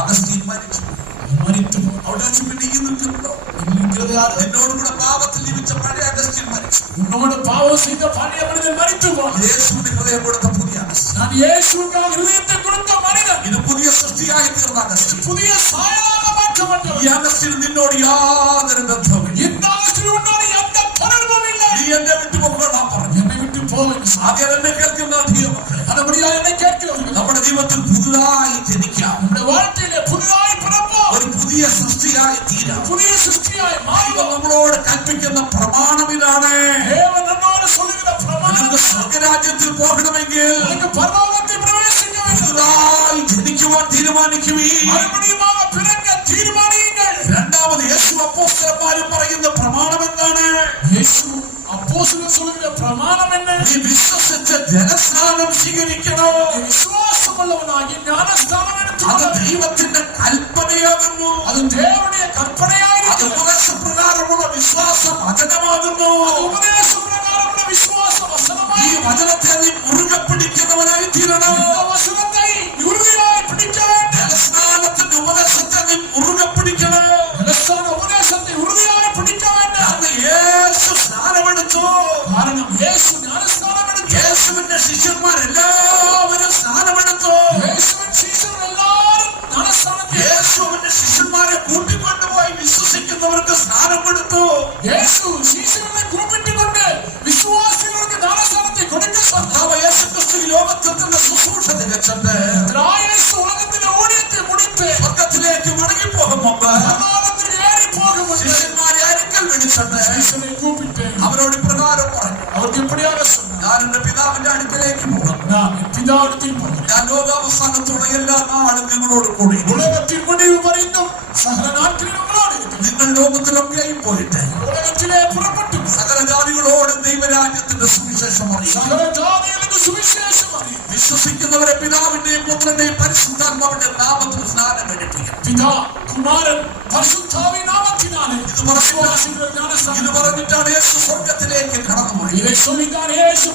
അഗസ്റ്റിൻ മരിച്ചു. അവിടെ വെച്ച് പിന്നെ ഈ നിൽക്കുന്നുണ്ടോ? നിന്നോടുകൂടെ പാപത്തിൽ ജീവിച്ച പഴയ അഗസ്റ്റിൻ മരിച്ചു. ഉന്നോട് പാവം ചെയ്ത പഴയ മനുഷ്യൻ മരിച്ചു പോയി. യേശുവിന് ഹൃദയം കൊടുത്ത പുതിയ അഗസ്റ്റിൻ. ഞാൻ യേശുവിന്റെ ഹൃദയത്തെ കൊടുത്ത മനുഷ്യൻ. ഇത് പുതിയ സൃഷ്ടിയായി തീർന്ന അഗസ്റ്റിൻ. പുതിയ സായാഹ്ന മാറ്റപ്പെട്ടു. ഈ അഗസ്റ്റിന് നിന്നോട് യാതൊരു ബന്ധവുമില്ല. இந்த അഗസ്റ്റിനോട് യാതൊരു ബന്ധവുമില്ല. നീ എന്നെ വിട്ടു പോകണം പറഞ്ഞു. എന്നെ വിട്ടു പോകും. ആദ്യം എന്നെ കേൾക്കുന്ന ദൈവമക്കളെ, അതുപടിയാ എന്നെ കേൾക്കുന്നു. നമ്മുടെ ജീവിതത്തിൽ പുതുതായി ജനിക്കാം. നമ്മുടെ வாழ்க்கையிலே പുതുതായി പിറക്കാം. ഒരു പുതിയ സൃഷ്ടിയായി തീരാം. പുതിയ സൃഷ്ടിയായി മാറുക. നമ്മളോട് കൽപ്പിക്കുന്ന പ്രമാണം ഇതാണ്. ദൈവം നമ്മോട് சொல்லுகிற പ്രമാണം, സ്വർഗ്ഗരാജ്യത്തിൽ പോകണമെങ്കിൽ നിനക്ക് പരലോകത്തിൽ പ്രവേശിക്കാൻ പുതുതായി ജനിക്കുവാൻ തീരുമാനിക്കുവീൻ. മറുപടിയുமாக പിറക്ക തീരുമാനിയുங்கள். രണ്ടാമത് യേശു അപ്പോസ്തലന്മാരും പറയുന്ന പ്രമാണം എന്താണ്? യേശു അപ്പോസ്തലൻ சொல்லுகிற പ്രമാണം என்ன? നീ വിശ്വസിച്ച് ജലസ്നാനം സ്വീകരിക്കണോ? വിശ്വാസമുള്ളവനായി ജ്ഞാനസ്നാനം എടുത്തു. അത് ദൈവത്തിന്റെ കൽപ്പനയാകുന്നു. അത് ദേവനുடைய കൽപ്പനയായിരിക്കും. അത് ഉപദേശപ്രകാരമുള്ള വിശ്വാസം വചനമാകുന്നു. ഉപദേശപ്രകാരമുള്ള വിശ്വാസം വചനമായി. ഈ വചനത്തെ നീ മുറുകെ പിടിക്കുന്നവനായി തീരണം. വചനത്തെ ഉറുതിയായി പിടിക്കാൻ. ജലസ്നാനത്തിന്റെ ഉപദേശത്തെ നീ മുറുകെ പിടിക്കണം. ജലസ്നാന ഉപദേശത്തെ ഉറുതിയായി പിടിക്കാൻ. യേശു സ്നാനമെടുത്തു. കാരണം യേശു ജ്ഞാനസ്നാനമെടുത്തു. യേശുവിന്റെ ശിഷ്യന്മാരെല്ലാവരും സ്നാനമെടുത്തു. യേശുവിന്റെ ശിഷ്യരെല്ലാവരും ജ്ഞാനസ്നാനം. യേശുവിന്റെ ശിഷ്യന്മാരെ കൂട്ടിക്കൊണ്ടുപോയി വിശ്വസിക്കുന്നവർക്ക് സ്നാനം കൊടുത്തു. യേശു ശിഷ്യരെ കൂപ്പിട്ടുകൊണ്ട് വിശ്വാസികൾക്ക് ജ്ഞാനസ്നാനത്തെ കൊടുക്കുന്നു. യേശുക്രിസ്തു ലോകത്തിൽ തന്റെ ശുശ്രൂഷ തികച്ചിട്ട് യേശു ഉലകത്തിന്റെ ഊഴിയത്തെ മുടിത്ത് സ്വർഗ്ഗത്തിലേക്ക് മടങ്ങിപ്പോകും മുമ്പ് ശിഷ്യന്മാരെ അരിക്കൽ വിളിച്ചിട്ട് ശിഷ്യരെ കൂപ്പിട്ട് അവരോട് ഇപ്രകാരം പറഞ്ഞു. അവർക്ക് എപ്പടിയാണ് ഞാൻ എന്റെ പിതാവിന്റെ അടുക്കലേക്ക് പോകും. പിതാവിടത്തിൽ പോകും. ഞാൻ ലോകാവസാനത്തോടെ എല്ലാ നാളും നിങ്ങളോട് കൂടി. ഉലകത്തിൽ മുടിവ് പറയുന്നു സകല നാട്ടിലും നിങ്ങളോട് ഇരിക്കും. നിങ്ങൾ ലോകത്തിലൊക്കെയും പോയിട്ട് ഉലകത്തിലെ പുറപ്പെട്ടു സകല ജാതികളോടും ദൈവരാജ്യത്തിന്റെ സുവിശേഷം അറിയും. സകല ജാതികൾക്ക് സുവിശേഷം അറിയും. വിശ്വസിക്കുന്നവരെ പിതാവിന്റെയും പുത്രന്റെയും പരിശുദ്ധാത്മാവിന്റെ നാമത്തിൽ സ്നാനം എടുപ്പിക്കും. പിതാ കുമാരൻ പരിശുദ്ധാവി നാമത്തിനാണ് ഇത് പറഞ്ഞിട്ടാണ് യേശു സ്വർഗത്തിലേക്ക് കടന്നുപോയി. യേശു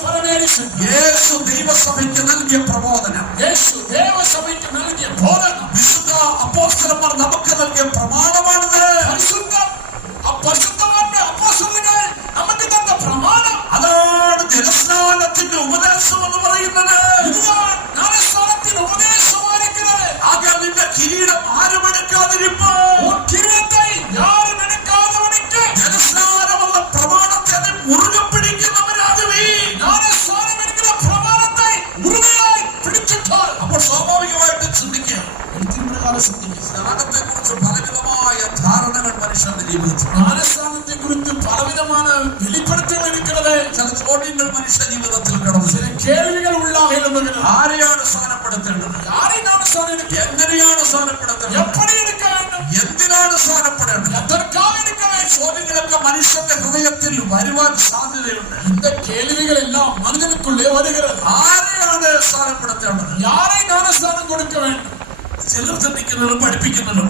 പരമേശ്വരൻ. യേശു ദൈവസഭയ്ക്ക് നൽകിയ പ്രബോധനം, യേശു ദേവസഭയ്ക്ക് നൽകിയ ബോധനം, വിശുദ്ധ അപ്പോസ്തലന്മാർ നമുക്ക് നൽകിയ പ്രമാണമാണിത്. പരിശുദ്ധമാരുടെ അപ്പോസ്തലങ്ങൾ നമുക്ക് തന്ന പ്രമാണം. അതാണ് ജലസ്നാനത്തിന്റെ ഉപദേശം എന്ന് പറയുന്നത്. ഇതാണ് ജ്ഞാനസ്നാനത്തിന്റെ ഉപദേശമായിരിക്കുന്നത്. ആകെ നിന്റെ കിരീടം ആരും എടുക്കാതിരിപ്പ്. കിരീടത്തെ ആരും എടുക്കാത്തവനിക്ക് ജലസ്നാനമുള്ള പ്രമാണത്തെ നീ മുറുകെ പിടിക്കുന്നവരാകുവീ. ജ്ഞാനസ്നാനം എടുക്കുന്ന പ്രമാണത്തെ ഉറുതിയായി പിടിച്ചിട്ടാൽ അപ്പോൾ സ്വാഭാവികമായിട്ട് ചിന്തിക്കുക, സ്നാനത്തെ കുറിച്ച് പലവിധമായ ധാരണകൾ മനുഷ്യന്റെ ജീവിതത്തിൽ. ജ്ഞാനസ്നാനത്തെ കുറിച്ച് പലവിധമാണ് വെളിപ്പെടുത്തൽ ഇരിക്കുന്നത്. ചില ചോദ്യങ്ങൾ മനുഷ്യ ജീവിതത്തിൽ കിടന്നു. ചില കേൾവികൾ ഉണ്ടാകുന്നത്. ആരെയാണ് സ്ഥാനപ്പെടുത്തേണ്ടത്? ആരെയാണ് സ്ഥാനം എടുക്കുക? എങ്ങനെയാണ് സ്ഥാനപ്പെടുത്തേണ്ടത്? എപ്പടി എടുക്ക വേണം? എന്തിനാണ് സ്ഥാനപ്പെടേണ്ടത്? എതற்காக എടുക്ക വേണം? ചോദ്യങ്ങളൊക്കെ മനുഷ്യന്റെ ഹൃദയത്തിൽ വരുവാൻ സാധ്യതയുണ്ട്. இந்த കേൾവികളെല്ലാം മനുഷ്യനുക്കുള്ളേ വരുகிறது. ആരെയാണ് സ്ഥാനപ്പെടുത്തേണ്ടത്? யாரை ஞானஸ்நானம் கொடுக்க வேண்டும்? ചിലർ ചിന്തിക്കുന്നതും പഠിപ്പിക്കുന്നതും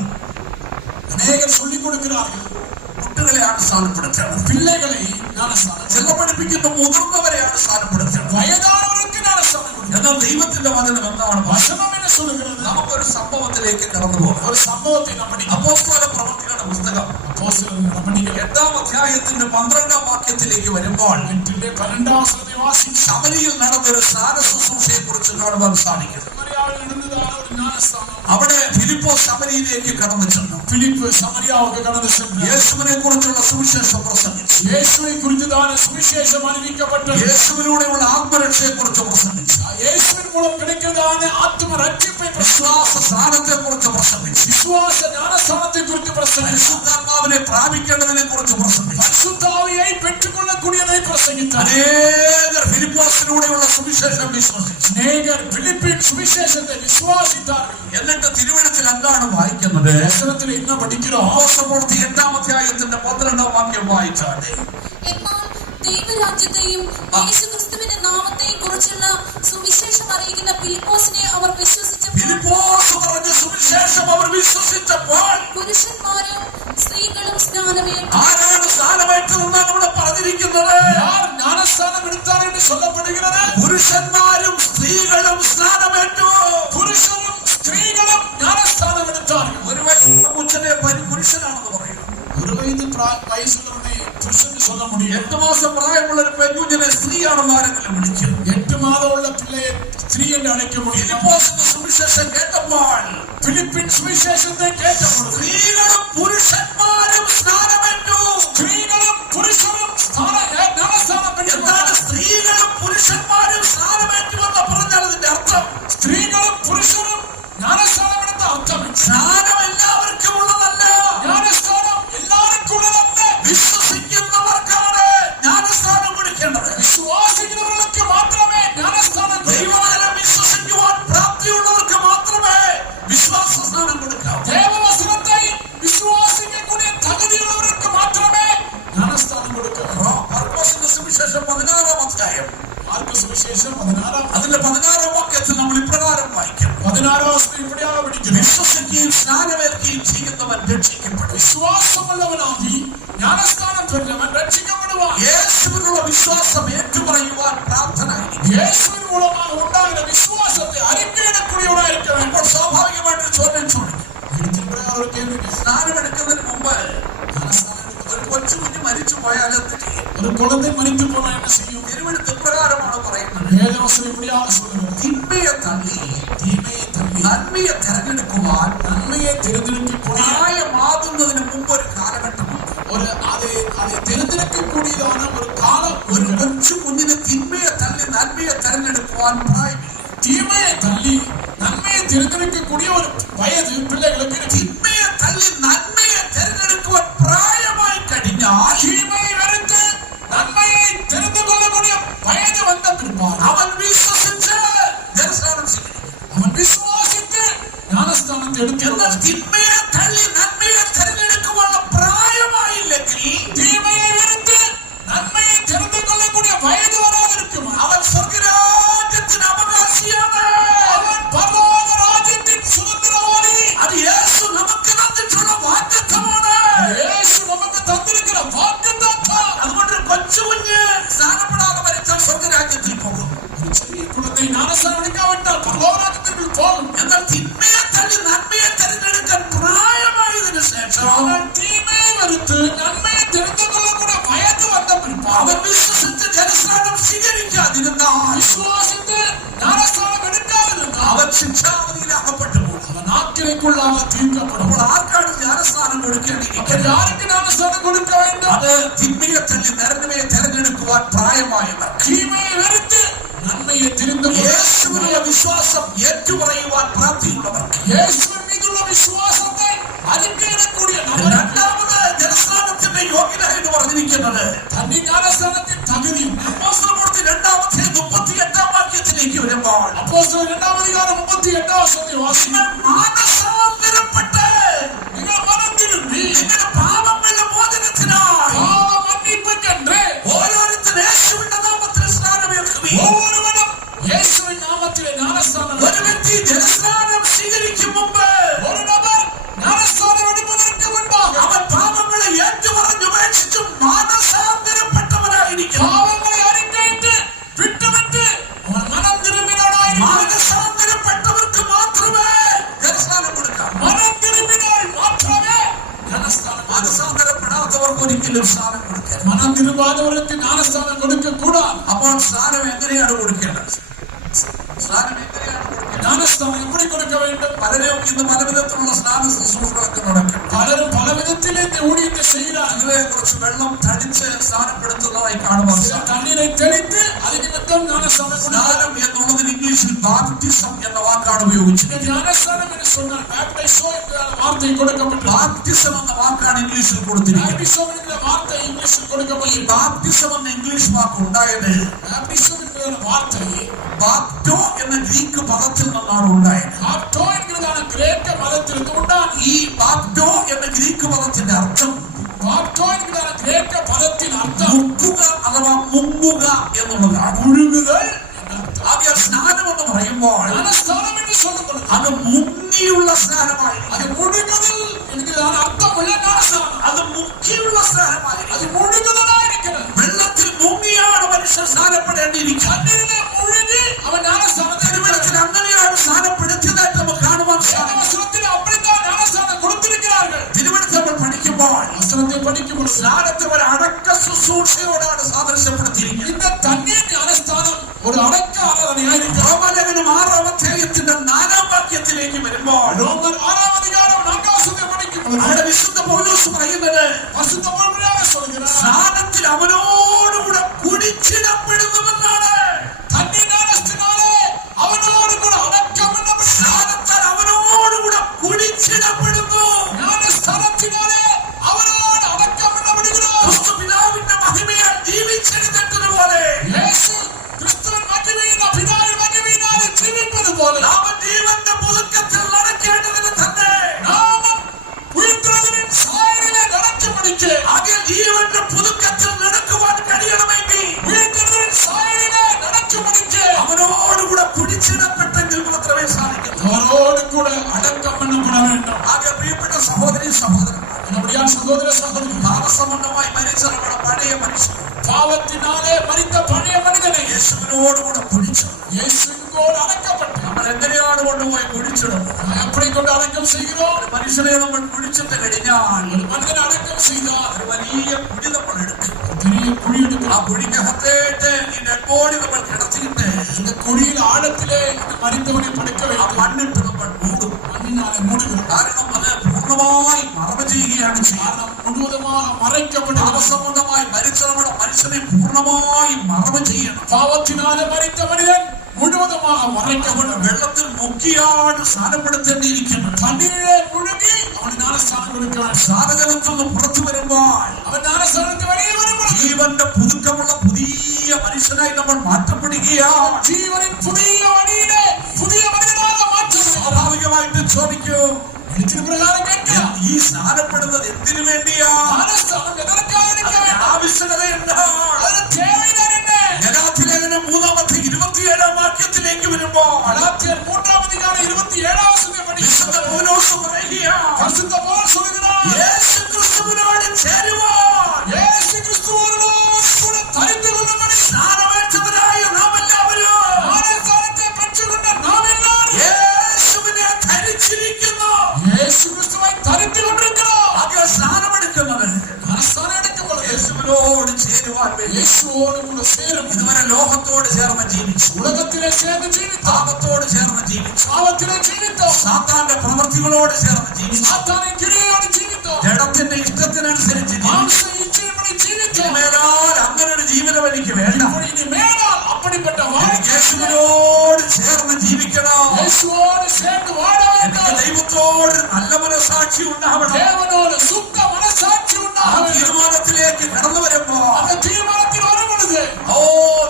അനേകർ சொல்லிக் കൊടുக்கிறார்கள். കുട്ടികളെയാണ് സ്ഥാനപ്പെടുത്തേണ്ടത്. പിള്ളേകളെ ജ്ഞാനസ്നാനം. ചിലർ പഠിപ്പിക്കുന്ന മുതിർന്നവരെയാണ് സ്ഥാനപ്പെടുത്തേണ്ടത്. വയതാനവർക്ക് ജ്ഞാനസ്നാനം കൊടുക്കണം. എന്നാൽ ദൈവത്തിന്റെ വചനം എന്താണ്? വചനം എന്നെ சொல்லுகிறது. നമുക്കൊരു സംഭവത്തിലേക്ക് കടന്നു പോകാം. ഒരു സംഭവത്തെ നാം പഠിക്കാം. അപ്പോസ്തല പ്രവൃത്തികളുടെ പുസ്തകം അപ്പോസ്തലരുടെ നടപടികൾ 8-ാം അധ്യായത്തിന്റെ 12-ാം വാക്യത്തിലേക്ക് വരുമ്പോൾ 8-ന്റെ 12-ാം വാക്യം ശമരിയിൽ നടന്നൊരു സ്നാന ശുശ്രൂഷയെ കുറിച്ച് കാണുവാൻ സാധിക്കും. മറിയാവിൽ നടന്നതാണ് ഒരു അവിടെ ഫിലിപ്പോസ് ശമരിയിലേക്ക് കടന്നു ചെന്നു. ഫിലിപ്പ് സമരിയാവൊക്കെ കടന്നു ചെന്നു. യേശുവിനെ കുറിച്ചുള്ള സുവിശേഷം പ്രസംഗിച്ചു. യേശുവെ കുറിച്ച് സുവിശേഷം അറിയിക്കപ്പെട്ടു. യേശുവിലൂടെയുള്ള ആത്മരക്ഷയെ കുറിച്ച് പ്രസംഗിച്ചു. യേശുവിൻ മൂലം കിടക്കുന്നതാണ് ആത്മരക്ഷിപ്പെ. വിശ്വാസ സ്ഥാനത്തെ കുറിച്ച് പ്രസംഗിച്ചു. വിശ്വാസ ജ്ഞാനസ്ഥാനത്തെ കുറിച്ച് പ്രസംഗിച്ചു. പരിശുദ്ധാത്മാവിനെ പ്രാപിക്കേണ്ടതിനെ കുറിച്ച് പ്രസംഗിച്ചു. പരിശുദ്ധാവിയെ പെற்றுകൊള്ളக்கூடிയதை പ്രസംഗിച്ചു. അനേകർ ഫിലിപ്പോസിലൂടെയുള്ള സുവിശേഷം വിശ്വസിച്ചു. അനേകർ ഫിലിപ്പിൻ സുവിശേഷത്തെ വിശ്വാസിத்தார்கள். എന്നിട്ട് തിരുവെഴുത്തിൽ എന്താണ് വായിക്കുന്നത്? വചനത്തിൽ ഇന്ന് പഠിக்கிறோம். അപ്പോസ്തലപ്രവൃത്തി 8-ാം അധ്യായത്തിന്റെ 12-ാം വാക്യം വായിച്ചാട്ടെ. എന്നാൽ ദൈവരാജ്യത്തെയും യേശുക്രിസ്തുവിന്റെ നാമത്തെയും കുറിച്ചുള്ള സുവിശേഷം അറിയിക്കുന്ന ഫിലിപ്പോസിനെ അവർ വിശ്വസിച്ചപ്പോൾ ഫിലിപ്പോസ് പറഞ്ഞ സുവിശേഷം അവർ വിശ്വസിച്ചപ്പോൾ പുരുഷന്മാരും സ്ത്രീകളും സ്നാനമേറ്റു. ആരാണ് സ്ഥാനമേറ്റതെന്നാണ് ഇവിടെ പറഞ്ഞിരിക്കുന്നത്? யார் ஞானஸ்தானம் எடுத்தார் என்று சொல்லப்படுகிறது? പുരുഷന്മാരും സ്ത്രീകളും സ്നാനമേറ്റു. പുരുഷനും സ്ത്രീകളും ஞானஸ்தானம் எடுத்தார்கள். ഒരു വയസ്സുനെ പുരുഷനാണെന്ന് പറയും. ഒരു വയസ്സുള്ളവനെ പുരുഷന് சொல்ல முடியும். 8 മാസം പ്രായമുള്ള ഒരു പെൺകുഞ്ഞിനെ സ്ത്രീയാണെന്ന് ആരെങ്കിലും വിളിക്കും? 8 മാസമുള്ള പിള്ളയെ സ്ത്രീ എന്ന് അழைக்க முடியும். ഫിലിപ്പോസിന്റെ സുവിശേഷം കേട്ടപ്പോൾ ഫിലിപ്പിൻ സുവിശേഷത്തെ കേട്ടപ്പോൾ സ്ത്രീകളും പുരുഷന്മാരും സ്നാനമേറ്റു. സ്ത്രീകളും പുരുഷനും ജ്ഞാനസ്താനം എടുത്തു. എന്താണ് സ്ത്രീകളും പുരുഷന്മാരും സ്നാനമേറ്റു എന്ന് പറഞ്ഞാൽ അതിന്റെ അർത്ഥം? സ്ത്രീകളും പുരുഷനും ജ്ഞാനസ്താനം എടുത്ത അർത്ഥം സ്നാനം എല്ലാവർക്കും ഉള്ളതല്ല. ജ്ഞാനസ്താനം എല്ലാവർക്കും ഉള്ളതല്ല. വിശ്വസിക്കുന്നവർക്കാണ് ജ്ഞാനസ്നാനം കൊടുക്കേണ്ടത്. വിശ്വാസിക്കുന്നവർക്ക് മാത്രമേ ജ്ഞാനസ്താനം ദൈവവചനം വിശ്വസിക്കുവാൻ പ്രാപ്തിയുള്ളവർക്ക് മാത്രമേ വിശ്വാസ സ്നാനം കൊടുക്കാവൂ. ദേവവചനത്തെ വിശ്വാസിക്കக்கூடிய തകുതിയുള്ളവർക്ക് മാത്രമേ ജ്ഞാനസ്താനം കൊടുക്കാവൂ. മർക്കോസിന്റെ സുവിശേഷം 16-ാം അധ്യായം മാർക്ക് സുവിശേഷം 16-ാം അതിന്റെ 16-ാം വാക്യത്തിൽ നമ്മൾ ഇപ്രകാരം വായിക്കും. 16-ാം വചനം ഇവിടെയാണ് പഠിക്കുന്നത്. വിശ്വസിക്കുകയും സ്നാനമേൽക്കുകയും ചെയ്യുന്നവൻ രക്ഷിക്കപ്പെടും. വിശ്വാസമുള്ളവനാകി ജ്ഞാനസ്താനം പെറ്റവൻ രക്ഷിക്കപ്പെടുവാൻ. യേശുവിനുള്ള വിശ്വാസം ഏറ്റുപറയുവാൻ പ്രാപ്തനായിരിക്കും. യേശുവിൻ മൂലമായി ഉണ്ടാകുന്ന വിശ്വാസത്തെ അറിയിക്കக்கூடிയവനായിരിക്കും. അപ്പോൾ സ്വാഭാവികമായിട്ട് ഒരു ചോദ്യം ചോദിക്കും. ഒരു കേൾവി. സ്നാനമെടുക്കുന്നതിന് മുമ്പ് ഒരു കൊച്ചു കുഞ്ഞ് മരിച്ചു പോയാൽ എന്ത് ചെയ്യും? ഒരു കുഴந்தை മരിച്ചു പോയാൽ என்ன செய்யும்? തിരുവെഴുത്ത് ഇപ്രകാരമാണ് പറയുന്നത്. വേദവസ്തു ഇവിടെയാണ് சொல்லுகிறது. തിന്മയെ തള്ളി തീമയെ തള്ളി നന്മയെ തെരഞ്ഞെടുക്കുവാൻ നന്മയെ തിരഞ്ഞെടുക്കக்கூடிய പ്രായമാകുന്നതിന് മുമ്പ് ഒരു കാലഘട്ടമുണ്ട്. அதை തിരഞ്ഞെടുക്കக்கூடிയതാണ് ഒരു കാലം. ഒരു കൊച്ചു കുഞ്ഞിന് തിന്മയെ തള്ളി നന്മയെ തെരഞ്ഞെടുക്കുവാൻ പ്രായമില്ല. തീമയെ തള്ളി നന്മയെ തിരഞ്ഞെടുക്കக்கூடிய ഒരു വയത് പിള്ളേകൾക്ക് ഇருக்கு. തിന്മയെ തള്ളി നന്മയെ തെരഞ്ഞെടുക്കുവാൻ പ്രായമായി കഴിഞ്ഞാൽ തീമയെ വെറുത്ത് നന്മയെ തിരഞ്ഞു കൊള്ളக்கூடிய വയത് വന്ന പിற்பாடு അവൻ വിശ്വസിച്ച് ജ്ഞാനസ്നാനം സ്വീകരിക്കും. അവൻ വിശ്വാസിച്ച് ജ്ഞാനസ്നാനത്തെ എടുത്തു. എന്നാൽ തിന്മയെ തള്ളി നന്മയെ തെരഞ്ഞെടുക്കുവാനുള്ള പ്രായമായില്ലെങ്കിൽ തീമയെ വെറുത്ത് നന്മയെ തിരഞ്ഞു കൊള്ളக்கூடிய വയത് വരാതിരിക്കും. അവൻ സ്വർഗരാജ്യത്തിന് അവകാശിയാണ്. അവൻ പരലോക രാജ്യത്തിൻ സുതന്ത്രവാദി. അത് യേശു നമുക്ക് തന്നിട്ടുള്ള വാഗ്ദത്തമാണ്. യേശു നമുക്ക് തന്നിരിക്കുന്ന വാഗ്ദത്തം. അതുകൊണ്ട് ഒരു കൊച്ചു കുഞ്ഞ് സ്നാനപ്പെടാതെ മരിച്ചാൽ സ്വർഗരാജ്യത്തിൽ പോകും. ഒരു ചെറിയ കുഴந்தை ജ്ഞാനസ്നാനം എടുക്കാവിട്ടാൽ പരലോക രാജ്യത്തിൽ പോകും. എന്നാൽ തിന്മയെ തള്ളി നന്മയെ തെരഞ്ഞെടുക്കാൻ പ്രായമായതിനു ശേഷം അവൻ തീമയെ വെറുത്ത് നന്മയെ തിരഞ്ഞു കൊള്ളக்கூடிய വയത് വന്ന പിற்பாடு അവൻ വിശ്വസിച്ച് ജലസ്നാനം സ്വീകരിക്കാതിരുന്നാൽ വിശ്വാസത്തിൽ ജ്ഞാനസ്നാനം എടുക്കാതിരുന്നാൽ അവൻ ശിക്ഷാവധിയിൽ അകപ്പെട്ടു പോകും. അവൻ ആക്കിരക്കുള്ളാക തീർക്കപ്പെടും. അപ്പോൾ ആർക്കാണ് ജ്ഞാനസ്നാനം കൊടുക്കേണ്ടിയിരിക്കുന്നത്? யாருக்கு ஞானஸ்தானம் கொடுக்க வேண்டும்? അത് തിന്മയെ തള്ളി നന്മയെ തെരഞ്ഞെടുക്കുവാൻ പ്രായമായവർ. தீமையை வெறுத்து நன்மையை தெரிந்து യേശുവിനുള്ള വിശ്വാസം ഏറ്റുപറയുവാൻ പ്രാപ്തിയുള്ളവർ. യേശുവിൻ மீதுள்ள വിശ്വാസത്തെ അറിയിക്കக்கூடிய നബർ. രണ്ടാമത് ജലസ്നാനത്തിന്റെ യോഗ്യത എന്ന് പറഞ്ഞിരിക്കുന്നത് തന്റെ ജ്ഞാനസ്നാനത്തിൻ തകുതി. അപ്പോസ്തലപ്രവൃത്തി 2-ാം അധ്യായം 38-ാം വാക്യത്തിലേക്ക് വരുമ്പോൾ അപ്പോസ്തലർ 2-ാം അധികാരം 38-ാം വചനത്തിൽ വാസിക്കുന്നു. മാനസാന്തരപ്പെട്ട് നിങ്ങൾ മനം തിരുമ്പി നിങ്ങളുടെ പാപങ്ങളുടെ മോചനത്തിനായി പാപ മன்னிப்புக்கென்று ഓരോരുത്തരും യേശുവിന്റെ നാമത്തിൽ സ്നാനമേൽക്കുവിൻ. ഓരോരുവനും യേശുവിൻ നാമത്തിലെ ജ്ഞാനസ്നാനം. ഒരു വ്യക്തി ജലസ്നാനം സ്വീകരിക്കും മുമ്പ് ഒരു നബർ ജ്ഞാനസ്നാനം എടുപ്പதற்கு മുൻപാக അവൻ പാപങ്ങളെ ഏറ്റുപറഞ്ഞുപേക്ഷിച്ചും മാനസാന്തരപ്പെട്ടവനായിരിക്കും. പാവങ്ങളെ അറിക്കയിട്ട് വിട്ടുവിട്ട് അവൻ മനം തിരുമ്പിനോടായിരിക്കും. മാനസാന്തരപ്പെട്ടവർക്ക് മാത്രമേ ജലസ്നാനം കൊടുക്കാം. മനം തിരുമ്പിനാൽ മാത്രമേ ജ്ഞാനസ്നാനം. മാനസാന്തരപ്പെടാത്തവർക്ക് ഒരിക്കലും സ്നാനം കൊടുക്കാം. മനം തിരുമ്പാതവർക്ക് ജ്ഞാനസ്നാനം കൊടുക്കക്കൂടാ. അപ്പോൾ സ്നാനം എങ്ങനെയാണ് കൊടുക്കേണ്ടത്? സ്നാനം എങ്ങനെയാണ് കൊടുക്കേണ്ടത്? ജ്ഞാനസ്ഥാനം എപ്പടി കൊടുക്ക வேண்டும்? പലരും ഇന്ന് പല വിധത്തിലുള്ള സ്നാന ശുശ്രൂഷകളൊക്കെ നടക്കും. പലരും പല വിധത്തിൽ இந்த ஊழியத்தை செய்கிறார்கள். അതിലെ കുറച്ച് വെള്ളം തളിച്ച് സ്നാനപ്പെടുത്തുന്നതായി കാണുവാൻ സാധിക്കും. തണ്ണീரை തെളിத்து അതിന് നിമിത്തം ജ്ഞാനസ്ഥാനം സ്നാനം എന്നുള്ളതിന് ഇംഗ്ലീഷിൽ ബാപ്റ്റിസം എന്ന വാക്കാണ് ഉപയോഗിച്ചത്. ജ്ഞാനസ്ഥാനം എന്ന് சொன்னால் ബാപ്റ്റിസോ എന്ന വാർത്ത കൊടുക്കപ്പെട്ടു. ബാപ്റ്റിസം എന്ന വാക്കാണ് ഇംഗ്ലീഷിൽ കൊടുത്തിരിക്കുന്നത്. ബാപ്റ്റിസം എന്ന വാർത്ത ഇംഗ്ലീഷിൽ കൊടുക്കപ്പെട്ടു. ഈ ബാപ്റ്റിസം എന്ന ഇംഗ്ലീഷ് വാക്ക് ഉണ്ടായത് ബാപ്റ്റിസം എന്ന വാർത്ത ബാപ്റ്റോ എന്ന ഗ്രീക്ക് പദത്തിൽ നിന്നാണ് ഉണ്ടായത്. ബാപ്റ്റോ എന്നതാണ് ഗ്രേക്ക് പദത്തിൽ നിന്ന് ഉണ്ടായത്. ഈ ബാപ്റ്റോ എന്ന ഗ്രീക്ക് പദത്തിന്റെ അർത്ഥം ബാപ്റ്റോ എന്നതാണ് ഗ്രേക്ക് പദത്തിന് അർത്ഥം മുക്കുക അഥവാ മുങ്ങുക എന്നുള്ളതാണ്. മുഴുകുകൾ. ആദ്യ സ്നാനം എന്ന് പറയുമ്പോൾ ജ്ഞാനസ്ഥാനം എന്ന് சொல்லப்படுது. അത് മുങ്ങിയുള്ള സ്നാനമായി. അത് മുഴുകുതൽ എന്നതാണ് അർത്ഥമുള്ള ജ്ഞാനസ്ഥാനം. അത് മുക്കിയുള്ള സ്നാനമായി. അത് മുഴുകുതലായിരിക്കണം. വെള്ളത്തിൽ മുങ്ങിയാണ് മനുഷ്യൻ സ്നാനപ്പെടേണ്ടിയിരിക്കുന്നത്. മുഴുകി അവൻ ജ്ഞാനസ്ഥാനത്തിൽ അങ്ങനെയാണ് സ്നാനപ്പെടുത്തിയതായിട്ട് നമുക്ക് കാണുവാൻ സാധിക്കും. அப்படித்தான் ஞானஸ்தானம் கொடுத்திருக்கிறார்கள். തിരുവനന്തപുരത്ത് നമ്മൾ പഠിക്കുമ്പോൾ വസ്ത്രത്തെ പഠിക്കുമ്പോൾ സ്നാനത്തെ ഒരു അടക്ക ശുശ്രൂഷയോടാണ് സാദൃശ്യപ്പെടുത്തിയിരിക്കുന്നത്. இந்த தண்ணீர் ஞானஸ்தானம் ஒரு அடக்க ஆരാധനയായിരിക്കും. റോമലേഖനം 6-ാം അധ്യായത്തിന്റെ 4-ാം വാക്യത്തിലേക്ക് വരുമ്പോൾ ரோமர் 6-ാം അധികാരം 4-ാം വചനം പഠിക്കുമ്പോൾ അവിടെ വിശുദ്ധ പൗലോസ് പറയുന്നത് பரிசுத்த பவுல் சொல்கிறார், സ്നാനത്തിൽ അവനോടുകൂടെ കുടിച്ചിടപ്പെടുന്നുവെന്നാണ്. தண்ணீர் ஞானஸ்தானாலே அவனோடு கூட அடக்கம் பண்ணப்பட்ட സ്നാനത്താൽ അവനോടുകൂടെ കുടിച്ചിടപ്പെടുന്നു. ஞானஸ்தானத்தினாலே அவனோடு அடக்கம் பண்ணப்படுகிறோம். ക്രിസ്തു പിതാവിന്റെ മഹിമയാൽ ജീവിച്ചെഴുന്നേറ്റതുപോലെ இயேசு கிறிஸ்துவின் மகிமையின் பிதாவின் மகிமையினாலே ஜீவிப்பது போல അവൻ ജീവന്റെ പുതുക്കത്തിൽ നടക്കേണ്ടതിന് തന്നെ நாமும் உயிர்த்தெழுதலின் சாயலிலே நடக்கும்படிக்கு ആകെ ജീവന്റെ പുതുക്കത്തിൽ നടക്കുവാൻ കഴിയണമെങ്കിൽ உயிர்த்தெழுதலின் சாயலிலே நடக்கும்படிக்கு അവനോടുകൂടെ കുടിച്ചിടപ്പെട്ടെങ്കിൽ മാത്രമേ സാധിക്കൂ. அவரோடு கூட அடக்கம் பண்ணப்பட வேண்டும். ആകെ പ്രിയപ്പെട്ട സഹോദരി സഹോദരൻ, நம்முடைய சகோதர சகோதரி, പാപസംബന്ധമായി മരിച്ച നമ്മുടെ പഴയ മനുഷ്യൻ பாவத்தினாலே மரித்த பழைய மனிதனை യേശുവിനോടുകൂടെ കുടിച്ചു. இயேசுவோடு அடக்கப்பட்டு നമ്മൾ എങ്ങനെയാണ് കൊണ്ടുപോയി കുടിച്ചിടുന്നത്? எப்படி கொண்டு அடக்கம் செய்கிறோம்? മനുഷ്യനെ നമ്മൾ കുടിച്ചിട്ട് കഴിഞ്ഞാൽ ஒரு மனிதன் அடக்கம் செய்தால் ഒരു വലിയ കുഴി നമ്മൾ എടുക്കും. பெரிய குழி எடுக்கலாம். ആ കുഴിക്കകത്തേട്ട് ഈ ഡെഡ് ബോഡി നമ്മൾ കിടത്തിയിട്ട് இந்த குழியில் ஆழத்திலே இந்த மரித்தவனை படுக்க ആ வைத்து മണ്ണിട്ട് നമ്മൾ മൂടും. மண்ணினாலே மூடுகிறோம். കാരണം അത് പൂർണ്ണമായി മറവ് ചെയ്യുകയാണ് ചെയ്യുന്നത്. காரணம் முழுவதுமாக மறைக்கப்பட்டு പാപസംബന്ധമായി മരിച്ച നമ്മുടെ മനുഷ്യനെ പൂർണ്ണമായി മറവ് ചെയ്യണം. பாவத்தினாலே மரித்த மனிதன் முழுவதுமாக மறைக்கப்படும். വെള്ളത്തിൽ മുക്കിയാണ് സ്നാനപ്പെടുത്തേണ്ടിയിരിക്കുന്നത്. தண்ணீரே முழுகி அவன் ஞானஸ்தானம் கொடுக்கிறான். സ്നാനജലത്തിൽ നിന്ന് പുറത്തു വരുമ്പോൾ அவன் ஞானஸ்தானத்தை வெளியே வரும்போது ജീവന്റെ പുതുക്കമുള്ള പുതിയ മനുഷ്യനായി നമ്മൾ മാറ്റപ്പെടുകയാണ്. ஜீவனின் புதிய வழியிலே புதிய மனிதனாக மாற்றப்படுகிறான். സ്വാഭാവികമായിട്ട് ചോദിക്കും, வெளிச்சம் பிரகாரம் கேட்கிறான், ഈ സ്നാനപ്പെടുന്നത് എന്തിനു വേണ്ടിയാ? ஞானஸ்தானம் எதற்காக இருக்க வேண்டும்? ആവശ്യകത എന്താണ്? அது தேவைதான் என்ன? ഗലാത്യലേഖനം 3-ാം വാക്യത്തിലേക്ക് വരുമ്പോൾ கலாத்தியர் 3-ாம் அதிகாரம் 27-ாம் வசனத்தை വിശുദ്ധ படிக்கும்போது പൗലോസ് പറയുകയാണ്, பரிசுத்த பவுல் சொல்கிறார், യേശു ക്രിസ്തുവിനോട് ചേരുവാൻ இயேசு கிறிஸ்துவோடு கூட தரித்து கொள்ளும்படி സ്നാനമേറ്റവരായ നാം എല്ലാവരും ஞானஸ்தானத்தை பெற்றுக்கொண்ட நாம் எல்லாரும் യേശുവിനെ ധരിച്ചിരിക്കുന്നു. இயேசு கிறிஸ்துவை தரித்து கொண்டிருக்கிறோம். ആകെ സ്നാനമെടുക്കുന്നത് ஞானஸ்தானம் எடுக்கும் பொழுது യേശുവിനോട് ചേരുവാൻ വേണ്ടി. இயேசுவோடு கூட சேரும். ഇതുവരെ ലോകത്തോട് ചേർന്ന് ജീവിച്ചു, உலகத்திலே சேர்ந்து ஜீவித்தோம். പാപത്തോട് ചേർന്ന് ജീവിച്ചു, பாவத்திலே ஜீவித்தோம். സാത്താന്റെ പ്രവൃത്തികളോട് ചേർന്ന് ജീവിച്ചു, சாத்தானின் கிரியையோடு ஜீவித்தோம். ജഡത്തിന്റെ ഇഷ്ടത്തിനനുസരിച്ച് ജീവിച്ചു. மாம்ச இச்சையின்படி ஜீவித்தோம். മേലാൽ അങ്ങനെ ഒരു ജീവിതം എനിക്ക് വേണ്ട. இனி மேலால் அப்படிப்பட்ட வாழ்க்கை യേശുവിനോട് ചേർന്ന് ജീവിക്കണം. இயேசுவோடு சேர்ந்து வாழ എനിക്ക് வேண்டும். ദൈവത്തോട് നല്ല മനസാക്ഷി ഉണ്ടാവണം. தேவனோடு சுத்த மனசாட்சி ആ உண்டாக வேண்டும். തീരുമാനത്തിലേക്ക് കടന്നു വരുമ്പോ அந்த தீர்மானத்தில் வரும் பொழுது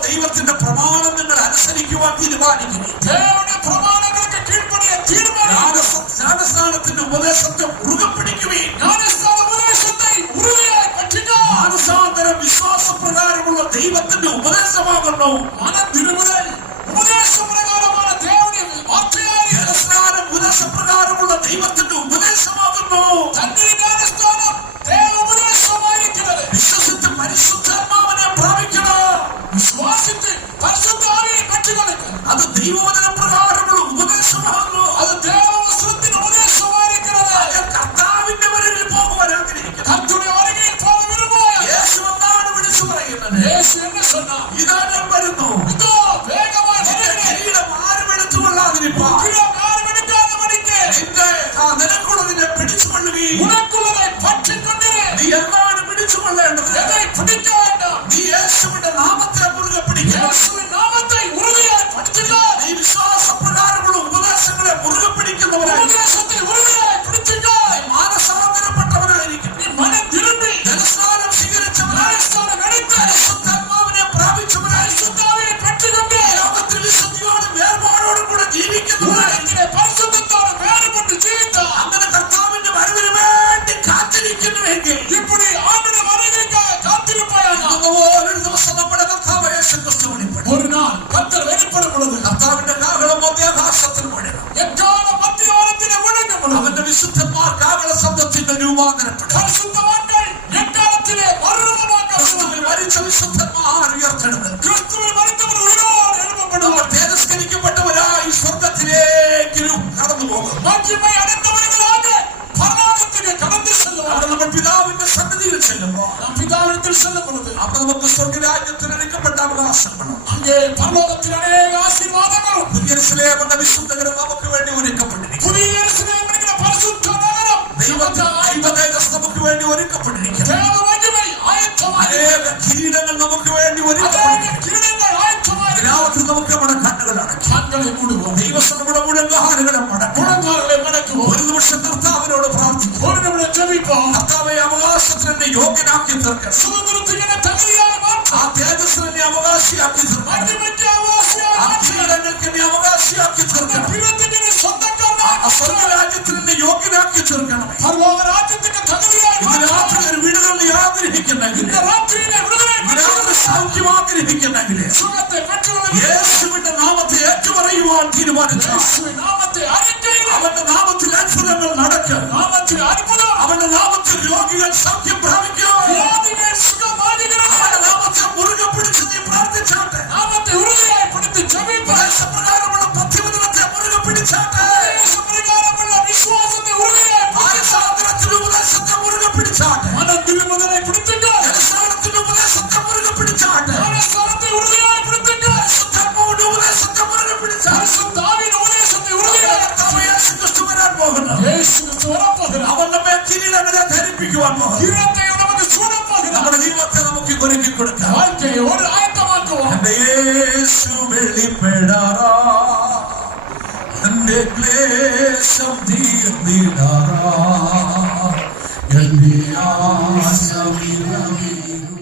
ദൈവത്തിന്റെ പ്രമാണം നിങ്ങൾ അനുസരിക്കുവാൻ തീരുമാനിക്കുന്നു. தேவனுடைய பிரமாணங்களுக்கு கீழ்ப்படிய தீர்மானம். ജ്ഞാനസ്ഥാനത്തിന്റെ ഉപദേശത്തെ മുറുകെ പിടിക്കുകയും ஞானஸ்தான உபதேசத்தை உறுதியாய் பற்றிக்கோ. മാനസാന്തരം വിശ്വാസപ്രകാരമുള്ള ദൈവത്തിന്റെ ഉപദേശമാകുന്നു. மன திருமுதல் உபதேச பிரகாரமான தேவனுடைய வார்த்தையாய் ജ്ഞാനസ്നാനം ഉപദേശപ്രകാരമുള്ള ദൈവത്തിന്റെ ഉപദേശമാകുന്നു. தண்ணீர் ஞானஸ்தானம் தேவ உபதேசமாயிருக்கிறது. വിശ്വസിച്ച് പരിശുദ്ധാത്മാവിനെ പ്രാപിക്കണം. விசுவாசித்து பரிசுத்த ஆவியை பெற்றுக்கொள்ளுங்கள். അത് ദൈവവചന പ്രകാരമുള്ള ഉപദേശമാകുന്നു. அது தேவ வசனத்தின் உபதேசமாயிருக்கிறது. കർത്താവിന്റെ വരവിൽ പോകുവാൻ ആഗ്രഹിക്കുന്നു. கர்த்தருடைய வருகையில் போக விரும்புவாய். യേശു എന്താണ് വിളിച്ചു പറയുന്നത്? இயேசு என்ன சொன்னார்? ഇതാ ഞാൻ വരുന്നു. இதோ வேகமாய் എന്റെ வருகிறேன். കിരീടം ആരും എടുത്തുകൊള്ളാതിരിപ്പാൻ. கிரீடம் எதை பிடிக்க வேண்டாம். നീ യേശുവിന്റെ നാമത്തെ മുറുകെ പിടിക്കുക. இயேசுவின் நாமத்தை உறுதியாய் பிடிச்சுக்க. നീ വിശ്വാസപ്രകാരമുള്ള ഉപദേശങ്ങളെ മുറുകെ പിടിക്കുന്നവരായി. உபதேசத்தை உறுதியாய் பிடிச்சுக்க. നീ മാനസാന്തരപ്പെട്ടവനായിരിക്കും. நீ மனம் திரும்பி ജലസ്നാനം സ്വീകരിച്ചവനായി. ஞானஸ்நானம் எடுத்து പരിശുദ്ധാത്മാവിനെ പ്രാപിച്ചവനായി. சுத்தாவினை பெற்றுக்கொண்டு ലോകത്തിൽ വിശുദ്ധിയോടും വേർപാടോടും കൂടെ ജീവിക്കുന്നവനായി. உலகத்திலே பரிசுத்தத்தோடு வேறுபட்டு ஜீவித்தார். അങ്ങനെ കർത്താവിന്റെ വരവിന് വേണ്ടി കാത്തിരിക്കുന്നുവെങ്കിൽ இப்படி ஆண்டுடைய வருகைக்காக காத்திருப்பாயாக. അതുപോലൊരു ദിവസം നമ്മുടെ കർത്താവ് യേശുക്രിസ്തു വെളിപ്പെടും. ஒரு நாள் கர்த்தர் வெளிப்படும் பொழுது കർത്താവിന്റെ കാഹളം മധ്യാകാശത്തിൽ മുഴങ്ങും. எக்காலம் மத்தியவானத்திலே முழங்கும் பொழுது അവന്റെ വിശുദ്ധന്മാർ കാഹള ശബ്ദത്തിന്റെ രൂപാന്തരപ്പെടും. பரிசுத்தவான்கள் எக்காலத்திலே ക്രിസ്തുവിൽ മരിച്ച വിശുദ്ധന്മാർ ഉയർത്തെഴുന്നേൽക്കും. கிறிஸ்துவில் மரித்தவர் உயிரோடு எழுப்பப்படுவார். അവർ തേജസ്കരിക്കപ്പെട്ടവരായി സ്വർഗത്തിലേക്ക് കടന്നു പോകും. மகிமை அடைந்தவர்களாக பரலோகத்துக்கு கடந்து செல்லுவார். അവിടെ നമ്മൾ പിതാവിന്റെ സന്നിധിയിൽ ചെല്ലുമ്പോൾ நாம் பிதாவிடத்தில் செல்லும் பொழுது അവിടെ നമുക്ക് സ്വർഗരാജ്യത്തിന് എടുക്കപ്പെട്ട അവകാശങ്ങളും அங்கே பரலோகத்தில் அநேக ஆசீர்வாதங்களும் യെരൂശലേം എന്ന വിശുദ്ധകരം നമുക്ക് വേണ്ടി ഒരുക്കപ്പെട്ടിരിക്കും. புதிய எருசலேம் என்கிற பரிசுத்த நகரம் ദൈവതേജസ് നമുക്ക് വേണ്ടി ഒരുക്കപ്പെട്ടിരിക്കും. தேவ மகிமை ஆயத்தமாய் അനേക കിരീടങ്ങൾ നമുക്ക് വേണ്ടി அநேக ഒരുക്കപ്പെട്ടിരിക്കും. கிரீடங்கள் ஆயத்தமாய் രാത്രി നമുക്ക് നമ്മുടെ കണ്ണുകൾ അടയ്ക്കും. கண்களை மூடுவோம். ദൈവം നമ്മുടെ മുഴങ്കാലുകളെ മടക്കും. முழங்கால்களை மடக்குவோம். ഒരു നിമിഷം കർത്താവിനോട് പ്രാർത്ഥിക്കും. ஒரு நிமிடம் ஜெபிப்போம். കർത്താവെ അവകാശത്തിന് എന്നെ യോഗ്യനാക്കി തീർക്കണം. சுதந்திரத்துக்கு என்ன தகுதியாக மாற்று. ആ തേജസ്സിന് എന്നെ അവകാശിയാക്കി തീർക്കണം. மகிமைக்கு அவகாசியாக ആ மாற்று. കിരീടങ്ങൾക്ക് എന്നെ അവകാശിയാക്കി തീർക്കണം. பீடத்துக்கு நீ சொந்தக்காரனாக ആ സ്വർഗരാജ്യത്തിന് എന്നെ യോഗ്യനാക്കി തീർക്കണം. பரலோக ராஜ்யத்துக்கு தகுதியாக ഇന്ന് மாற்று. രാത്രി ഒരു വിടുതൽ നീ ആഗ്രഹിക്കുന്നെങ്കിൽ, இந்த ராத்திரியிலே விடுதலை ഇന്ന് രാത്രി സൗഖ്യം ആഗ്രഹിക്കുന്നെങ്കിൽ, சுகத்தை பெற்றுள்ள യേശുവിന്റെ നാമത്തെ ഏറ്റുപറയുവാൻ തീരുമാനിച്ചു. இயேசுவின் நாமத்தை அறிக்கையிலே അവന്റെ നാമത്തിൽ അത്ഭുതങ്ങൾ നടക്കും. நாமத்தில் அற்புதம் അവന്റെ നാമത്തിൽ രോഗികൾ സൗഖ്യം പ്രാപിക്കും. வியாதிகள் சுகமாகுகிறது. അവന്റെ നാമത്തെ മുറുകെ പിടിച്ച് നീ പ്രാർത്ഥിച്ചാട്ടെ. நாமத்தை உறுதியாய் பிடித்து ஜெபிப்பாய். ഉപദേശപ്രകാരമുള്ള പഥ്യവചനത്തെ മുറുകെ പിടിച്ചാട്ടെ. பிரகாரமுள்ள விசுவாசத்தை உறுதியாய் ആയസാദരത്തിന്റെ ഉപദേശത്തെ മുറുകെ പിടിച്ചാട്ടെ. மனம் திரும்புதலை பிடித்துக்க. ജലസ്നാനത്തിന്റെ ഉപദേശത്തെ മുറുകെ പിടിച്ചാട്ടെ. ஞானஸ்நானத்தை உறுதியாய் பிடித்துக்க. പരിശുദ്ധാത്മാവിന്റെ ഉപദേശത്തെ മുറുകെ പിടിച്ചാട്ടെ. பரிசுத்த ஆவியின் உபதேசத்தை உறுதியாய் കർത്താവ് യേശുക്രിസ്തു വരാൻ പോകുന്നു. இயேசு கிறிஸ்து வரப்போகிறார். അവൻ നമ്മെ കിരീടങ്ങളെ ധരിപ്പിക്കുവാൻ പോകുന്നു. கிரீடத்தை நமக்கு சூடப்போகிறார். നമ്മുടെ ജീവിതത്തെ നമുക്ക് ഒരുക്കി കൊടുക്കാം. வாழ்க்கையை ஒரு ஆயத்தமாக்குவோம். എന്റെ യേശു വെളിപ്പെടാറാ, എന്റെ ക്ലേശം തീർന്നിടാറാ, എന്റെ ആശ വിരമിടും.